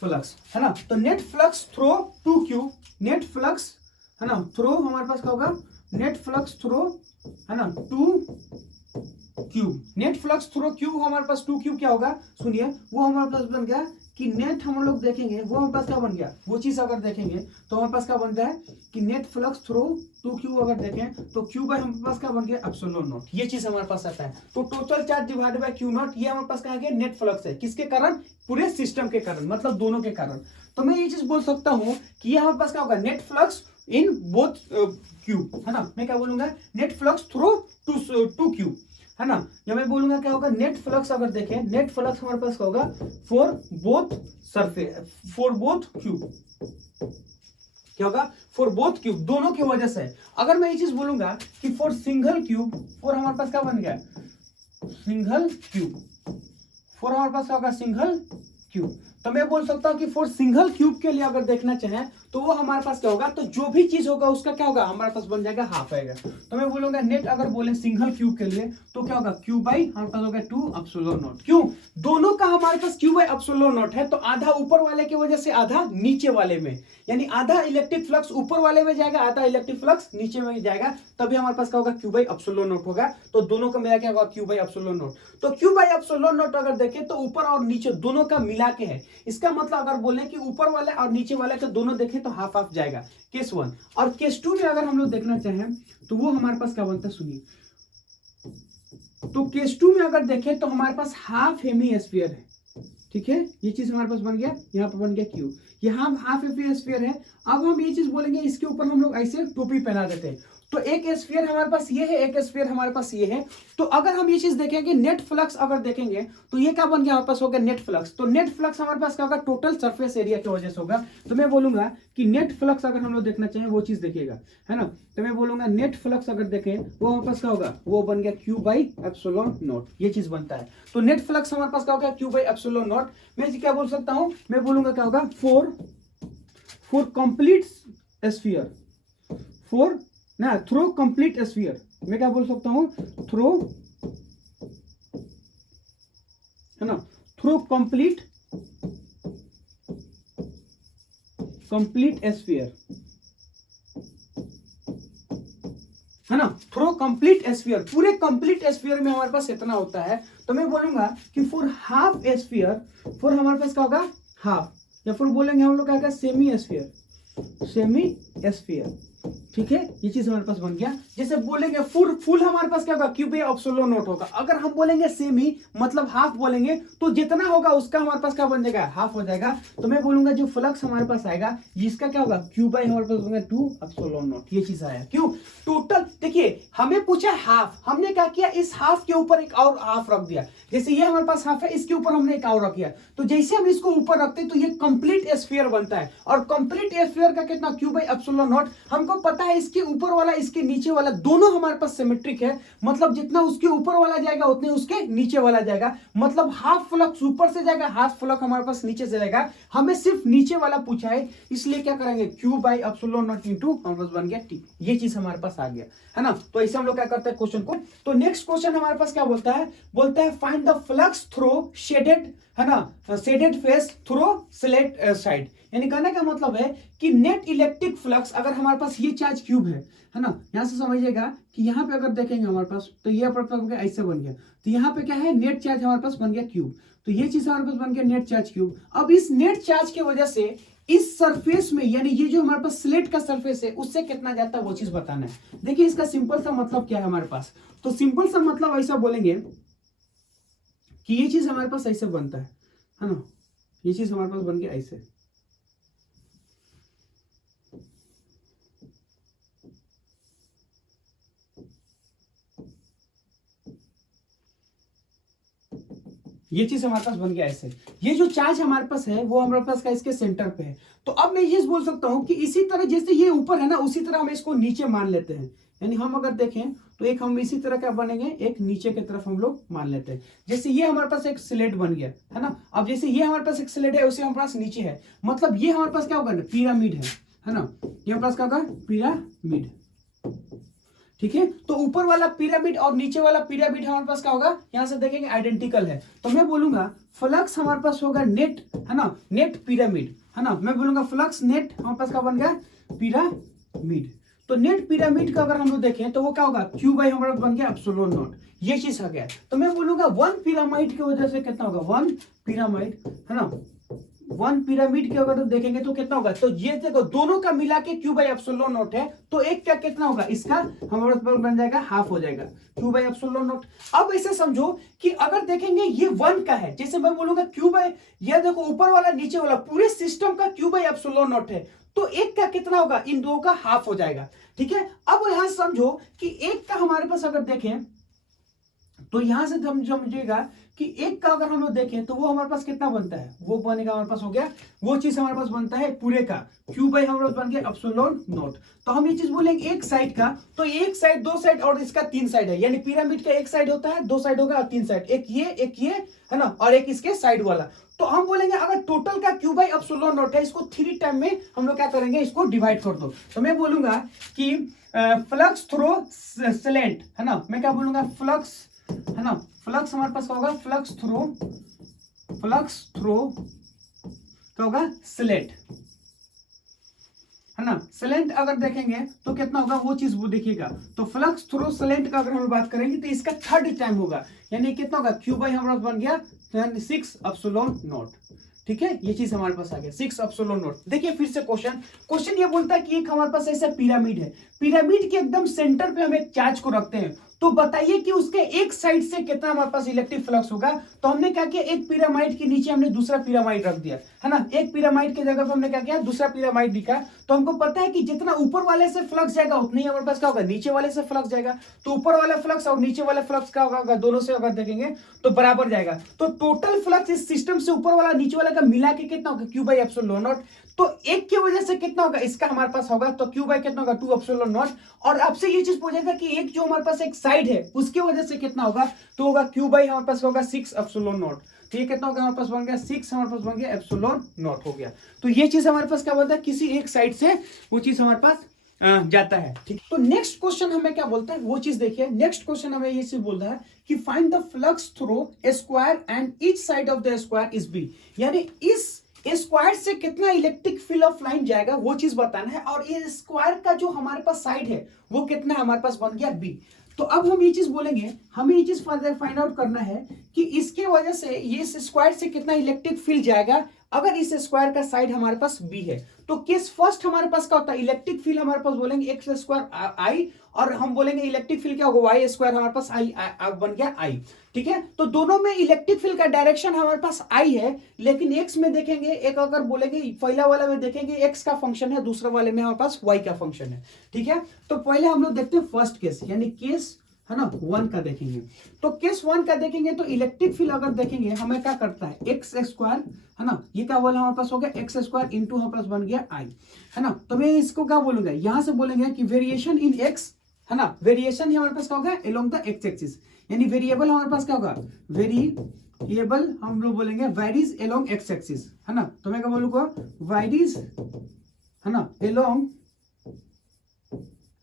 फ्लक्स है ना, तो net flux throw 2 cube, net flux है ना थ्रो हमारे पास क्या होगा नेट फ्लक्स थ्रू, है ना, two cube. Net flux through cube हमारे पास टू क्यूब क्या होगा, सुनिए, वो हमारे पास बन गया कि नेट हम लोग देखेंगे वो हमारे पास क्या बन गया, वो चीज अगर देखेंगे तो हमारे पास क्या बनता है कि net flux through two cube अगर देखें तो क्यू बाई हमारे पास क्या बन गया, एप्सिलॉन नॉट। ये चीज हमारे पास आता है। तो total charge divided by Q not, ये हमारे पास क्या है, नेट फ्लक्स है। किसके कारण, पूरे सिस्टम के कारण, मतलब दोनों के कारण। तो मैं ये चीज बोल सकता हूं कि ये हमारे पास क्या होगा, net flux in both cube, है ना। मैं क्या बोलूंगा, net flux through two cube, है ना। या मैं बोलूंगा क्या होगा, नेट फ्लक्स अगर देखें, नेट फ्लक्स हमारे पास क्या होगा, for both surface, for both cube, क्या होगा, फॉर बोथ क्यूब, दोनों की वजह से। अगर मैं ये चीज बोलूंगा कि फॉर सिंगल क्यूब, फॉर हमारे पास क्या बन गया, सिंगल क्यूब, फॉर हमारे पास क्या होगा, सिंगल क्यूब। तो मैं बोल सकता हूं कि फॉर सिंगल क्यूब के लिए अगर देखना चाहें तो वो हमारे पास क्या होगा, तो जो भी चीज होगा उसका क्या होगा, हमारे पास बन जाएगा हाफ आएगा। तो मैं बोलूंगा नेट अगर बोले सिंगल क्यूब के लिए तो क्या होगा, क्यू बाई हमारे पास होगा टू एप्सिलॉन नॉट। क्यों, दोनों का हमारे पास क्यू बाई एप्सिलॉन नॉट है, तो आधा ऊपर वाले की वजह से आधा नीचे वाले में, यानी आधा इलेक्ट्रिक फ्लक्स ऊपर वाले में जाएगा, आधा इलेक्ट्रिक फ्लक्स नीचे में जाएगा, तभी हमारे पास क्या होगा, क्यू बाई एप्सिलॉन नॉट होगा। तो दोनों का मिला क्या होगा, क्यू बाई एप्सिलॉन नॉट। तो क्यू बाई एप्सिलॉन नॉट अगर देखें तो ऊपर और नीचे दोनों का मिला के है। इसका मतलब अगर बोले कि ऊपर वाले और नीचे वाले का दोनों देखें तो हाफ हाफ जाएगा, केस वन। और केस टू में अगर हम लोग देखना चाहें तो वो हमारे पास क्या बनता है, सुनिए। तो केस टू में अगर देखें तो हमारे पास हाफ हेमीस्फीयर है, ठीक है, ये चीज हमारे पास बन गया, यहाँ पर बन गया क्यू, यहाँ हाफ हेमीस्फीयर है। अब हम ये चीज बोलेंगे, इसके ऊपर हम लोग ऐसे टोपी पहना देते हैं। तो एक स्फीयर हमारे पास ये है, एक स्फीयर हमारे पास ये है। तो अगर हम ये चीज देखेंगे, नेट फ्लक्स अगर देखेंगे तो ये क्या बन गया, हमारे पास होगा नेट फ्लक्स। तो नेट फ्लक्स हमारे पास क्या होगा, टोटल सरफेस एरिया की वजह से होगा। तो मैं बोलूंगा कि नेट फ्लक्स अगर हम लोग देखना चाहें वो चीज देखिएगा, है ना। तो मैं बोलूंगा नेट फ्लक्स अगर देखें वो हमारे पास क्या होगा, वो बन गया क्यू बाई एप्सिलॉन नॉट, ये चीज बनता है। तो नेट फ्लक्स हमारे पास क्या होगा, क्यू बाई एप्सिलॉन नॉट। मैं क्या बोल सकता हूं, मैं बोलूंगा क्या होगा, फॉर कंप्लीट स्फीयर, फॉर ना थ्रू कंप्लीट स्फीयर, मैं क्या बोल सकता हूं, थ्रू, है ना, थ्रू कंप्लीट स्फीयर, है ना, थ्रू कंप्लीट स्फीयर, पूरे कंप्लीट स्फीयर में हमारे पास इतना होता है। तो मैं बोलूंगा कि फॉर हाफ स्फीयर, फॉर हमारे पास क्या होगा, हाफ, या फिर बोलेंगे हम लोग क्या होगा, सेमी स्फीयर, सेमी स्फीयर, ठीक है, ये चीज हमारे पास बन गया। जैसे बोलेंगे फुल हमारे पास क्या होगा, क्यू बाई एप्सिलॉन नॉट होगा। अगर हम बोलेंगे सेमी मतलब हाफ बोलेंगे तो जितना होगा उसका हमारे पास क्या बन जाएगा, हाफ हो जाएगा। तो मैं बोलूंगा जो फ्लक्स हमारे पास आएगा जिसका क्या होगा, क्यू बाई हमारे पास होगा टू एप्सिलॉन नॉट, ये चीज आया। क्यों, टोटल देखिए हमें पूछा हाफ, हमने क्या किया, इस हाफ के ऊपर एक और हाफ रख दिया। जैसे ये हमारे पास हाफ है, इसके ऊपर हमने एक और रख दिया। तो जैसे हम इसको ऊपर रखते हैं तो ये कंप्लीट स्फीयर बनता है। और कंप्लीट स्फीयर का कितना, क्यू बाई एप्सिलॉन नॉट। हमको पता है इसके ऊपर वाला इसके नीचे वाला दोनों हमारे पास सिमेट्रिक है, मतलब जितना उसके ऊपर वाला जाएगा उतने उसके नीचे वाला जाएगा। मतलब हाफ फ्लक्स ऊपर से जाएगा, हाफ फ्लक्स हमारे पास नीचे से जाएगा। हमें सिर्फ नीचे वाला पूछा है, इसलिए क्या करेंगे, Q by epsilon not into हमारे पास बन गया टी, ये चीज हमारे पास आ गया, है ना। तो ऐसे हम लोग क्या करते हैं क्वेश्चन को। तो नेक्स्ट क्वेश्चन हमारे पास क्या बोलता है find the flux through shaded, है ना, shaded face through slate side. यानी कहने का मतलब है कि नेट इलेक्ट्रिक फ्लक्स, अगर हमारे पास ये चार्ज क्यूब है ना, यहां से समझिएगा कि यहाँ पे अगर देखेंगे हमारे पास तो ये ऐसे बन गया। तो यहाँ पे क्या है, नेट चार्ज हमारे पास बन गया क्यूब। तो ये चीज हमारे पास बन गया नेट चार्ज क्यूब। अब इस नेट चार्ज की वजह से इस सरफेस में, यानी ये जो हमारे पास स्लेट का सरफेस है उससे कितना जाता है वो चीज बताना है। देखिए इसका सिंपल सा मतलब क्या है हमारे पास। तो सिंपल सा मतलब ऐसा बोलेंगे कि ये चीज हमारे पास ऐसे बनता है ना, ये चीज हमारे पास बन गया ऐसे। ये चीज हमारे पास बन गया ऐसे। ये जो चार्ज हमारे पास है वो हमारे पास का इसके सेंटर पे है। तो अब मैं ये बोल सकता हूं कि इसी तरह जैसे ये ऊपर है ना, उसी तरह हम इसको नीचे मान लेते हैं। यानी हम अगर देखें तो एक हम इसी तरह क्या बनेंगे, एक नीचे की तरफ हम लोग मान लेते हैं। जैसे ये हमारे पास एक स्लेट बन गया है ना। अब जैसे ये हमारे पास एक स्लेट है, उसे हमारे पास नीचे है, मतलब ये हमारे पास क्या होगा ना, पिरामिड है ना। ये हमारे पास क्या होगा, पिरामिड, ठीक है। तो ऊपर वाला पिरामिड और नीचे वाला पिरामिड हमारे पास क्या होगा, यहां से देखेंगे आइडेंटिकल है। तो मैं बोलूंगा फ्लक्स हमारे पास होगा नेट, है ना, नेट पिरामिड, है ना। मैं बोलूंगा फ्लक्स नेट हमारे पास क्या बन गया, पिरामिड। तो नेट पिरामिड का अगर हम लोग देखें तो वो क्या होगा, क्यू बाई हमारा बन गया एप्सिलॉन नॉट, ये चीज आ गया। तो मैं बोलूंगा वन पिरामिड की वजह से कितना होगा, वन पिरामिड है ना, वन पिरामिड के अगर देखेंगे तो कितना होगा, तो ये देखो दोनों का मिला के क्यू बाई एप्सिलॉन नॉट है, तो एक का कितना होगा, इसका हमारे पास बन जाएगा हाफ हो जाएगा क्यू बाई एप्सिलॉन नॉट। अब ऐसे समझो कि अगर देखेंगे ये वन का है, जैसे मैं बोलूंगा क्यू बाई, ये देखो ऊपर वाला नीचे वाला पूरे सिस्टम का क्यू बाई एप्सिलॉन नॉट है, तो एक का कितना होगा, इन दो का हाफ हो जाएगा, ठीक है। अब यहां समझो कि एक का हमारे पास अगर देखें तो यहां से हम समझिएगा कि एक का अगर हम लोग देखें तो वो हमारे पास कितना बनता है, वो बनेगा हमारे पास हो गया, वो चीज हमारे पास बनता है पूरे का क्यू बाई हमारे पास बन गया एप्सिलॉन नॉट। तो हम ये चीज बोलेंगे एक साइड का, तो एक साइड, दो साइड और इसका तीन साइड है, यानी पिरामिड का एक साइड होता है, दो साइड होगा और तीन साइड, एक ये है ना, और एक इसके साइड वाला। तो हम बोलेंगे अगर टोटल का क्यू बाई एप्सिलॉन नॉट है, इसको 3 टाइम में हम लोग क्या करेंगे, इसको डिवाइड कर दो। तो मैं बोलूंगा कि फ्लक्स थ्रो स्लेंट है ना, मैं क्या बोलूंगा, फ्लक्स है ना, फ्लक्स हमारे पास क्या होगा, फ्लक्स थ्रो क्या होगा, स्लेंट है ना। स्लेंट अगर देखेंगे तो कितना होगा, वो चीज वो देखिएगा। तो फ्लक्स थ्रो स्लेंट का अगर हम बात करेंगे तो इसका 3rd टाइम होगा, यानी कितना होगा, क्यू बाई हमारा बन गया 6 एप्सिलॉन नॉट, ठीक है। ये चीज हमारे पास आ गया 6 एप्सिलॉन नॉट। देखिए फिर से क्वेश्चन ये बोलता है कि एक हमारे पास ऐसा पिरामिड है, पिरामिड के एकदम सेंटर पे हम एक चार्ज को रखते हैं, तो बताइए कि उसके एक साइड से कितना हमारे पास इलेक्ट्रिक फ्लक्स होगा। तो हमने क्या किया, एक पिरामिड के नीचे हमने दूसरा पिरामिड रख दिया है ना, एक पिरामिड की जगह पर हमने क्या किया, दूसरा पिरामिड दिखा। तो हमको पता है कि जितना ऊपर वाले से फ्लक्स जाएगा उतना ही हमारे पास क्या होगा, नीचे वाले से फ्लक्स जाएगा। तो ऊपर वाला फ्लक्स और नीचे वाला फ्लक्स क्या होगा, दोनों से अगर देखेंगे तो बराबर जाएगा। तो टोटल फ्लक्स इस सिस्टम से ऊपर वाला नीचे वाला का मिला के कितना होगा, क्यू बाई एप्सिलॉन नॉट। तो एक की वजह से कितना होगा, इसका हमारे पास होगा, तो क्यू बाई कितना होगा, 2 एप्सिलॉन नॉट। और आपसे ये चीज पूछेगा कि एक जो हमारे पास एक साइड है उसकी वजह से कितना होगा, तो होगा क्यू बाई हमारे पास होगा 6 एप्सिलॉन नॉट। तो ये कितना होगा, हमारे पास बन गया 6, हमारे पास बन गया एप्सिलॉन नॉट हो गया। तो ये चीज हमारे पास क्या बोलता है, किसी एक साइड से वो चीज हमारे पास जाता है, ठीक। तो नेक्स्ट क्वेश्चन हमें क्या बोलता है, वो चीज देखिए। नेक्स्ट क्वेश्चन हमें ये चीज बोलता है कि find the flux through a square and each side of the square is B, यानी इस स्क्वायर से कितना इलेक्ट्रिक फील्ड ऑफ लाइन जाएगा वो चीज बताना है, और ये स्क्वायर का जो हमारे पास साइड है वो कितना हमारे पास बन गया बी। तो अब हम ये चीज बोलेंगे, हमें ये चीज फाइंड आउट करना है कि इसके वजह से ये स्क्वायर से कितना इलेक्ट्रिक फील्ड जाएगा अगर इस स्क्वायर का साइड हमारे पास बी है। तो केस फर्स्ट हमारे पास क्या होता है, इलेक्ट्रिक फील्ड हमारे पास बोलेंगे एक्स स्क्वायर आई, और हम बोलेंगे इलेक्ट्रिक फील्ड क्या होगा, वाई स्क्वायर हमारे पास आई बन गया आई, ठीक है। तो दोनों में इलेक्ट्रिक फील्ड का डायरेक्शन हमारे पास आई है, लेकिन एक्स में देखेंगे, एक अगर बोलेंगे पहला वाला में देखेंगे एक्स का फंक्शन है, दूसरा वाले में हमारे पास वाई का फंक्शन है, ठीक है। तो पहले हम लोग देखते हैं फर्स्ट केस, यानी केस है ना 1 का देखेंगे। तो केस 1 का देखेंगे तो इलेक्ट्रिक फील्ड अगर देखेंगे हमें क्या करता है, एक्स स्क्वायर है ना, ये क्या बोला हमारे पास हो गया एक्स स्क्वायर इंटू हमारे पास बन गया आई, है ना। तो मैं इसको क्या बोलूंगा, यहां से बोलेंगे कि वेरिएशन इन एक्स है ना, वेरिएशन हमारे पास क्या होगा अलोंग द एक्स एक्सिस, यानी वेरिएबल हमारे पास क्या होगा, वेरिएबल हम लोग बोलेंगे वेरीज अलोंग एक्स एक्सिस है ना। तो मैं क्या बोलूंगा, वेरीज है ना अलोंग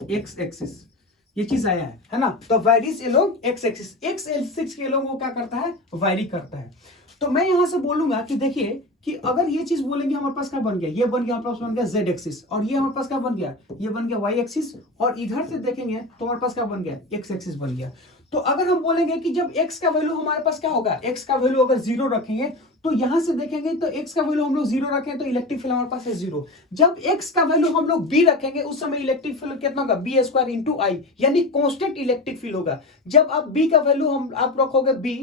एक्स एक्सिस, ये चीज आया है ना। तो varies along x axis, x axis के अलोंग वो क्या करता है, वेरी करता है। तो मैं यहां से बोलूंगा कि देखिए कि अगर ये चीज बोलेंगे हमारे पास क्या बन गया, ये बन गया हमारे पास बन गया जेड एक्सिस, और ये हमारे पास क्या बन गया, ये बन गया वाई एक्सिस, और इधर से देखेंगे तो हमारे पास क्या बन गया, एक्स एक्सिस बन गया। तो अगर हम बोलेंगे कि जब x का वैल्यू हमारे पास क्या होगा, x का वैल्यू अगर 0 रखेंगे तो यहां से देखेंगे तो x का वैल्यू हम लोग 0 रखें तो इलेक्ट्रिक फील्ड हमारे पास है 0। जब x का वैल्यू हम लोग b रखेंगे उस समय इलेक्ट्रिक फील्ड कितना होगा, बी स्क्वायर इंटू आई, यानी कांस्टेंट इलेक्ट्रिक फील्ड होगा। जब आप b का वैल्यू आप रखोगे b,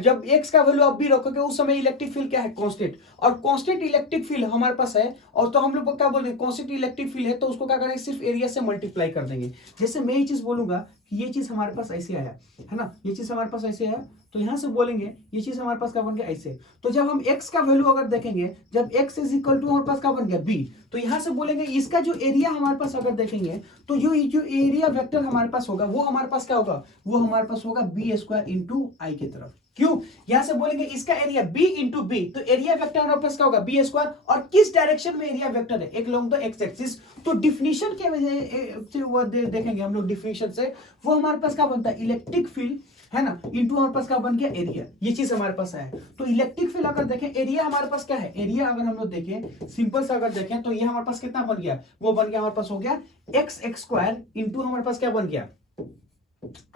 जब x का वैल्यू आप b रखोगे उस समय इलेक्ट्रिक फील्ड क्या है, कांस्टेंट, और कांस्टेंट इलेक्ट्रिक फील्ड हमारे पास है, और तो हम लोग क्या बोल रहे हैं, कांस्टेंट इलेक्ट्रिक फील्ड है तो उसको क्या करेंगे, सिर्फ एरिया से मल्टीप्लाई कर देंगे। जैसे मैं ये चीज बोलूंगा कि ये चीज हमारे पास ऐसे आया है ना, ये चीज हमारे पास ऐसे आया, तो यहां से बोलेंगे ये चीज हमारे पास क्या बन गया ऐसे। तो जब हम x का वैल्यू अगर देखेंगे, जब x इज इक्वल टू हमारे पास क्या बन गया b, तो यहां से बोलेंगे इसका जो एरिया हमारे पास अगर देखेंगे तो जो एरिया वेक्टर हमारे पास होगा वो हमारे पास क्या होगा, वो हमारे पास होगा बी स्क्वायर इंटू आई की तरफ। क्यों, यहां से बोलेंगे इसका एरिया b इंटू बी, तो एरिया वेक्टर हमारे पास क्या होगा बी स्क्वायर, और किस डायरेक्शन में एरिया वेक्टर है, एक अलोंग द एक्स एक्सिस। तो डिफिनीशन के वजह देखेंगे हम लोग, डिफिनीशन से वो हमारे पास क्या बनता है, इलेक्ट्रिक फील्ड है ना, इंटू हमारे पास क्या बन गया एरिया, ये चीज हमारे पास है। तो इलेक्ट्रिक फील्ड अगर देखें, एरिया हमारे पास क्या है, एरिया अगर हम लोग देखें सिंपल सा अगर देखें तो ये हमारे पास कितना बन गया, वो बन गया हमारे पास हो गया एक्स स्क्वायर इंटू हमारे पास क्या बन गया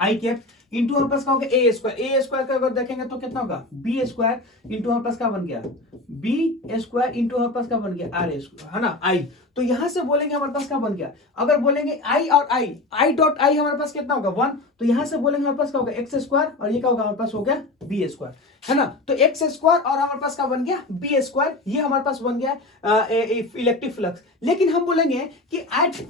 आई कैप इंटू हमारे पास क्या हो गया ए स्क्वायर, ए स्क्वायर का अगर देखेंगे तो कितना होगा बी स्क्वायर इंटू हमारे पास क्या बन गया बी स्क्वायर इंटू हमारे पास क्या बन गया आर स्क्वायर, है ना आई। तो यहां से बोलेंगे हमारे पास क्या बन गया, अगर बोलेंगे आई और आई डॉट आई हमारे पास कितना होगा 1, तो यहां से बोलेंगे हमारे पास क्या होगा एक्स स्क्वायर और ये क्या होगा हमारे पास हो गया बी स्क्वायर, है ना। तो एक्स स्क्वायर और हमारे पास क्या बन गया बी स्क्वायर, ये हमारे पास बन गया इलेक्ट्रिक फ्लक्स। लेकिन हम बोलेंगे कि at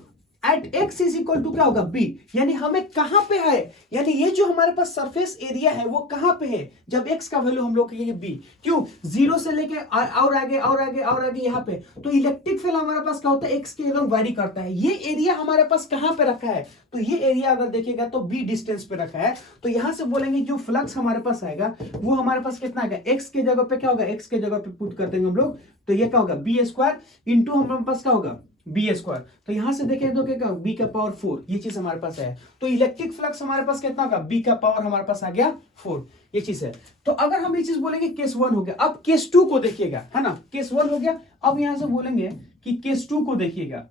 X is equal to क्या होगा बी, यानी हमें कहां पे है, यानी ये जो हमारे पास सरफेस एरिया है वो कहां पे है जब एक्स का वैल्यू हम लोग कहेंगे बी, क्यों जीरो से लेके और आगे और आगे और आगे यहाँ पे। तो इलेक्ट्रिक फील्ड हमारे पास क्या होता है एक्स के अलोंग वेरी करता है। ये एरिया हमारे पास कहां पे रखा है, तो ये एरिया अगर देखेगा तो बी डिस्टेंस पे रखा है। तो यहां से बोलेंगे जो फ्लक्स हमारे पास आएगा वो हमारे पास कितना आएगा, एक्स के जगह पे क्या होगा, एक्स के जगह पे पुट कर देंगे हम लोग, तो ये क्या होगा बी स्क्वायर इंटू हमारे पास क्या होगा बी स्क्वायर। तो यहां से देखें तो क्या बी का पावर 4, ये चीज हमारे पास है। तो इलेक्ट्रिक फ्लक्स हमारे पास कितना होगा बी का पावर हमारे पास आ गया 4, ये चीज है। तो अगर हम ये चीज बोलेंगे केस 1 हो गया, अब केस 2 को देखिएगा, है ना, केस 1 हो गया। अब यहां से बोलेंगे कि केस 2 को देखिएगा,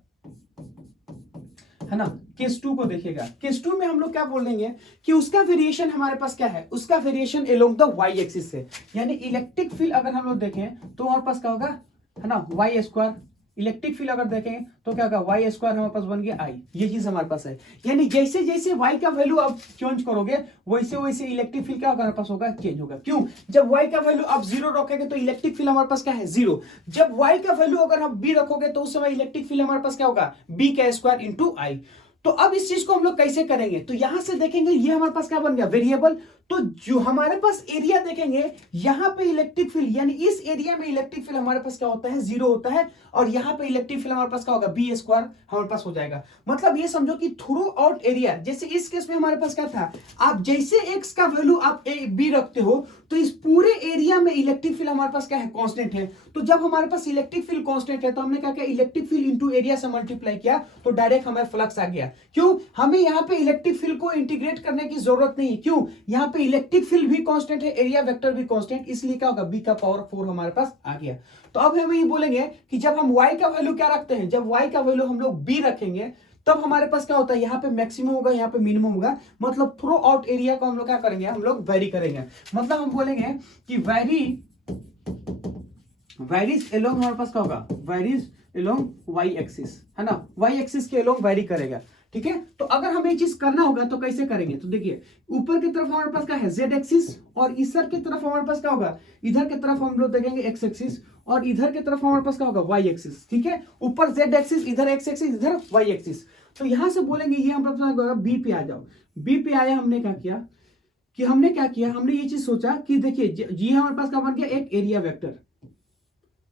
है ना, केस 2 को देखिएगा। केस 2 में हम लोग क्या बोलेंगे कि उसका वेरिएशन हमारे पास क्या है, उसका variation along the Y axis है। यानी इलेक्ट्रिक फील्ड अगर हम लोग देखें तो हमारे पास क्या होगा, है ना, वाई स्क्वायर। इलेक्ट्रिक फील्ड अगर देखें तो क्या होगा वाई स्क्वायर हमारे पास बन गया आई, ये चीज हमारे पास है। यानी जैसे जैसे वाई का वैल्यू आप चेंज करोगे वैसे वैसे इलेक्ट्रिक फील्ड क्या हमारे पास होगा चेंज होगा। क्यों, जब वाई का वैल्यू आप 0 रखोगे तो इलेक्ट्रिक फील्ड हमारे पास क्या है 0। जब वाई का वैल्यू अगर हम बी रखोगे तो उस समय इलेक्ट्रिक फील्ड हमारे पास क्या होगा बी का स्क्वायर इंटू आई। तो अब इस चीज को हम लोग कैसे करेंगे, तो यहां से देखेंगे ये हमारे पास क्या बन गया वेरिएबल। तो जो हमारे पास एरिया देखेंगे यहां पे इलेक्ट्रिक फील्ड, यानी इस एरिया में इलेक्ट्रिक फील्ड हमारे पास क्या होता है 0 होता है, और यहां पे इलेक्ट्रिक फील्ड हमारे पास क्या होगा बी स्क्वायर हमारे पास हो जाएगा। मतलब ये समझो कि थ्रू आउट एरिया, जैसे इस केस में हमारे पास क्या था, आप जैसे एक्स का वैल्यू आप बी रखते हो तो इस पूरे एरिया में इलेक्ट्रिक फील्ड हमारे पास क्या है कांस्टेंट है। तो जब हमारे पास इलेक्ट्रिक फील्ड कांस्टेंट है तो हमने क्या किया इलेक्ट्रिक फील्ड इंटू एरिया से मल्टीप्लाई किया तो डायरेक्ट हमें फ्लक्स आ गया। क्यों, हमें यहाँ पे इलेक्ट्रिक फील्ड को इंटीग्रेट करने की जरूरत नहीं है। क्यों, यहाँ पे इलेक्ट्रिक फील्ड भी कांस्टेंट है, एरिया वेक्टर भी कांस्टेंट, इसलिए क्या होगा बी का पावर 4 हमारे पास आ गया। तो अब हम ये बोलेंगे कि जब हम y का वैल्यू क्या रखते हैं, जब y का वैल्यू हम लोग b रखेंगे तब हमारे पास क्या होता है यहाँ पे मैक्सिमम होगा यहाँ पे मिनिमम होगा। मतलब थ्रू आउट एरिया को हम लोग क्या करेंगे, हम लोग वेरी करेंगे। मतलब हम बोलेंगे कि वेरीज एलोंग हमारे पास क्या होगा वेरीज एलोंग वाई एक्सिस, है ना, वाई एक्सिस के एलोंग वेरी करेगा। ठीक है, तो अगर हमें ये चीज करना होगा तो कैसे करेंगे, तो देखिए ऊपर की तरफ हमारे पास क्या है जेड एक्सिस, और इधर की तरफ हमारे पास क्या होगा, इधर की तरफ हम लोग देखेंगे एक्स एक्सिस, और इधर की तरफ हमारे पास क्या होगा वाई एक्सिस। ठीक है, ऊपर जेड एक्सिस, इधर एक्स एक्सिस, इधर वाई एक्सिस। तो यहां से बोलेंगे ये हमारे बी पे आ जाओ। बी पे आया, हमने क्या किया कि हमने ये चीज सोचा कि देखिए ये हमारे पास क्या बन गया एक एरिया वेक्टर,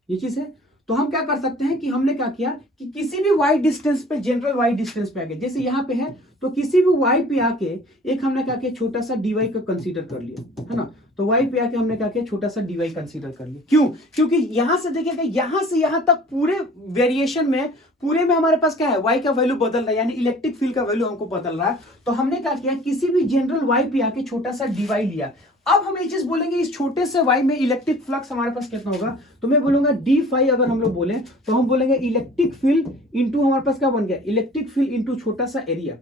ये चीज है। तो हम क्या कर सकते हैं कि हमने क्या किया कि किसी भी y डिस्टेंस पे, जनरल y डिस्टेंस पे आके, जैसे यहाँ पे है तो किसी भी y पे आके एक हमने क्या किया छोटा सा dy का कंसीडर कर लिया, है ना। तो y पे आके हमने क्या किया छोटा सा dy कंसीडर कर लिया। क्यों, क्योंकि यहां से देखिएगा यहां से यहां तक पूरे वेरिएशन में पूरे में हमारे पास क्या है y का वैल्यू बदल रहा है, यानी इलेक्ट्रिक फील्ड का वैल्यू हमको बदल रहा है। तो हमने क्या किया किसी भी जनरल y पे आके छोटा सा dy लिया। अब हम ये चीज बोलेंगे इस छोटे से y में इलेक्ट्रिक फ्लक्स हमारे पास कितना होगा, तो मैं बोलूंगा डी फाई। अगर हम लोग बोले तो हम बोलेंगे इलेक्ट्रिक फील्ड इंटू हमारे पास क्या बन गया इलेक्ट्रिक फील्ड इंटू छोटा सा एरिया,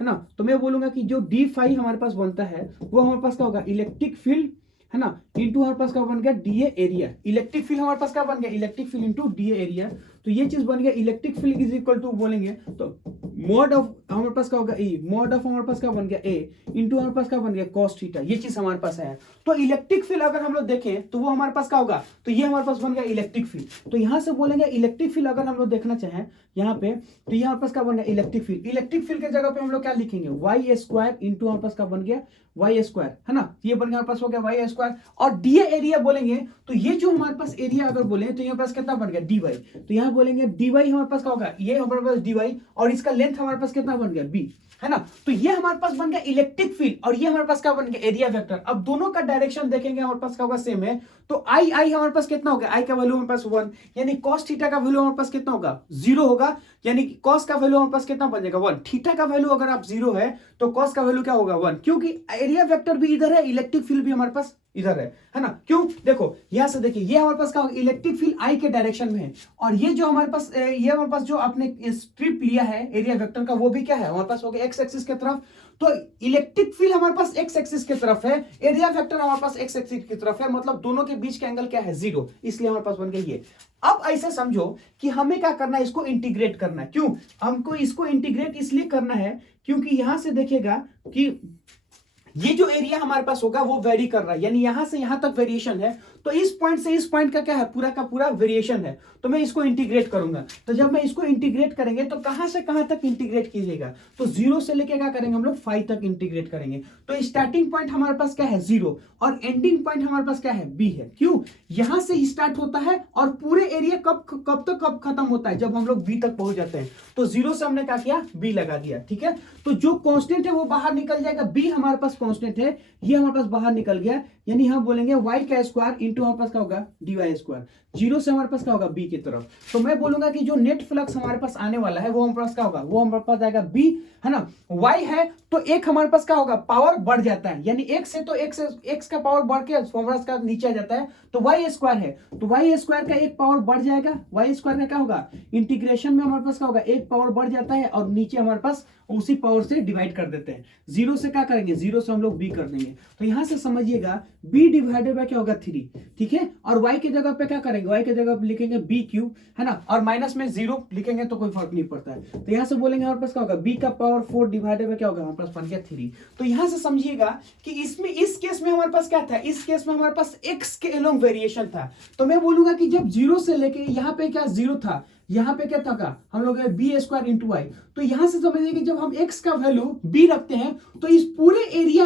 है ना। तो मैं बोलूंगा कि जो डी फाई हमारे पास बनता है वो हमारे पास क्या होगा इलेक्ट्रिक फील्ड, है ना, इंटू हमारे पास क्या बन गया डी एरिया। इलेक्ट्रिक फील्ड हमारे पास क्या बन गया electric field into d area. तो ये चीज बन गया electric field is equal to बोलेंगे तो मॉड ऑफ हमारे पास क्या होगा ई, मॉड ऑफ हमारे पास क्या बन गया ए इंटू हमारे पास क्या बन गया कॉस थीटा। ये चीज हमारे पास है। तो इलेक्ट्रिक फील्ड अगर हम लोग देखें तो वो हमारे पास क्या होगा, तो ये हमारे पास बन गया इलेक्ट्रिक फील्ड। तो यहां से बोलेंगे इलेक्ट्रिक फील्ड अगर हम लोग देखना चाहें यहाँ पे तो यहाँ पास क्या बन गया इलेक्ट्रिक फील्ड। इलेक्ट्रिक फील्ड के जगह पे हम लोग क्या लिखेंगे वाई स्क्वायर इंटू हमारे पास क्या बन गया वाई स्क्वायर, है ना। ये बन गया हमारे पास हो गया वाई स्क्वायर। और डी एरिया बोलेंगे तो ये जो हमारे पास एरिया अगर बोले तो यहाँ पास कितना बन गया डी वाई। तो यहाँ बोलेंगे डी वाई हमारे पास क्या होगा, ये हमारे पास डी वाई, और इसका लेंथ लेंथ हमारे पास कितना बन गया, बी, है ना। तो ये हमारे पास बन गया इलेक्ट्रिक फील्ड और ये हमारे पास क्या बन गया, एरिया वेक्टर। अब दोनों का डायरेक्शन देखेंगे हमारे पास क्या होगा, सेम है। तो आई हमारे पास कितना होगा, आई का वैल्यू हमारे पास 1, यानी cos थीटा का वैल्यू हमारे पास कितना होगा, 0 होगा, यानी cos का वैल्यू हमारे पास कितना बन जाएगा, 1। थीटा का वैल्यू अगर आप 0 है तो cos का वैल्यू क्या होगा, 1, क्योंकि एरिया वेक्टर भी इधर है, इलेक्ट्रिक फील्ड भी हमारे पास इधर है ना। क्यों, देखो यहां से देखिए, ये हमारे पास क्या होगा, इलेक्ट्रिक फील्ड आई के डायरेक्शन में है, और ये जो हमारे पास ये हमारे पास जो आपने स्ट्रिप लिया है एरिया वेक्टर का, वो भी क्या है हमारे पास हो गया एक्स एक्सिस की तरफ। तो इलेक्ट्रिक फील्ड हमारे पास एक्स एक्सिस की तरफ है, एरिया वेक्टर हमारे पास एक्स एक्सिस की तरफ है, मतलब दोनों के बीच का एंगल क्या है, 0, इसलिए हमारे पास बन गया ये। अब ऐसे समझो कि हमें क्या करना है, इसको इंटीग्रेट करना है। क्यों हमको इसको इंटीग्रेट इसलिए करना है, क्योंकि यहां से देखिएगा कि ये जो एरिया हमारे पास होगा वो वेरी कर रहा है, यानी यहां से यहां तक वेरिएशन है, तो इस पॉइंट से इस पॉइंट का क्या है, पूरा का पूरा वेरिएशन है। तो मैं इसको इंटीग्रेट करूंगा, तो जब मैं इसको इंटीग्रेट करेंगे तो कहां से कहां तक इंटीग्रेट कीजिएगा, तो 0 से लेके क्या करेंगे हम लोग 5 तक इंटीग्रेट करेंगे। तो स्टार्टिंग पॉइंट हमारे पास क्या है, 0, और एंडिंग पॉइंट हमारे पास क्या है, बी है। क्यों, यहां से स्टार्ट होता है और पूरे एरिया कब खत्म होता है, जब हम लोग बी तक पहुंच जाते हैं। तो 0 से हमने क्या किया, बी लगा दिया, ठीक है। तो जो कांस्टेंट है वो बाहर निकल जाएगा, बी हमारे पास कांस्टेंट है, ये हमारे पास बाहर निकल गया, यानी हम बोलेंगे y का स्क्वायर इंटू हमारे पास क्या होगा, dy स्क्वायर। 0 से हमारे पास क्या होगा, b की तरफ। तो मैं बोलूंगा कि जो नेट फ्लक्स हमारे पास आने वाला है वो हमारे पास क्या होगा, वो हमारे पास आएगा b, है ना। y है तो एक हमारे पास क्या होगा, पावर बढ़ जाता है, यानी एक से तो x का पावर बढ़ के हमारे पास का नीचे आ जाता है, तो y स्क्वायर है, तो y स्क्वायर का एक पावर बढ़ जाएगा, y स्क्वायर का क्या होगा, इंटीग्रेशन में हमारे पास क्या होगा, एक पावर बढ़ जाता है और नीचे हमारे पास उसी पावर से डिवाइड कर देते हैं। 0 से क्या करेंगे, 0 से हम लोग b कर देंगे। तो यहां से समझिएगा b डिवाइडेड बाय क्या होगा, 3, ठीक है। और y की जगह पे क्या करेंगे, y की जगह पे लिखेंगे b क्यूब, है ना, और माइनस में 0 लिखेंगे तो कोई फर्क नहीं पड़ता है। तो यहां से बोलेंगे हमारे पास क्या होगा, b का पावर 4 डिवाइडेड बाय क्या होगा, हमारे पास बन गया 3। तो यहां से समझिएगा कि इसमें इस केस में हमारे पास क्या था, इस केस में हमारे पास x के अलोंग वेरिएशन था। तो मैं बोलूंगा कि जब 0 से लेके यहाँ पे क्या 0 था, यहां पे क्या था, हम लोग बी स्क्वायर इंटू वाई। तो यहां से समझिए कि जब हम x का वैल्यू b रखते हैं तो इस पूरे एरिया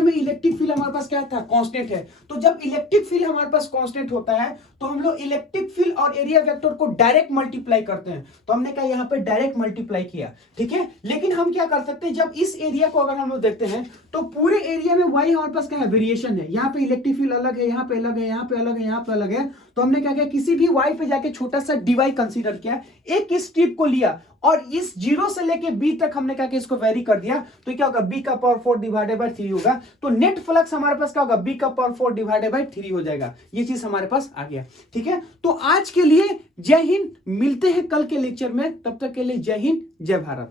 में इलेक्ट्रिक फील्ड हमारे पास क्या था, कांस्टेंट है। तो जब इलेक्ट्रिक फील्ड हमारे पास कांस्टेंट होता है तो हम लोग इलेक्ट्रिक फील्ड और एरिया वेक्टर को डायरेक्ट मल्टीप्लाई करते हैं। तो हमने कहा यहाँ पे डायरेक्ट मल्टीप्लाई किया, ठीक है। लेकिन हम क्या कर सकते हैं, जब इस एरिया को अगर हम लोग देखते हैं तो पूरे एरिया में y हमारे पास क्या है, वेरिएशन है। यहाँ पे इलेक्ट्रिक फील्ड अलग है, यहाँ पे अलग है, यहाँ पे अलग है, यहाँ पे अलग है। तो हमने क्या किया, किसी भी y पे जाके छोटा सा dy कंसीडर किया, एक स्ट्रिप को लिया और इस 0 से लेके b तक हमने क्या किया, इसको वेरी कर दिया। तो क्या होगा, b का पावर 4 डिवाइडेड बाय 3 होगा। तो नेट फ्लक्स हमारे पास क्या होगा, b का पावर 4 डिवाइडेड बाय 3 हो जाएगा। ये चीज हमारे पास आ गया, ठीक है। तो आज के लिए जय हिंद, मिलते हैं कल के लेक्चर में, तब तक के लिए जय हिंद जय भारत।